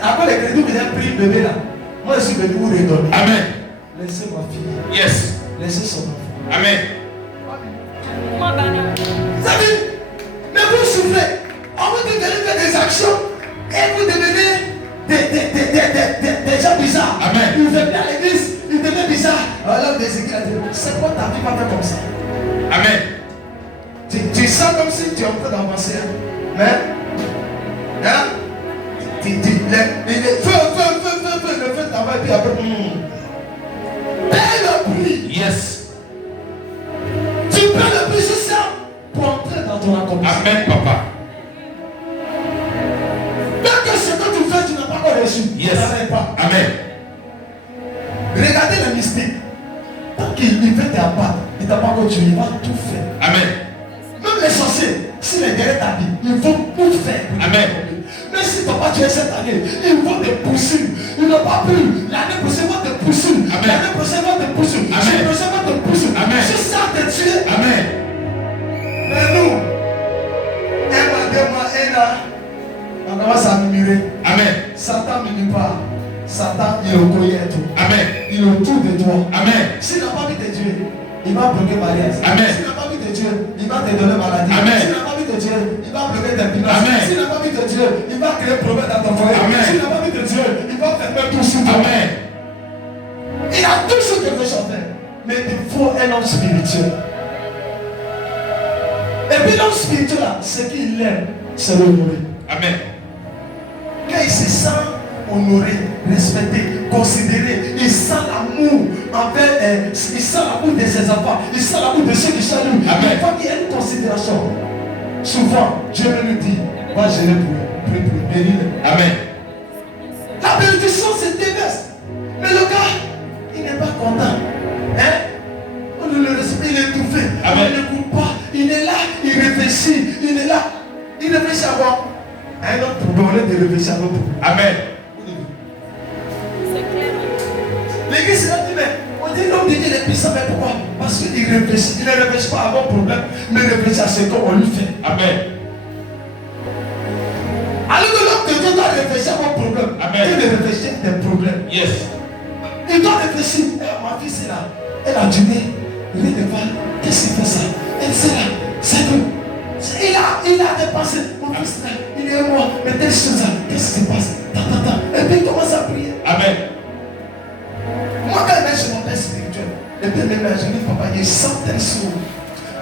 après les crédits que j'ai pris, bébé là. Moi, je suis venu vous redonner. Amen. Laissez ma fille. Yes. Laissez son enfant. Amen. Ça veut dire, mais vous souffrez. On vous dit de faire des actions et vous devenez des gens bizarres. Amen. Il fait bien à l'église, il devient bizarre. Alors, c'est quoi ta vie va faire comme ça? Amen. Tu sens comme si tu es en train d'avancer. Mais, hein? Le feu travaille, puis après, paye le prix. Yes. Tu payes le prix sur ça pour entrer dans ton accomplissement. Amen, papa. Tant que ce que tu fais, tu n'as pas encore reçu. Yes. Tu n'arrêtes pas. Amen. Regardez le mystique. Tant qu'il fait tes pas, il t'a pas encore tué, il va tout faire. Amen. Même les sorciers, si les derrière ta vie, ils vont tout faire. Amen. Mais si tu n'as pas tué cette année, ils vont te poursuivre. Ils n'ont pas pu. L'année prochaine, ils vont te poursuivre. Amen. L'année prochaine, ils vont te poursuivre. Amen. L'année prochaine, ils vont te poursuivre. Amen. Si ça te tue, Amen. mais nous, un mois, 2 mois, 1 an, on commence à murmurer. Amen. Satan ne dit pas. Satan, il reconnaît tout. Amen. Il a tout de toi. Amen. S'il n'a pas vu te tuer, il va bloquer mariage. Amen. S'il n'a pas vu te tuer, il va te donner maladie. Amen. S'il n'a pas vu te tuer, il va bloquer tes finances. Amen. S'il n'a pas vu te tuer, il va créer problème dans ton foyer. Amen. S'il n'a pas vu te tuer, il va faut un homme spirituel. Et puis l'homme spirituel là, ce qu'il aime, c'est l'honorer. Amen. Quand il se sent honoré, respecté, considéré, il sent l'amour envers, il sent l'amour de ses enfants, il sent l'amour de ceux qui sont lui. Amen. Il faut qu'il y ait une considération. Souvent, Dieu me lui dit, va gérer pour lui, bénis-le. Amen. La bénédiction se déverse. Mais le gars, il n'est pas content. Hein? On le respecte, il est étouffé. Amen. On ne l'écoute pas. Il est là, il réfléchit. Il est là. Il réfléchit à quoi? Un autre problème, on est de réfléchir à notre problème. Amen. C'est clair. L'église s'est dit, mais on dit l'homme de Dieu est puissant, mais pourquoi? Parce qu'il réfléchit. Il ne réfléchit pas à mon problème, mais il réfléchit à ce qu'on lui fait. Amen. Alors que l'homme de Dieu doit réfléchir à mon problème. Amen. Il doit réfléchir à tes problèmes. Yes. Il doit réfléchir. Ma fille, c'est là. Elle a dîné. Il est devant. Qu'est-ce qu'il fait ça? Elle, c'est là. C'est tout. Il a dépensé. Mon fils, là. Il est moi. Mais telle chose là. Qu'est-ce qui se passe? Et puis il commence à prier. Amen. Moi, quand je vais chez mon père spirituel, et puis même là, je dis, papa, il sent telle chose.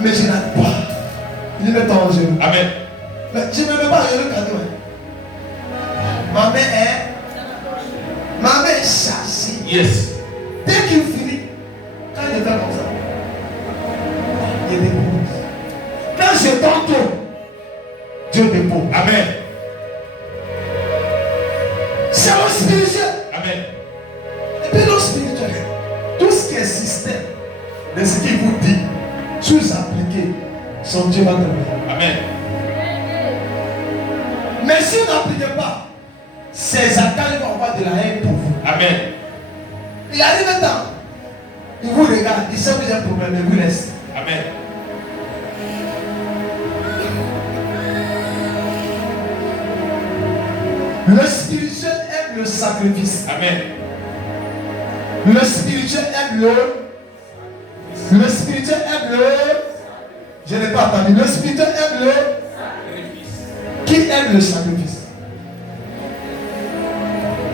Mais je n'arrive pas. Il met en jeu. Amen. Mais je ne me mets pas à le cadeau. Ma mère est chargée. Yes. Dès qu'il finit, quand il fait comme ça, il dépose. Quand je tente, Dieu dépose. Amen. C'est le spirituel. Amen. Et puis le spirituel, tout ce qui est système de ce qu'il vous dit, sous appliqué, son Dieu va te donner. Amen. Mais si vous n'appliquez pas, ces attaques vont avoir de la haine pour vous. Amen. Il arrive un temps, il vous regarde, il sait que vous avez un problème, il vous laisse. Amen. Le spirituel aime le sacrifice. Amen. Le spirituel aime le spirituel aime le. Je n'ai pas entendu. Le spirituel aime le. Qui aime le sacrifice?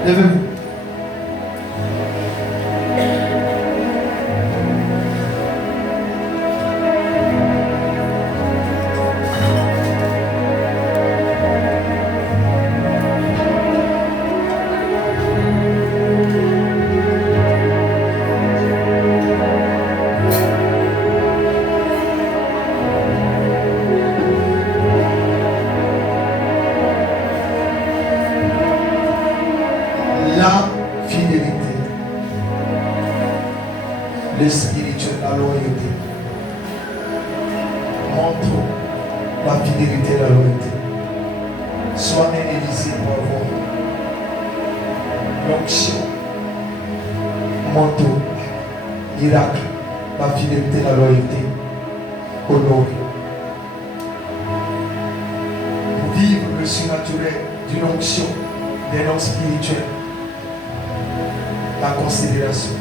Levez-vous. La fidélité, le spirituel, la loyauté. Montre la fidélité et la loyauté. Sois un Élysée pour avoir l'onction, manteau, miracle, la fidélité et la loyauté. Honoré. Pour vivre le surnaturel d'une onction, d'un homme spirituel. La considération,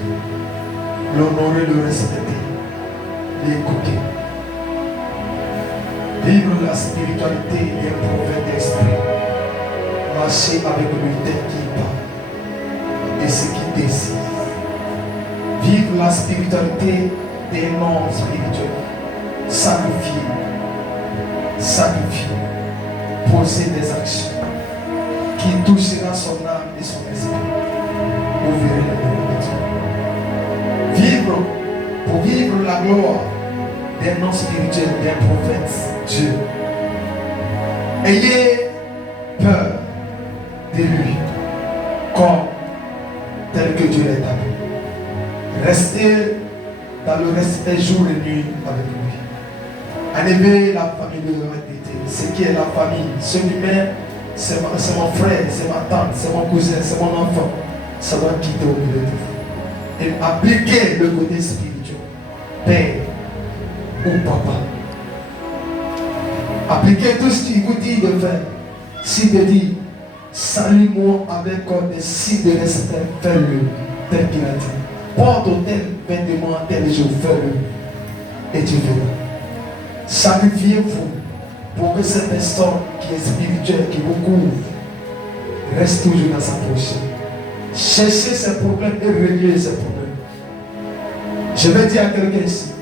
l'honorer, le respecter, l'écouter. Vivre la spiritualité d'un prophète d'esprit. Marcher avec lui tel qu'il parle et ce qu'il décide. Vivre la spiritualité d'un homme spirituel. Sacrifier, poser des actions qui touchera son âme et son esprit. Vous verrez le bénédiction. Vivre, pour vivre la gloire d'un homme spirituel, d'un prophète, Dieu. Ayez peur de lui, comme tel que Dieu l'a établi. Restez dans le respect jour et nuit avec lui. Enlevez la famille de l'hérédité. Ce qui est la famille, celui-même, c'est mon frère, c'est ma tante, c'est mon cousin, c'est mon enfant. Ça doit quitter au milieu de vous. Et appliquer le côté spirituel. Père ou papa. Appliquez tout ce qu'il vous dit de faire. S'il te dit, salue-moi avec des signes de respect, fais-le tel qu'il a dit. Porte tel vêtement, tel jour, fais-le. Et tu verras. Sacrifiez-vous pour que cette personne qui est spirituelle, qui vous couvre, reste toujours dans sa position. Cherchez ses problèmes et régler ses problèmes. Je vais dire à quelqu'un ici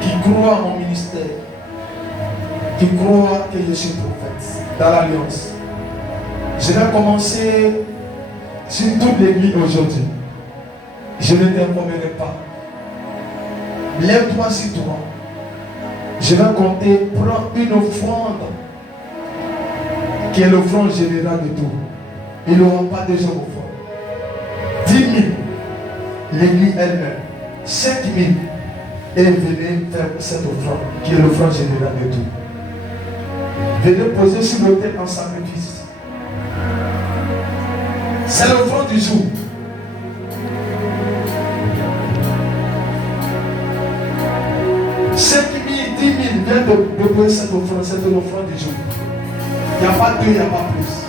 qui croit à mon ministère, qui croit que je suis prophète dans l'alliance. Je vais commencer sur toute l'église aujourd'hui. Je ne t'informerai pas. Lève-toi sur toi. Je vais compter, prends une offrande qui est l'offrande générale de tout. Il n'y aura pas de gens offrande. 10 000, l'église elle-même. 5 000, et venez faire cette offrande qui est l'offrande générale de tout. Venez poser sur l'autel en sacrifice. C'est l'offrande du jour. Viens de poser cette offrande du jour. Il n'y a pas deux, il n'y a pas plus.